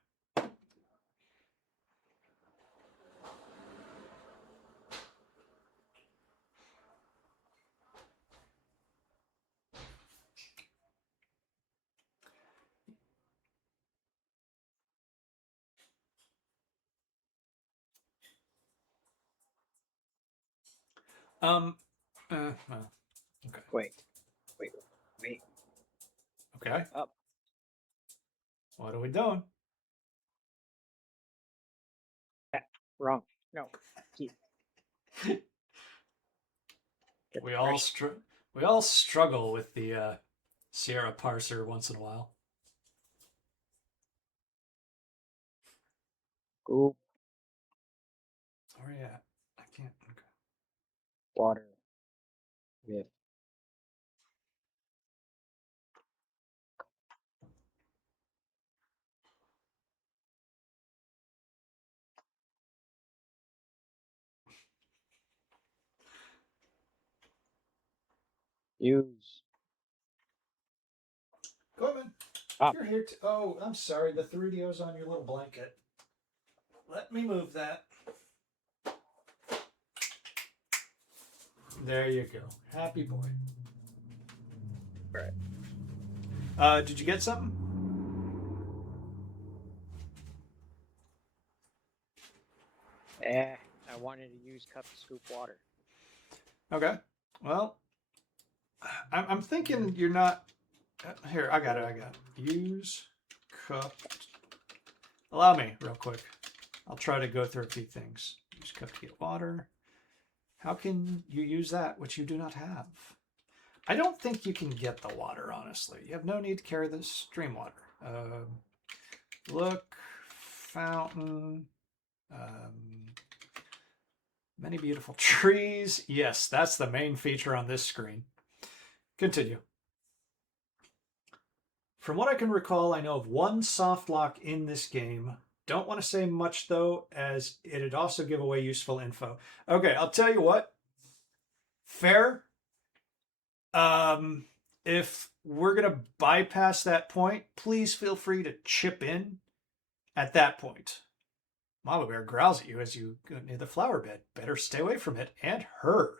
Well, okay. Wait. Okay. Up. What are we doing? Wrong. No. Keep. Get We the all fresh- we all struggle with the Sierra parser once in a while. Go. Where are you at? I can't. Okay. Water. With. Use. Goodman, Up. you're here. Oh, I'm sorry. The 3DO's on your little blanket. Let me move that. There you go. Happy boy. Right. Did you get something? I wanted to use cup to scoop water. Okay. Well, I'm thinking you're not. Here, I got it. Use cup. Allow me, real quick. I'll try to go through a few things. Use cup to get water. How can you use that which you do not have? I don't think you can get the water, honestly. You have no need to carry the stream water. Look, fountain, many beautiful trees. Yes, that's the main feature on this screen. Continue. From what I can recall, I know of one soft lock in this game. Don't want to say much, though, as it'd also give away useful info. Okay, I'll tell you what. Fair. If we're going to bypass that point, please feel free to chip in at that point. Mama Bear growls at you as you go near the flower bed. Better stay away from it and her.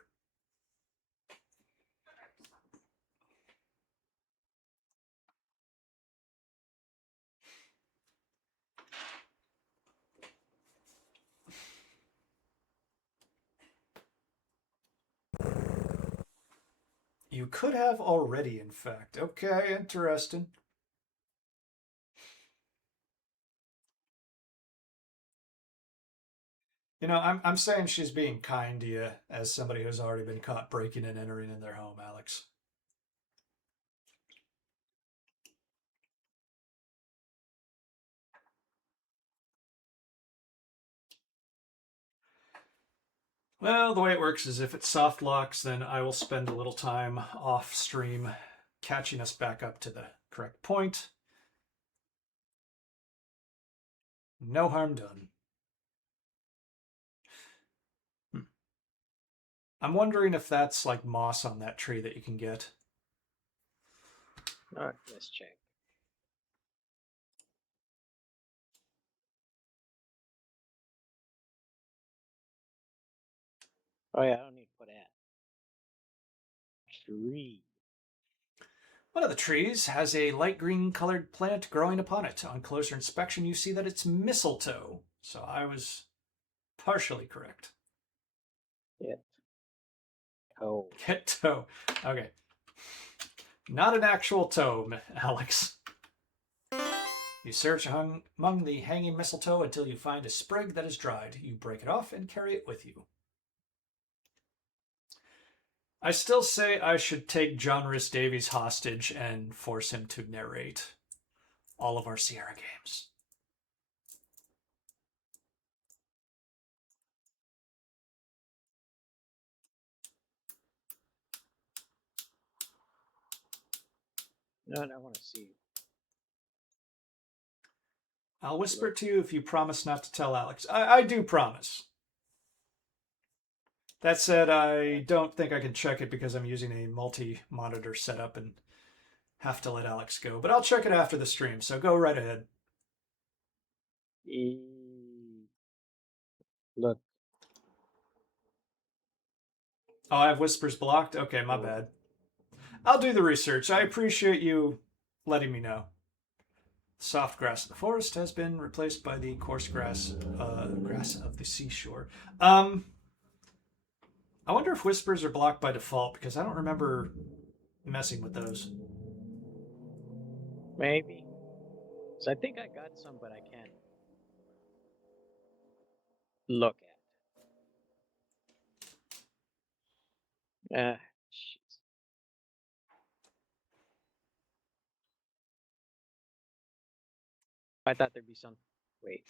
You could have already, in fact. Okay, interesting. You know, I'm saying she's being kind to you as somebody who's already been caught breaking and entering in their home, Alex. Well, the way it works is if it soft locks, then I will spend a little time off stream catching us back up to the correct point. No harm done. I'm wondering if that's like moss on that tree that you can get. Let's check. Oh yeah, I don't need to put that. Tree. One of the trees has a light green colored plant growing upon it. On closer inspection, you see that it's mistletoe. So I was partially correct. Get. Oh. Get toe. Okay. Not an actual toe, Alex. You search among the hanging mistletoe until you find a sprig that is dried. You break it off and carry it with you. I still say I should take John Rhys Davies hostage and force him to narrate all of our Sierra games. No, I want to see. I'll whisper it to you if you promise not to tell Alex. I do promise. That said, I don't think I can check it because I'm using a multi-monitor setup and have to let Alex go. But I'll check it after the stream, so go right ahead. Look. Oh, I have whispers blocked? Okay, my bad. I'll do the research. I appreciate you letting me know. Soft grass of the forest has been replaced by the coarse grass of the seashore. I wonder if whispers are blocked by default because I don't remember messing with those. Maybe. So I think I got some, but I can't look at. Jeez. I thought there'd be some. Wait.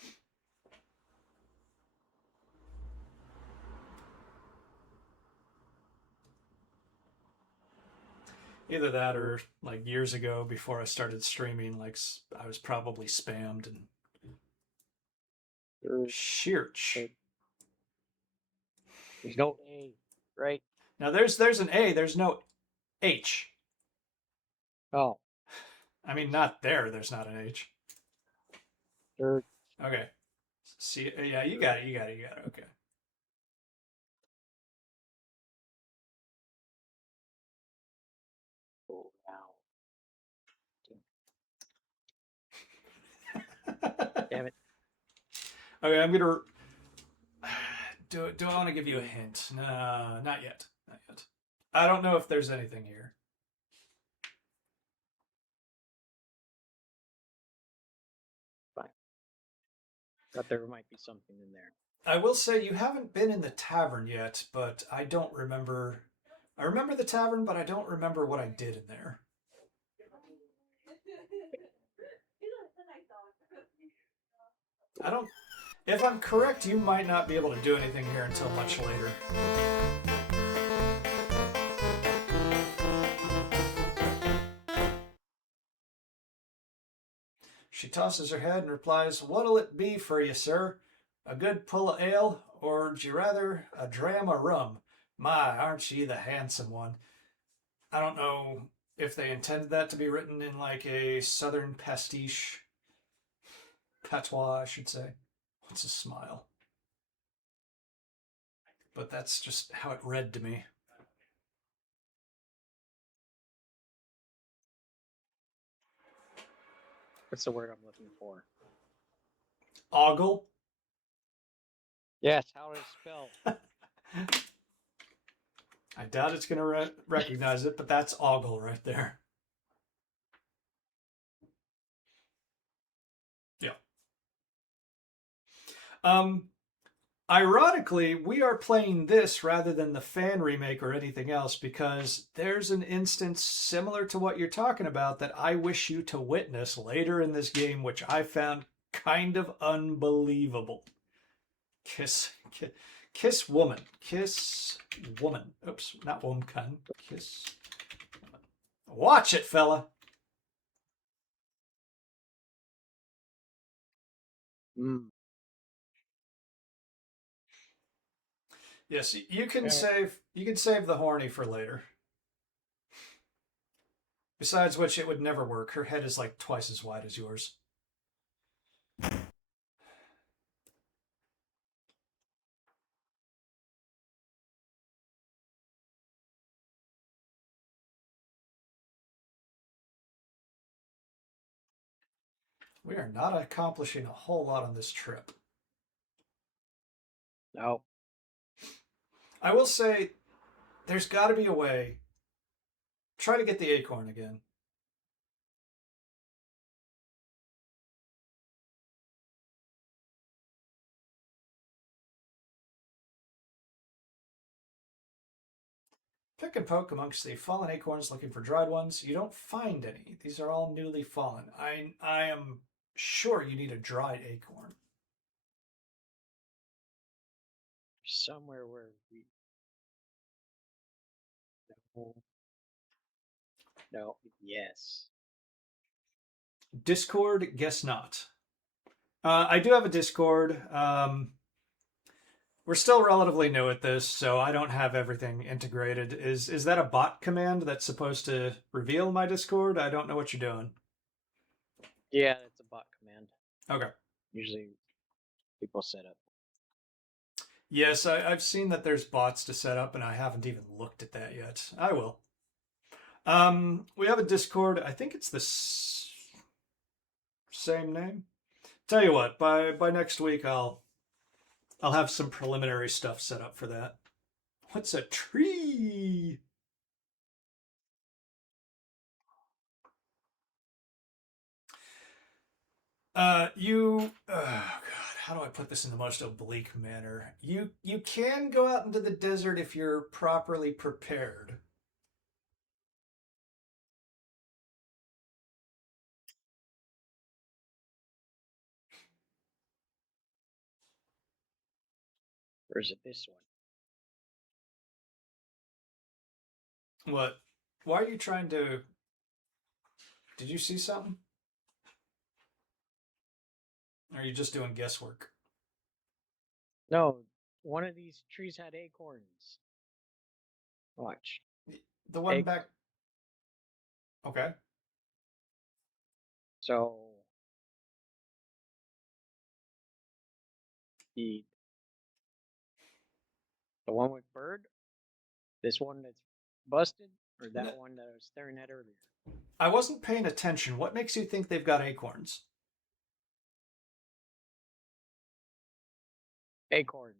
Either that or like years ago before I started streaming, like I was probably spammed and Shearch. There's no A, right? Now there's an A, there's no H. Oh. I mean, not there. There's not an H. Dirt. Okay. See, yeah, you got it. You got it. You got it. Okay. Oh, wow. Damn it. Okay, I'm gonna. Do I want to give you a hint? No, not yet. Not yet. I don't know if there's anything here. Fine. Thought there might be something in there. I will say you haven't been in the tavern yet, but I don't remember. I remember the tavern, but I don't remember what I did in there. I don't. If I'm correct, you might not be able to do anything here until much later. She tosses her head and replies, "What'll it be for you, sir? A good pull of ale, or d'ye rather a dram of rum? My, aren't ye the handsome one?" I don't know if they intended that to be written in like a southern pastiche patois, I should say. What's a smile? But that's just how it read to me. What's the word I'm looking for? Ogle? Yes, how is it spelled? I doubt it's going to recognize it, but that's ogle right there. Yeah. Ironically, we are playing this rather than the fan remake or anything else because there's an instance similar to what you're talking about that I wish you to witness later in this game, which I found kind of unbelievable. Kiss woman. Kiss woman. Oops, not woman. Kiss woman. Watch it, fella. Mm. Yes, you can save the horny for later. Besides which, it would never work. Her head is like twice as wide as yours. We are not accomplishing a whole lot on this trip. No. I will say, there's got to be a way. Try to get the acorn again. Pick and poke amongst the fallen acorns looking for dried ones. You don't find any. These are all newly fallen. I am sure you need a dried acorn. Somewhere where we. No. No. Yes. Discord, guess not. I do have a Discord. We're still relatively new at this, so I don't have everything integrated. Is that a bot command that's supposed to reveal my Discord? I don't know what you're doing. Yeah, that's a bot command. Okay. Usually people set up. Yes, I've seen that there's bots to set up, and I haven't even looked at that yet. I will. We have a Discord. I think it's the same name. Tell you what, by next week I'll have some preliminary stuff set up for that. What's a tree? Oh God, how do I put this in the most oblique manner? You can go out into the desert if you're properly prepared. Or is it this one? What? Why are you trying to? Did you see something? Or are you just doing guesswork? No, one of these trees had acorns. Watch. The one Acorn. back. Okay. So the one with bird, this one that's busted, or that one that I was staring at earlier? I wasn't paying attention. What makes you think they've got acorns? Acorns.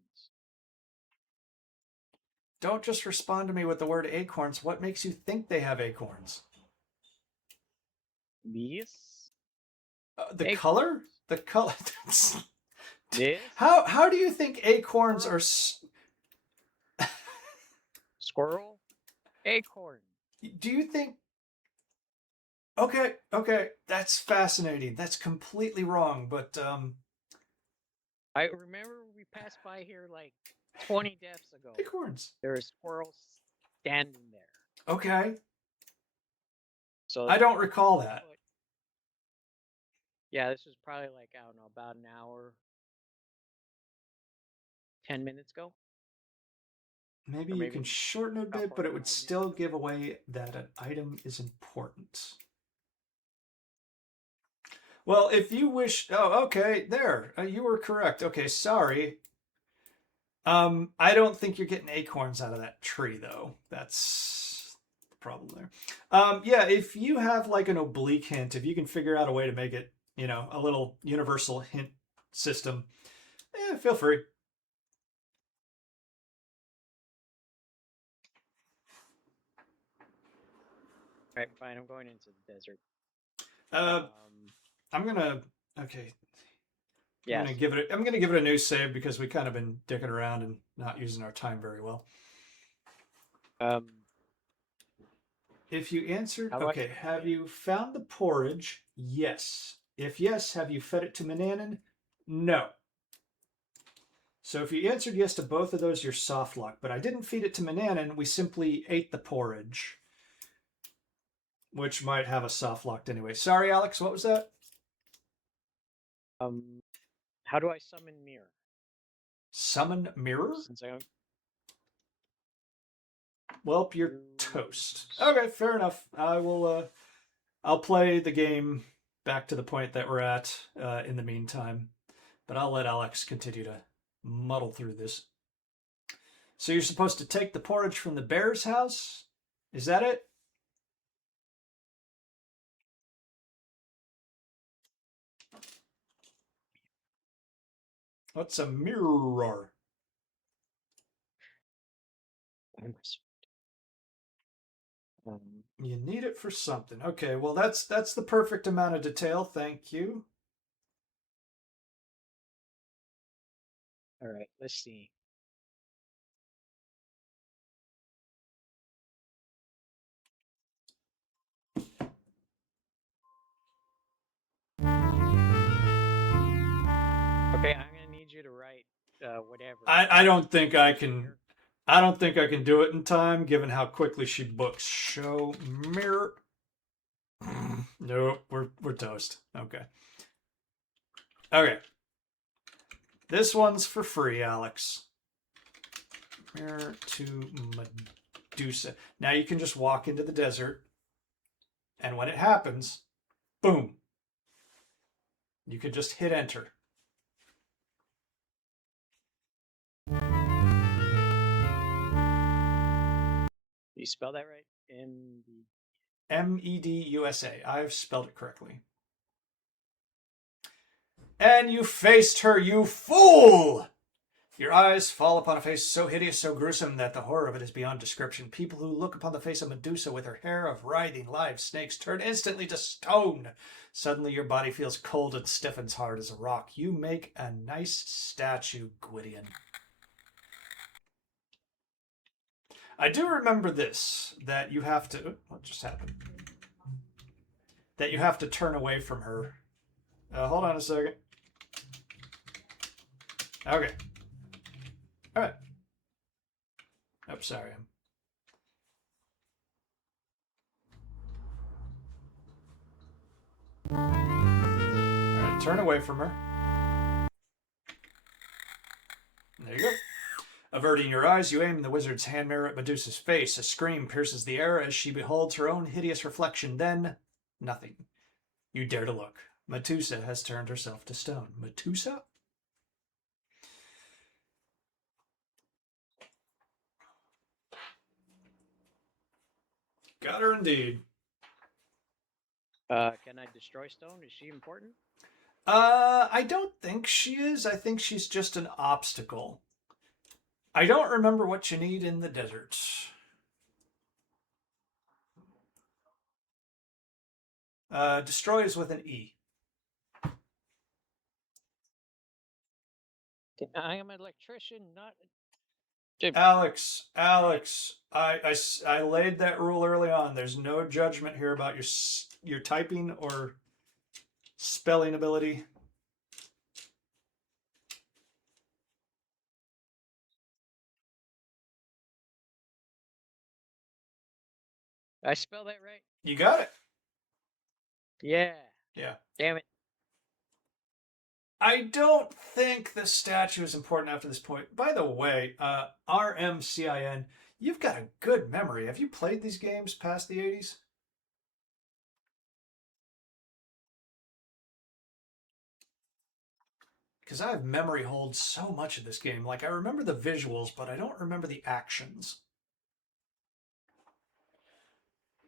Don't just respond to me with the word acorns. What makes you think they have acorns? Yes. The Acorns. color? The color. This How do you think acorns are? squirrel. Acorn. Do you think? Okay, that's fascinating. That's completely wrong, but I remember we passed by here like 20 deaths ago. acorns. There were squirrels standing there. Okay, So I don't recall that. Yeah, this was probably like, I don't know, about an hour, 10 minutes ago. Maybe Or you maybe can shorten it a about bit, but it would 45 still minutes. give away that an item is important. Well, if you wish, oh, okay, there, you were correct. Okay, sorry. I don't think you're getting acorns out of that tree, though. That's the problem there. Yeah, if you have like an oblique hint, if you can figure out a way to make it, a little universal hint system, feel free. Right, fine. I'm going into the desert. I'm gonna. Okay. Yeah. I'm gonna give it a new save because we kind of been dicking around and not using our time very well. If you answered, okay, have you found the porridge? Yes. If yes, have you fed it to Mananan? No. So if you answered yes to both of those, you're soft lock. But I didn't feed it to Mananan. We simply ate the porridge, which might have a soft locked anyway. Sorry, Alex. What was that? How do I summon mirror? Summon mirror? Since I don't... Well, you're toast. Okay, fair enough. I will. I'll play the game back to the point that we're at in the meantime, but I'll let Alex continue to muddle through this. So you're supposed to take the porridge from the bear's house? Is that it? What's a mirror? You need it for something. Okay, well that's the perfect amount of detail. Thank you. All right, let's see. Okay, I'm gonna need you to write whatever. I don't think I can. I don't think I can do it in time, given how quickly she books. Show mirror. Nope, we're toast. Okay. Okay. This one's for free, Alex. Mirror to Medusa. Now you can just walk into the desert, and when it happens, boom. You can just hit enter. You spell that right? Medusa. I've spelled it correctly. And you faced her, you fool! Your eyes fall upon a face so hideous, so gruesome, that the horror of it is beyond description. People who look upon the face of Medusa with her hair of writhing live snakes turn instantly to stone. Suddenly your body feels cold and stiffens hard as a rock. You make a nice statue, Gwydion. I do remember this, that you have to... What just happened? That you have to turn away from her. Hold on a second. Okay. All right. Oh, sorry. All right, turn away from her. There you go. Averting your eyes, you aim the wizard's hand mirror at Medusa's face. A scream pierces the air as she beholds her own hideous reflection. Then, nothing. You dare to look. Medusa has turned herself to stone. Medusa? Got her indeed. Can I destroy stone? Is she important? I don't think she is. I think she's just an obstacle. I don't remember what you need in the desert. Destroy is with an E. I am an electrician, not... Alex, I laid that rule early on. There's no judgment here about your typing or spelling ability. I spell that right? You got it. Yeah. Yeah. Damn it. I don't think the statue is important after this point. By the way, RMCIN, you've got a good memory. Have you played these games past the 80s? Because I have memory hold so much of this game. Like, I remember the visuals, but I don't remember the actions.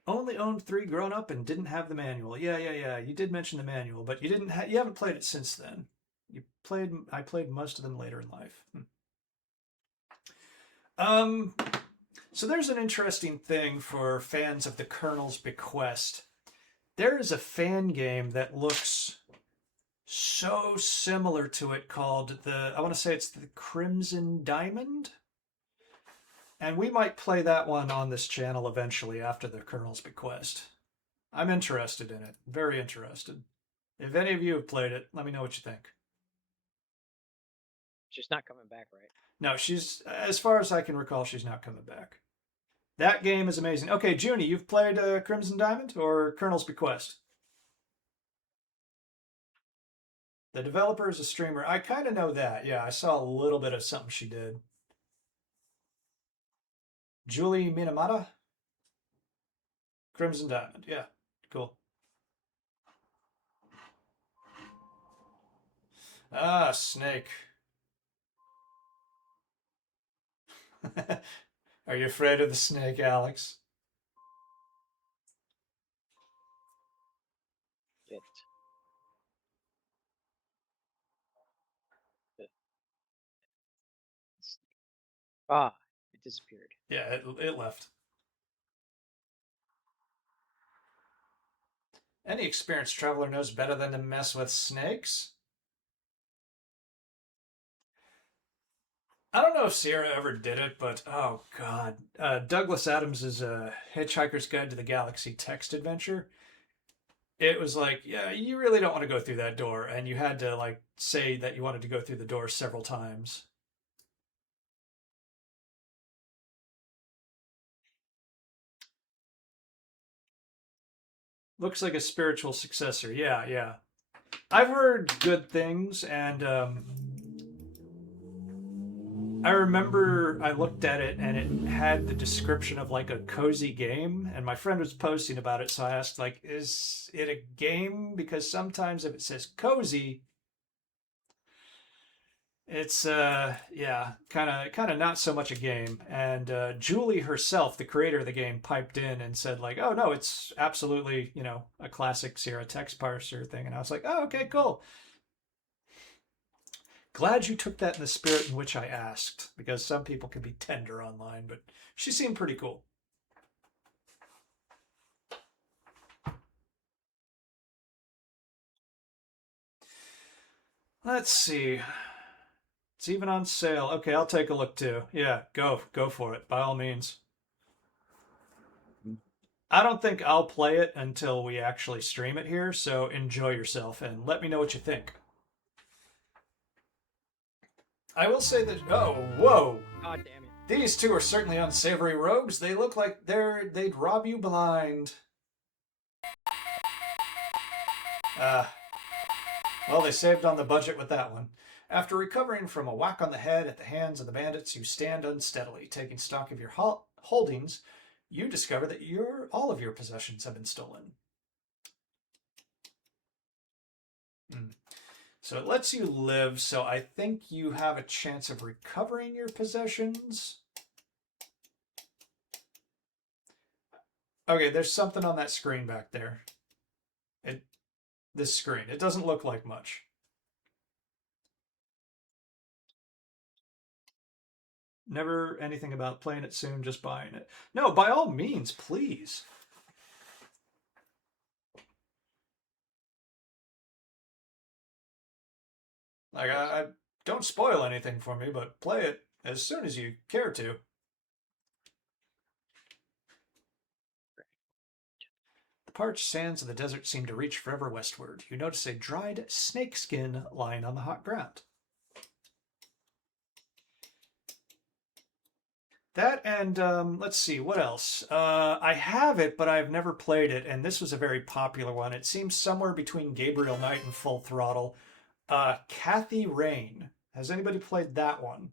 Only owned 3 grown up and didn't have the manual. Yeah. You did mention the manual, but you haven't played it since then. I played most of them later in life. So there's an interesting thing for fans of the Colonel's Bequest. There is a fan game that looks so similar to it called I want to say it's the Crimson Diamond. And we might play that one on this channel eventually after the Colonel's Bequest. I'm interested in it. Very interested. If any of you have played it, let me know what you think. She's not coming back, right? No, as far as I can recall, she's not coming back. That game is amazing. Okay, Junie, you've played Crimson Diamond or Colonel's Bequest? The developer is a streamer. I kind of know that. Yeah, I saw a little bit of something she did. Julie Minamata? Crimson Diamond. Yeah, cool. Ah, snake. Are you afraid of the snake, Alex? It. Ah, it disappeared. Yeah, it left. Any experienced traveler knows better than to mess with snakes. I don't know if Sierra ever did it, but oh god. Douglas Adams' Hitchhiker's Guide to the Galaxy text adventure. It was like, yeah, you really don't want to go through that door, and you had to like say that you wanted to go through the door several times. Looks like a spiritual successor. Yeah. I've heard good things, and I remember I looked at it and it had the description of like a cozy game, and my friend was posting about it, so I asked like, "Is it a game?" Because sometimes if it says cozy, it's yeah, kind of not so much a game. And Julie herself, the creator of the game, piped in and said like, "Oh no, it's absolutely, you know, a classic Sierra text parser thing." And I was like, "Oh, okay, cool." Glad you took that in the spirit in which I asked, because some people can be tender online, but she seemed pretty cool. Let's see. It's even on sale. Okay, I'll take a look too. Yeah, go for it, by all means. I don't think I'll play it until we actually stream it here, so enjoy yourself and let me know what you think. I will say that. Oh, whoa! God damn it. These two are certainly unsavory rogues. They look like they'd rob you blind. Ah, well, they saved on the budget with that one. After recovering from a whack on the head at the hands of the bandits, you stand unsteadily, taking stock of your holdings. You discover that all of your possessions have been stolen. So it lets you live, so I think you have a chance of recovering your possessions. Okay, there's something on that screen back there. This screen. It doesn't look like much. Never anything about playing it soon, just buying it. No, by all means, please. Like, I don't spoil anything for me, but play it as soon as you care to. The parched sands of the desert seem to reach forever westward. You notice a dried snakeskin lying on the hot ground. That and let's see, what else? I have it, but I've never played it, and this was a very popular one. It seems somewhere between Gabriel Knight and Full Throttle. Kathy Rain. Has anybody played that one?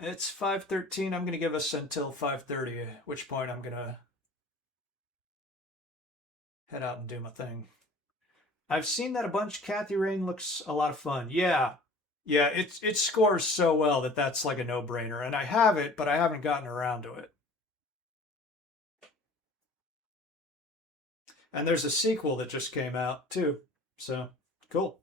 It's 5:13. I'm going to give us until 5:30, at which point I'm going to head out and do my thing. I've seen that a bunch. Kathy Rain looks a lot of fun. Yeah. Yeah, it scores so well that that's like a no-brainer. And I have it, but I haven't gotten around to it. And there's a sequel that just came out too. So, cool.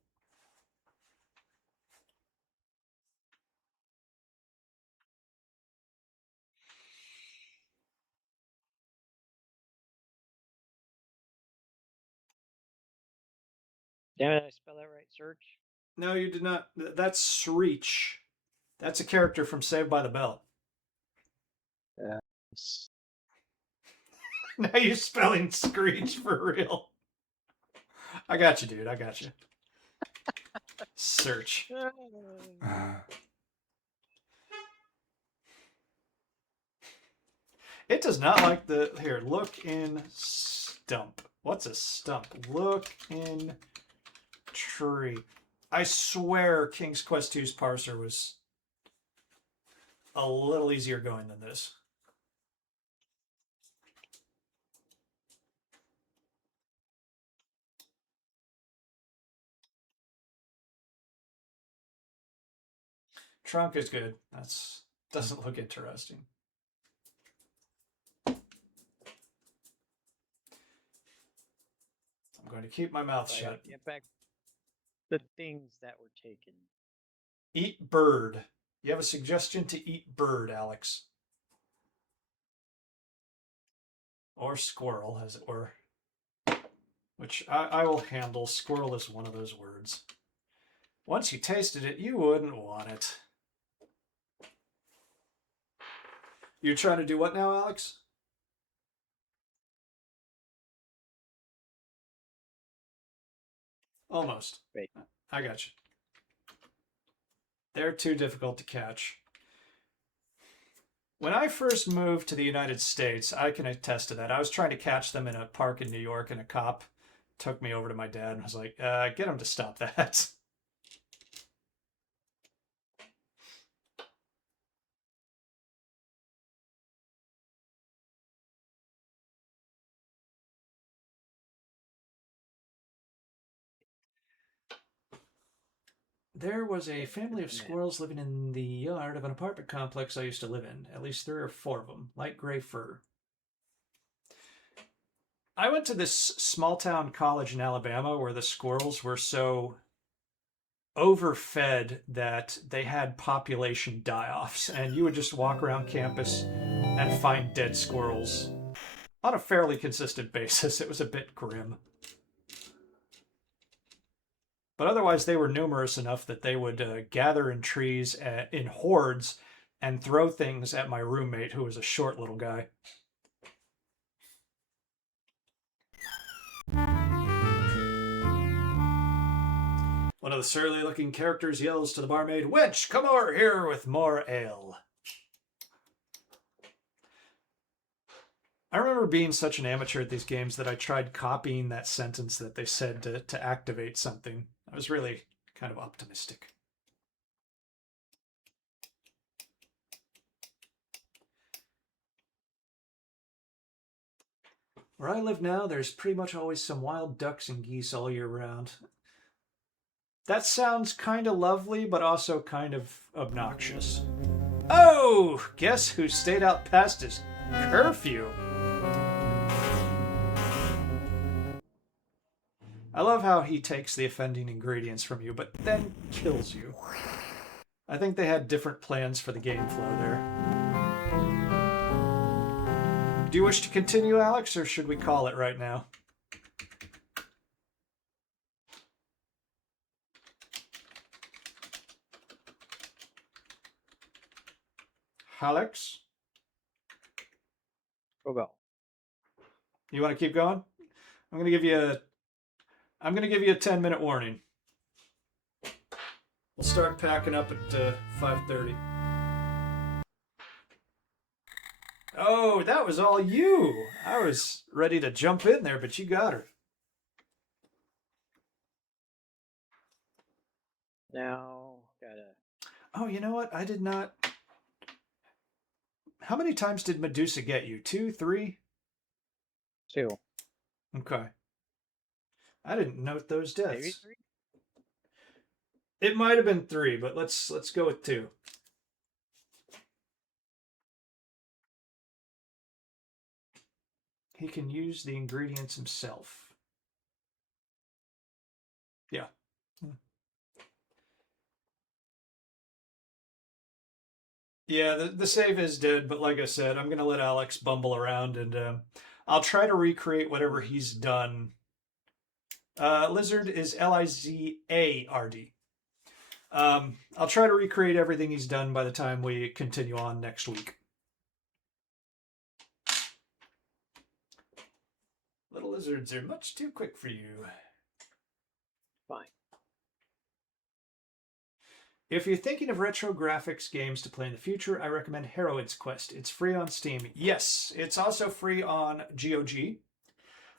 Damn it, I spell that right, Search? No, you did not. That's Screech. That's a character from Saved by the Bell. Yes. Now you're spelling Screech for real. I got you, dude. I got you. Search. It does not like the. Here, look in stump. What's a stump? Look in tree. I swear King's Quest II's parser was a little easier going than this. Trunk is good. That's doesn't look interesting. I'm going to keep my mouth shut. Get back the things that were taken. Eat bird. You have a suggestion to eat bird, Alex? Or squirrel, as it were. Which I will handle. Squirrel is one of those words. Once you tasted it, you wouldn't want it. You're trying to do what now, Alex? Almost. Wait. I got you. They're too difficult to catch. When I first moved to the United States, I can attest to that. I was trying to catch them in a park in New York, and a cop took me over to my dad and was like, get him to stop that. There was a family of squirrels living in the yard of an apartment complex I used to live in. At least 3 or 4 of them. Light gray fur. I went to this small town college in Alabama where the squirrels were so overfed that they had population die-offs, and you would just walk around campus and find dead squirrels on a fairly consistent basis. It was a bit grim. But otherwise, they were numerous enough that they would gather in trees in hordes and throw things at my roommate, who was a short little guy. One of the surly-looking characters yells to the barmaid, "Wench, come over here with more ale." I remember being such an amateur at these games that I tried copying that sentence that they said to activate something. I was really kind of optimistic. Where I live now, there's pretty much always some wild ducks and geese all year round. That sounds kind of lovely, but also kind of obnoxious. Oh, guess who stayed out past his curfew? I love how he takes the offending ingredients from you, but then kills you. I think they had different plans for the game flow there. Do you wish to continue, Alex, or should we call it right now? Alex? We'll go. You want to keep going? I'm gonna give you a 10-minute warning. We'll start packing up at 5:30. Oh, that was all you. I was ready to jump in there, but you got her. Now, gotta. Oh, you know what? I did not. How many times did Medusa get you? 2, 3? 2. Okay. I didn't note those deaths. Maybe 3? It might have been 3, but let's go with 2. He can use the ingredients himself. Yeah. Yeah, the save is dead, but like I said, I'm going to let Alex bumble around, and I'll try to recreate whatever he's done. Lizard is Lizard. I'll try to recreate everything he's done by the time we continue on next week. Little lizards are much too quick for you. Fine. If you're thinking of retro graphics games to play in the future, I recommend Heroine's Quest. It's free on Steam. Yes, it's also free on GOG.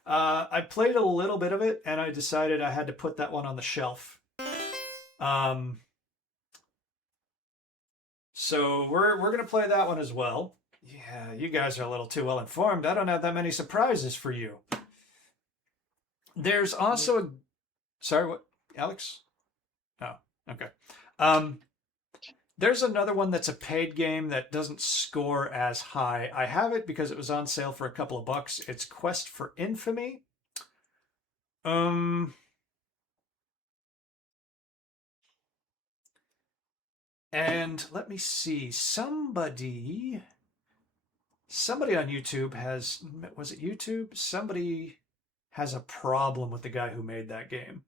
I played a little bit of it, and I decided I had to put that one on the shelf. So we're going to play that one as well. Yeah, you guys are a little too well informed. I don't have that many surprises for you. There's also a... Sorry, what? Alex? Oh, okay. There's another one that's a paid game that doesn't score as high. I have it because it was on sale for a couple of bucks. It's Quest for Infamy. And let me see. Somebody on YouTube has... Was it YouTube? Somebody has a problem with the guy who made that game.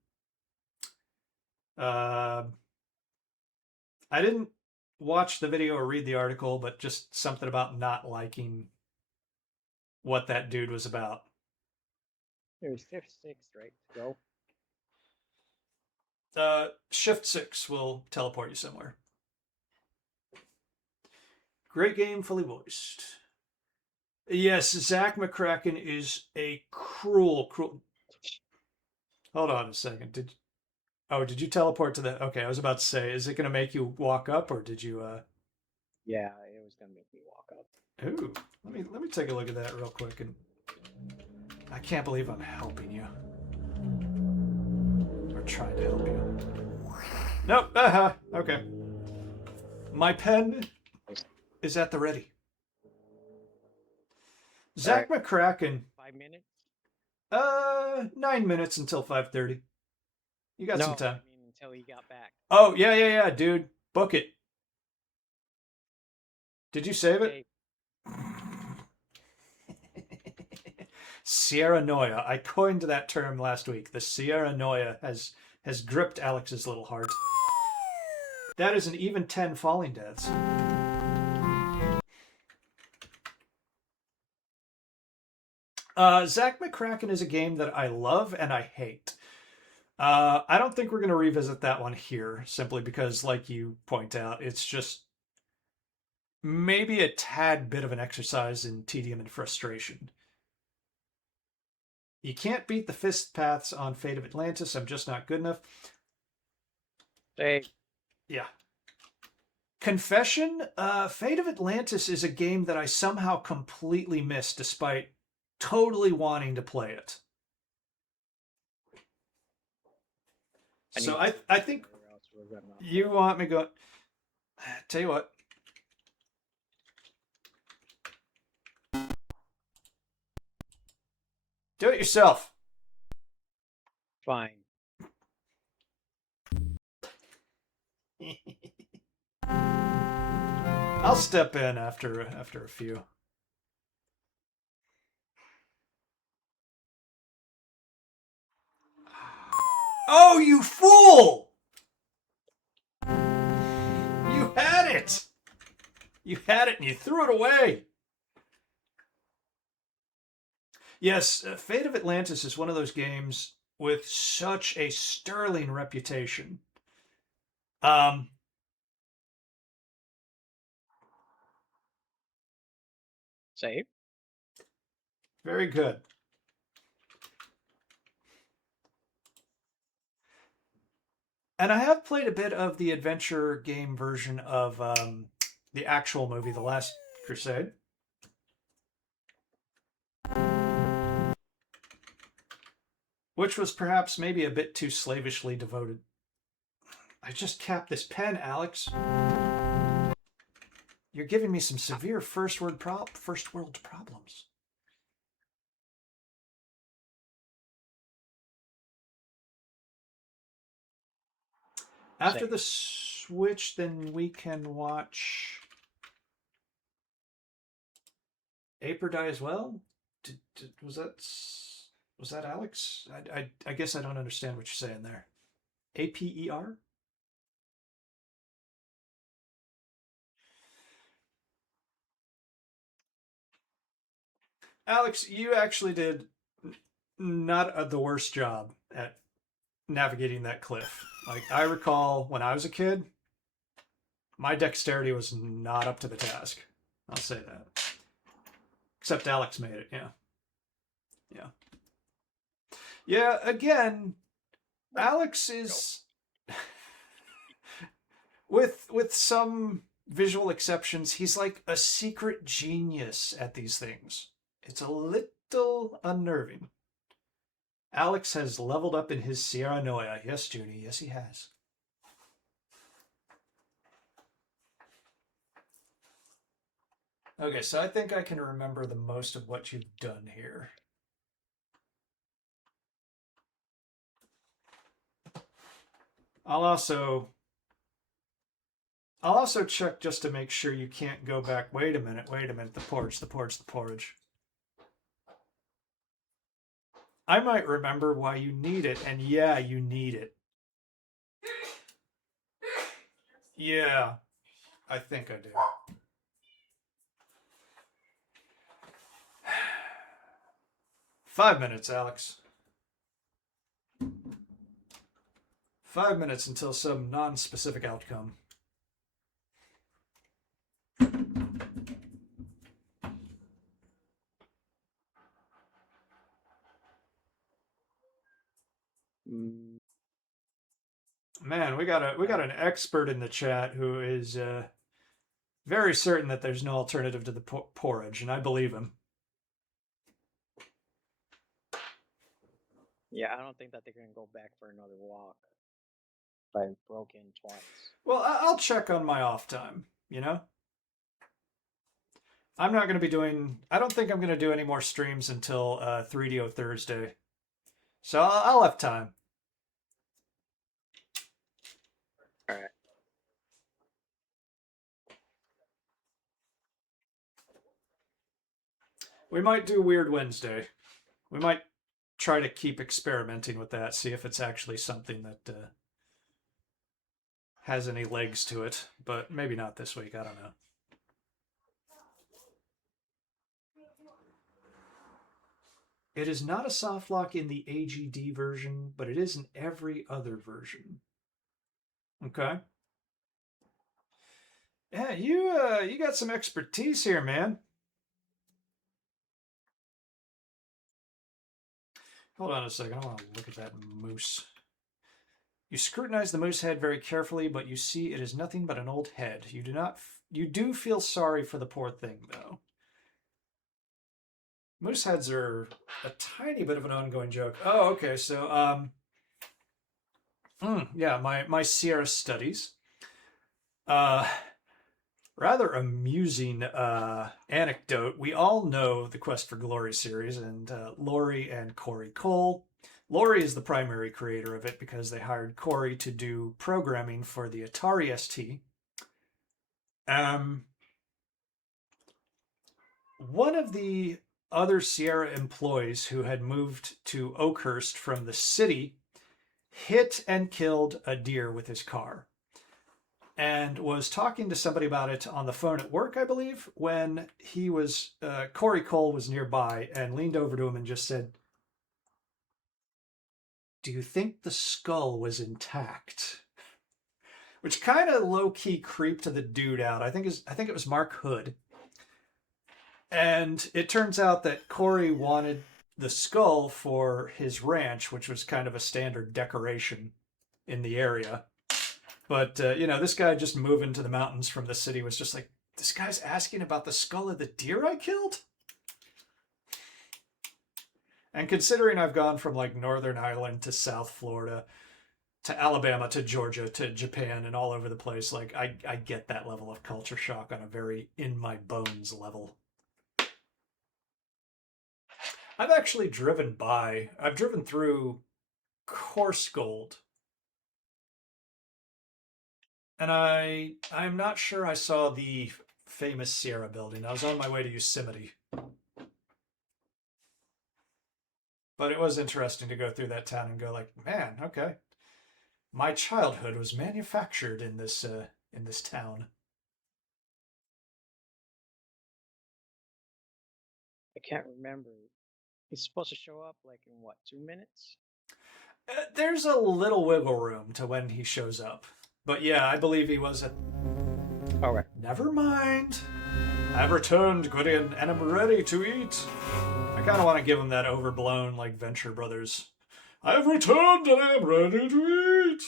I didn't watch the video or read the article, but just something about not liking what that dude was about. There's Shift 6, right? Go. Shift 6 will teleport you somewhere. Great game, fully voiced. Yes, Zach McCracken is a cruel. Hold on a second. Did you teleport to the? Okay, I was about to say, is it going to make you walk up, or did you? Yeah, it was gonna make me walk up. Ooh, let me take a look at that real quick. And I can't believe I'm helping you. Or trying to help you. Nope. Okay. My pen is at the ready. Zach McCracken. 5 minutes? 9 minutes until 5:30. You got some time. I mean until he got back. Oh, yeah, dude. Book it. Did you save it? Sierra Noia. I coined that term last week. The Sierra Noia has gripped Alex's little heart. That is an even 10 falling deaths. Zach McCracken is a game that I love and I hate. I don't think we're going to revisit that one here, simply because, like you point out, it's just maybe a tad bit of an exercise in tedium and frustration. You can't beat the fist paths on Fate of Atlantis. I'm just not good enough. Hey. Yeah. Confession, Fate of Atlantis is a game that I somehow completely missed despite totally wanting to play it. So I think you want me to go. Tell you what. Do it yourself. Fine. I'll step in after a few. Oh, you fool! You had it! You had it and you threw it away! Yes, Fate of Atlantis is one of those games with such a sterling reputation. Save. Very good. And I have played a bit of the adventure game version of the actual movie, The Last Crusade. Which was perhaps maybe a bit too slavishly devoted. I just capped this pen, Alex. You're giving me some severe first world problems. After the switch, then we can watch Ape or Die as well? Was that Alex? I guess I don't understand what you're saying there. APER? Alex, you actually did not the worst job at navigating that cliff. Like, I recall when I was a kid, my dexterity was not up to the task. I'll say that. Except Alex made it, yeah. Yeah. Yeah, again, Alex is with some visual exceptions, he's like a secret genius at these things. It's a little unnerving. Alex has leveled up in his Sierra Noia. Yes, Judy. Yes, he has. Okay, so I think I can remember the most of what you've done here. I'll also check just to make sure you can't go back. Wait a minute, the porridge. I might remember why you need it, and yeah, you need it. Yeah, I think I do. Five minutes, Alex. 5 minutes until some non-specific outcome. Man, we got an expert in the chat who is very certain that there's no alternative to the porridge, and I believe him. Yeah, I don't think that they're gonna go back for another walk. If I broke in twice. Well, I'll check on my off time. You know, I'm not going to be doing. I don't think I'm going to do any more streams until 3DO Thursday, so I'll have time. All right. We might do Weird Wednesday. We might try to keep experimenting with that, see if it's actually something that has any legs to it. But maybe not this week. I don't know. It is not a soft lock in the AGD version, but it is in every other version. Okay. Yeah, you got some expertise here, man. Hold on a second. I want to look at that moose. You scrutinize the moose head very carefully, but you see it is nothing but an old head. You do not. You do feel sorry for the poor thing, though. Moose heads are a tiny bit of an ongoing joke. Oh, okay. So, yeah, my Sierra studies. Rather amusing anecdote. We all know the Quest for Glory series and Lori and Corey Cole. Lori is the primary creator of it because they hired Corey to do programming for the Atari ST. One of the other Sierra employees who had moved to Oakhurst from the city hit and killed a deer with his car and was talking to somebody about it on the phone at work, I believe, when he was, Corey Cole was nearby and leaned over to him and just said, "Do you think the skull was intact?" Which kind of low-key creeped the dude out. I think it was Mark Hood. And it turns out that Corey wanted the skull for his ranch, which was kind of a standard decoration in the area. But, this guy just moving to the mountains from the city was just like, this guy's asking about the skull of the deer I killed? And considering I've gone from like Northern Ireland to South Florida to Alabama to Georgia to Japan and all over the place, like I get that level of culture shock on a very in my bones level. I've driven through Coarse Gold. And I'm not sure I saw the famous Sierra building. I was on my way to Yosemite. But it was interesting to go through that town and go like, man, okay. My childhood was manufactured in this town. I can't remember. He's supposed to show up like in what, 2 minutes? There's a little wiggle room to when he shows up. But yeah, I believe he was at... All right. Never mind. I've returned, Gwydion, and I'm ready to eat. I kind of want to give him that overblown, like, Venture Brothers. I've returned and I'm ready to eat.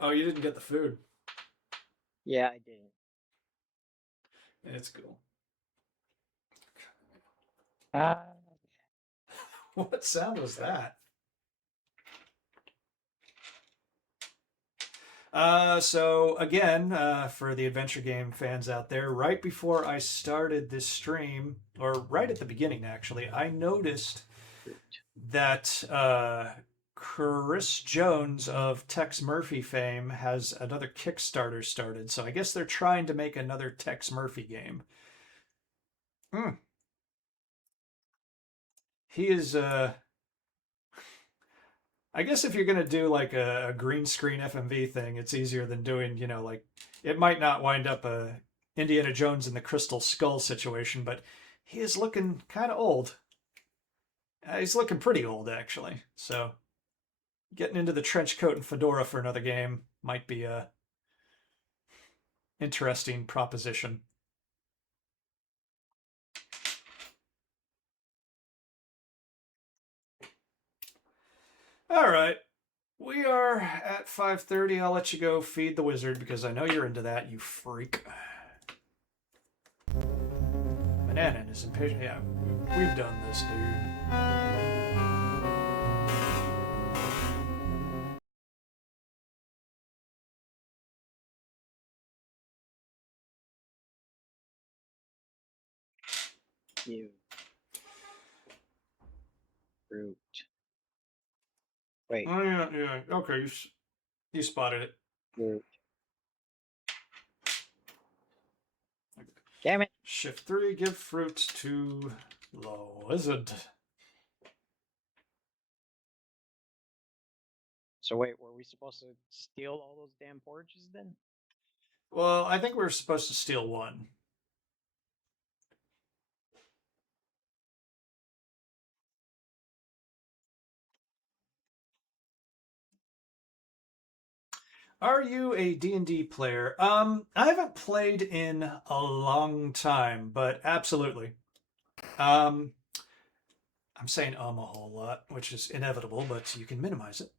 Oh, you didn't get the food. Yeah, I didn't. It's cool. What sound was that? So again, for the adventure game fans out there, right before I started this stream, or right at the beginning actually, I noticed that Chris Jones of Tex Murphy fame has another Kickstarter started. So I guess they're trying to make another Tex Murphy game. He is I guess if you're going to do like a green screen FMV thing, it's easier than doing, like it might not wind up a Indiana Jones and the Crystal Skull situation, but he is looking kind of old. He's looking pretty old, actually. So getting into the trench coat and fedora for another game might be interesting proposition. All right. We are at 5:30. I'll let you go feed the wizard because I know you're into that, you freak. Banana is impatient. Yeah, we've done this, dude. You. Fruit. Wait. Oh, yeah. Okay, you spotted it. Fruit. Damn it. Shift 3, give fruit to the wizard. So wait, were we supposed to steal all those damn porridges then? Well, I think we were supposed to steal one. Are you a D&D player? I haven't played in a long time, but absolutely. I'm saying a whole lot, which is inevitable, but you can minimize it.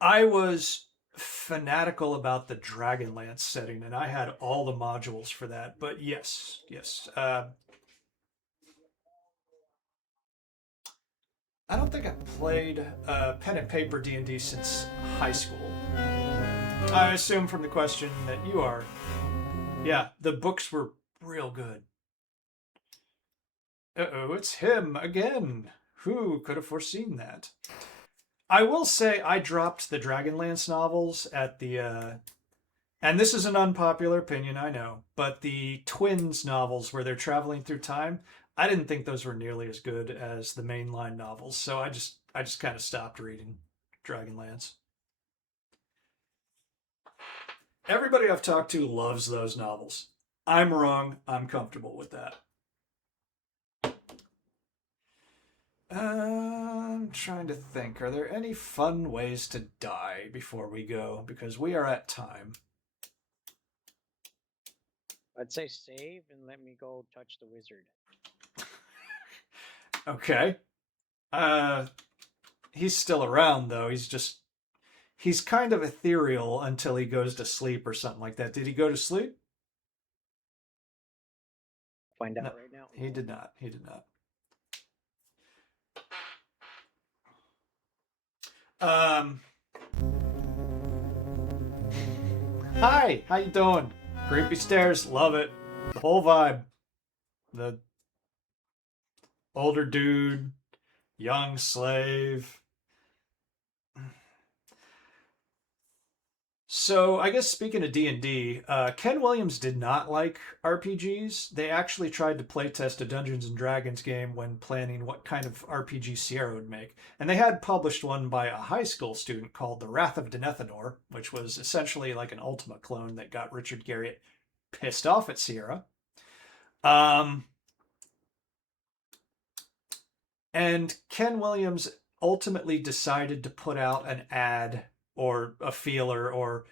I was fanatical about the Dragonlance setting, and I had all the modules for that. But yes. I don't think I've played pen and paper D&D since high school. I assume from the question that you are. Yeah, the books were real good. Uh-oh, it's him again. Who could have foreseen that? I will say I dropped the Dragonlance novels at the and this is an unpopular opinion, I know, but the twins novels where they're traveling through time, I didn't think those were nearly as good as the mainline novels, so I just kind of stopped reading Dragonlance. Everybody I've talked to loves those novels. I'm wrong. I'm comfortable with that. I'm trying to think. Are there any fun ways to die before we go? Because we are at time. I'd say save and let me go touch the wizard. Okay. He's still around though. He's kind of ethereal until he goes to sleep or something like that. Did he go to sleep? Find out No, right now. he did not. He did not. Hi, how you doing? Creepy stairs, love it. The whole vibe. The older dude, young slave. So I guess speaking of D&D, Ken Williams did not like RPGs. They actually tried to playtest a Dungeons and Dragons game when planning what kind of RPG Sierra would make. And they had published one by a high school student called The Wrath of Denethor, which was essentially like an Ultima clone that got Richard Garriott pissed off at Sierra. And Ken Williams ultimately decided to put out an ad or a feeler or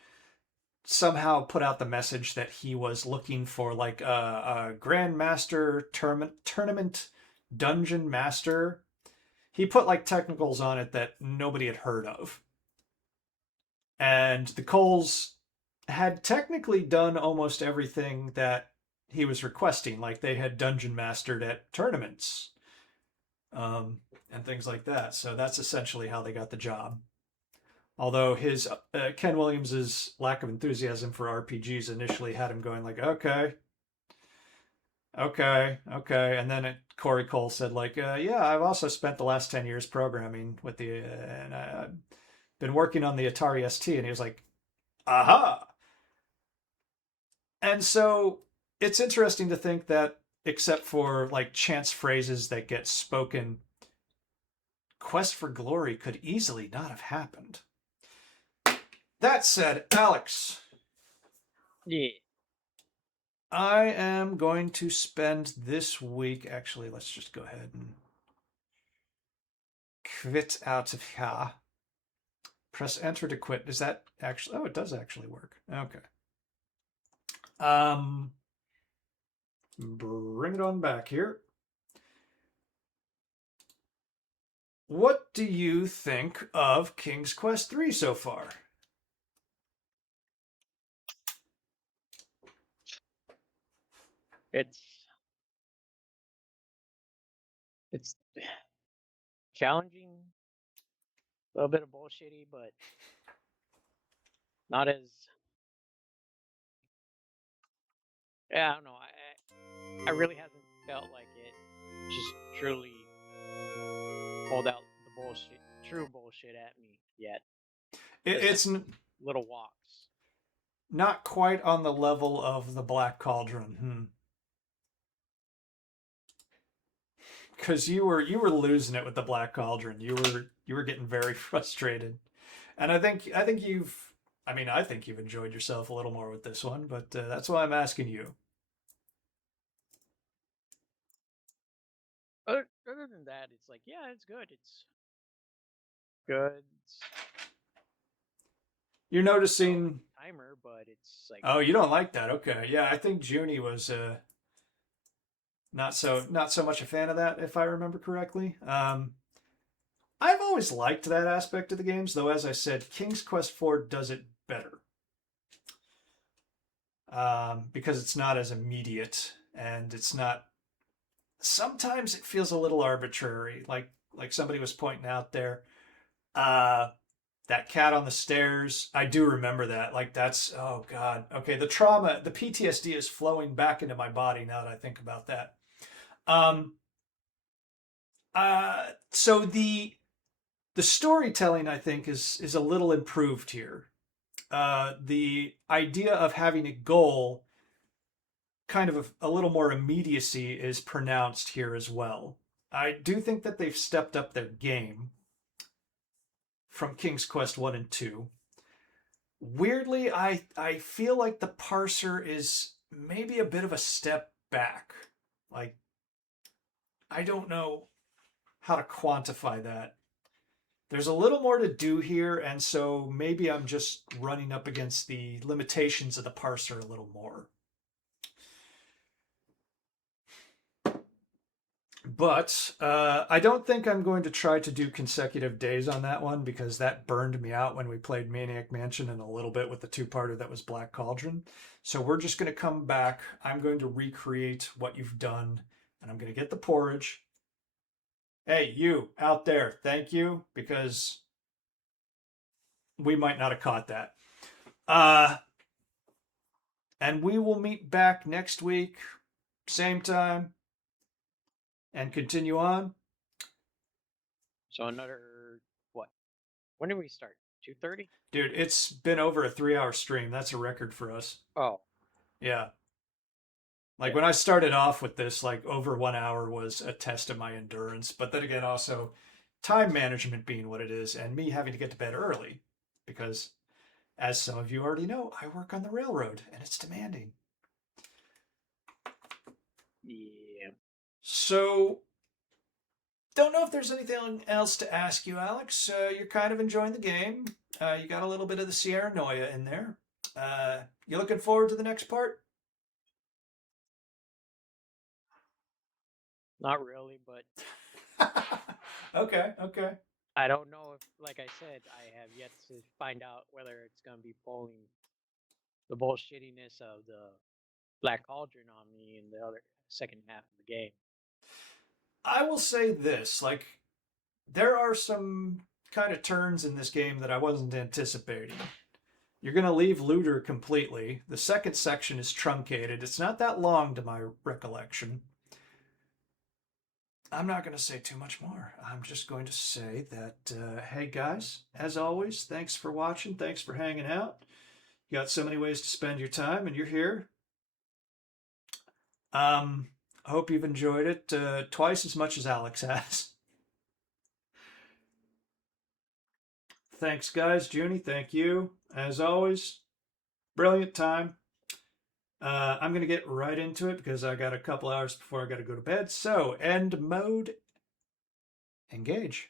somehow put out the message that he was looking for like a grandmaster tournament dungeon master. He put like technicals on it that nobody had heard of. And the Coles had technically done almost everything that he was requesting. Like they had dungeon mastered at tournaments and things like that. So that's essentially how they got the job. Although his Ken Williams's lack of enthusiasm for RPGs initially had him going like, okay, and then Corey Cole said like, yeah, I've also spent the last 10 years programming with the and I've been working on the Atari ST, and he was like, aha. And so it's interesting to think that except for like chance phrases that get spoken, Quest for Glory could easily not have happened. That said, Alex. Yeah. I am going to spend this week. Actually, let's just go ahead and quit out of here. Press enter to quit. Is that actually? Oh, it does actually work. Okay. Bring it on back here. What do you think of King's Quest III so far? It's challenging, a little bit of bullshitty, but not as. Yeah, I don't know. I really hasn't felt like it just truly pulled out the bullshit, true bullshit at me yet. It's Little walks. not quite on the level of the Black Cauldron. Because you were losing it with the Black Cauldron. You were getting very frustrated, and I think you've. I mean, I think you've enjoyed yourself a little more with this one, but that's why I'm asking you. Other than that, it's like, yeah, it's good. It's good. You're noticing Timer, but it's like. Oh, you don't like that? Okay, yeah. I think Junie was not so much a fan of that, if I remember correctly. I've always liked that aspect of the games, though. As I said, King's Quest IV does it better because it's not as immediate and it's not. Sometimes it feels a little arbitrary, like somebody was pointing out there. That cat on the stairs, I do remember that. Like that's oh god. Okay, the trauma, the PTSD is flowing back into my body now that I think about that. Um so the storytelling I think is a little improved here. The idea of having a goal, kind of a little more immediacy, is pronounced here as well. I do think that they've stepped up their game from King's Quest 1 and 2. Weirdly, I feel like the parser is maybe a bit of a step back. Like, I don't know how to quantify that. There's a little more to do here, and so maybe I'm just running up against the limitations of the parser a little more. But I don't think I'm going to try to do consecutive days on that one because that burned me out when we played Maniac Mansion and a little bit with the two-parter that was Black Cauldron. So we're just going to come back. I'm going to recreate what you've done, and I'm going to get the porridge. Hey, you out there, thank you, because we might not have caught that. And we will meet back next week, same time, and continue on. So another what? When did we start? 2:30? Dude, it's been over a 3-hour stream. That's a record for us. Oh. Yeah. Like when I started off with this, like over 1 hour was a test of my endurance. But then again, also time management being what it is, and me having to get to bed early. Because as some of you already know, I work on the railroad and it's demanding. Yeah. So don't know if there's anything else to ask you, Alex. You're kind of enjoying the game. You got a little bit of the Sierra Noia in there. You looking forward to the next part? Not really, but Okay. I don't know if, like I said, I have yet to find out whether it's going to be pulling the bullshittiness of the Black Cauldron on me in the other second half of the game. I will say this, like, there are some kind of turns in this game that I wasn't anticipating. You're going to leave Looter completely. The second section is truncated. It's not that long to my recollection. I'm not going to say too much more. I'm just going to say that, hey guys, as always, thanks for watching. Thanks for hanging out. You got so many ways to spend your time, and you're here. I hope you've enjoyed it twice as much as Alex has. Thanks, guys. Junie, thank you. As always, brilliant time. I'm going to get right into it because I got a couple hours before I got to go to bed. So, end mode, engage.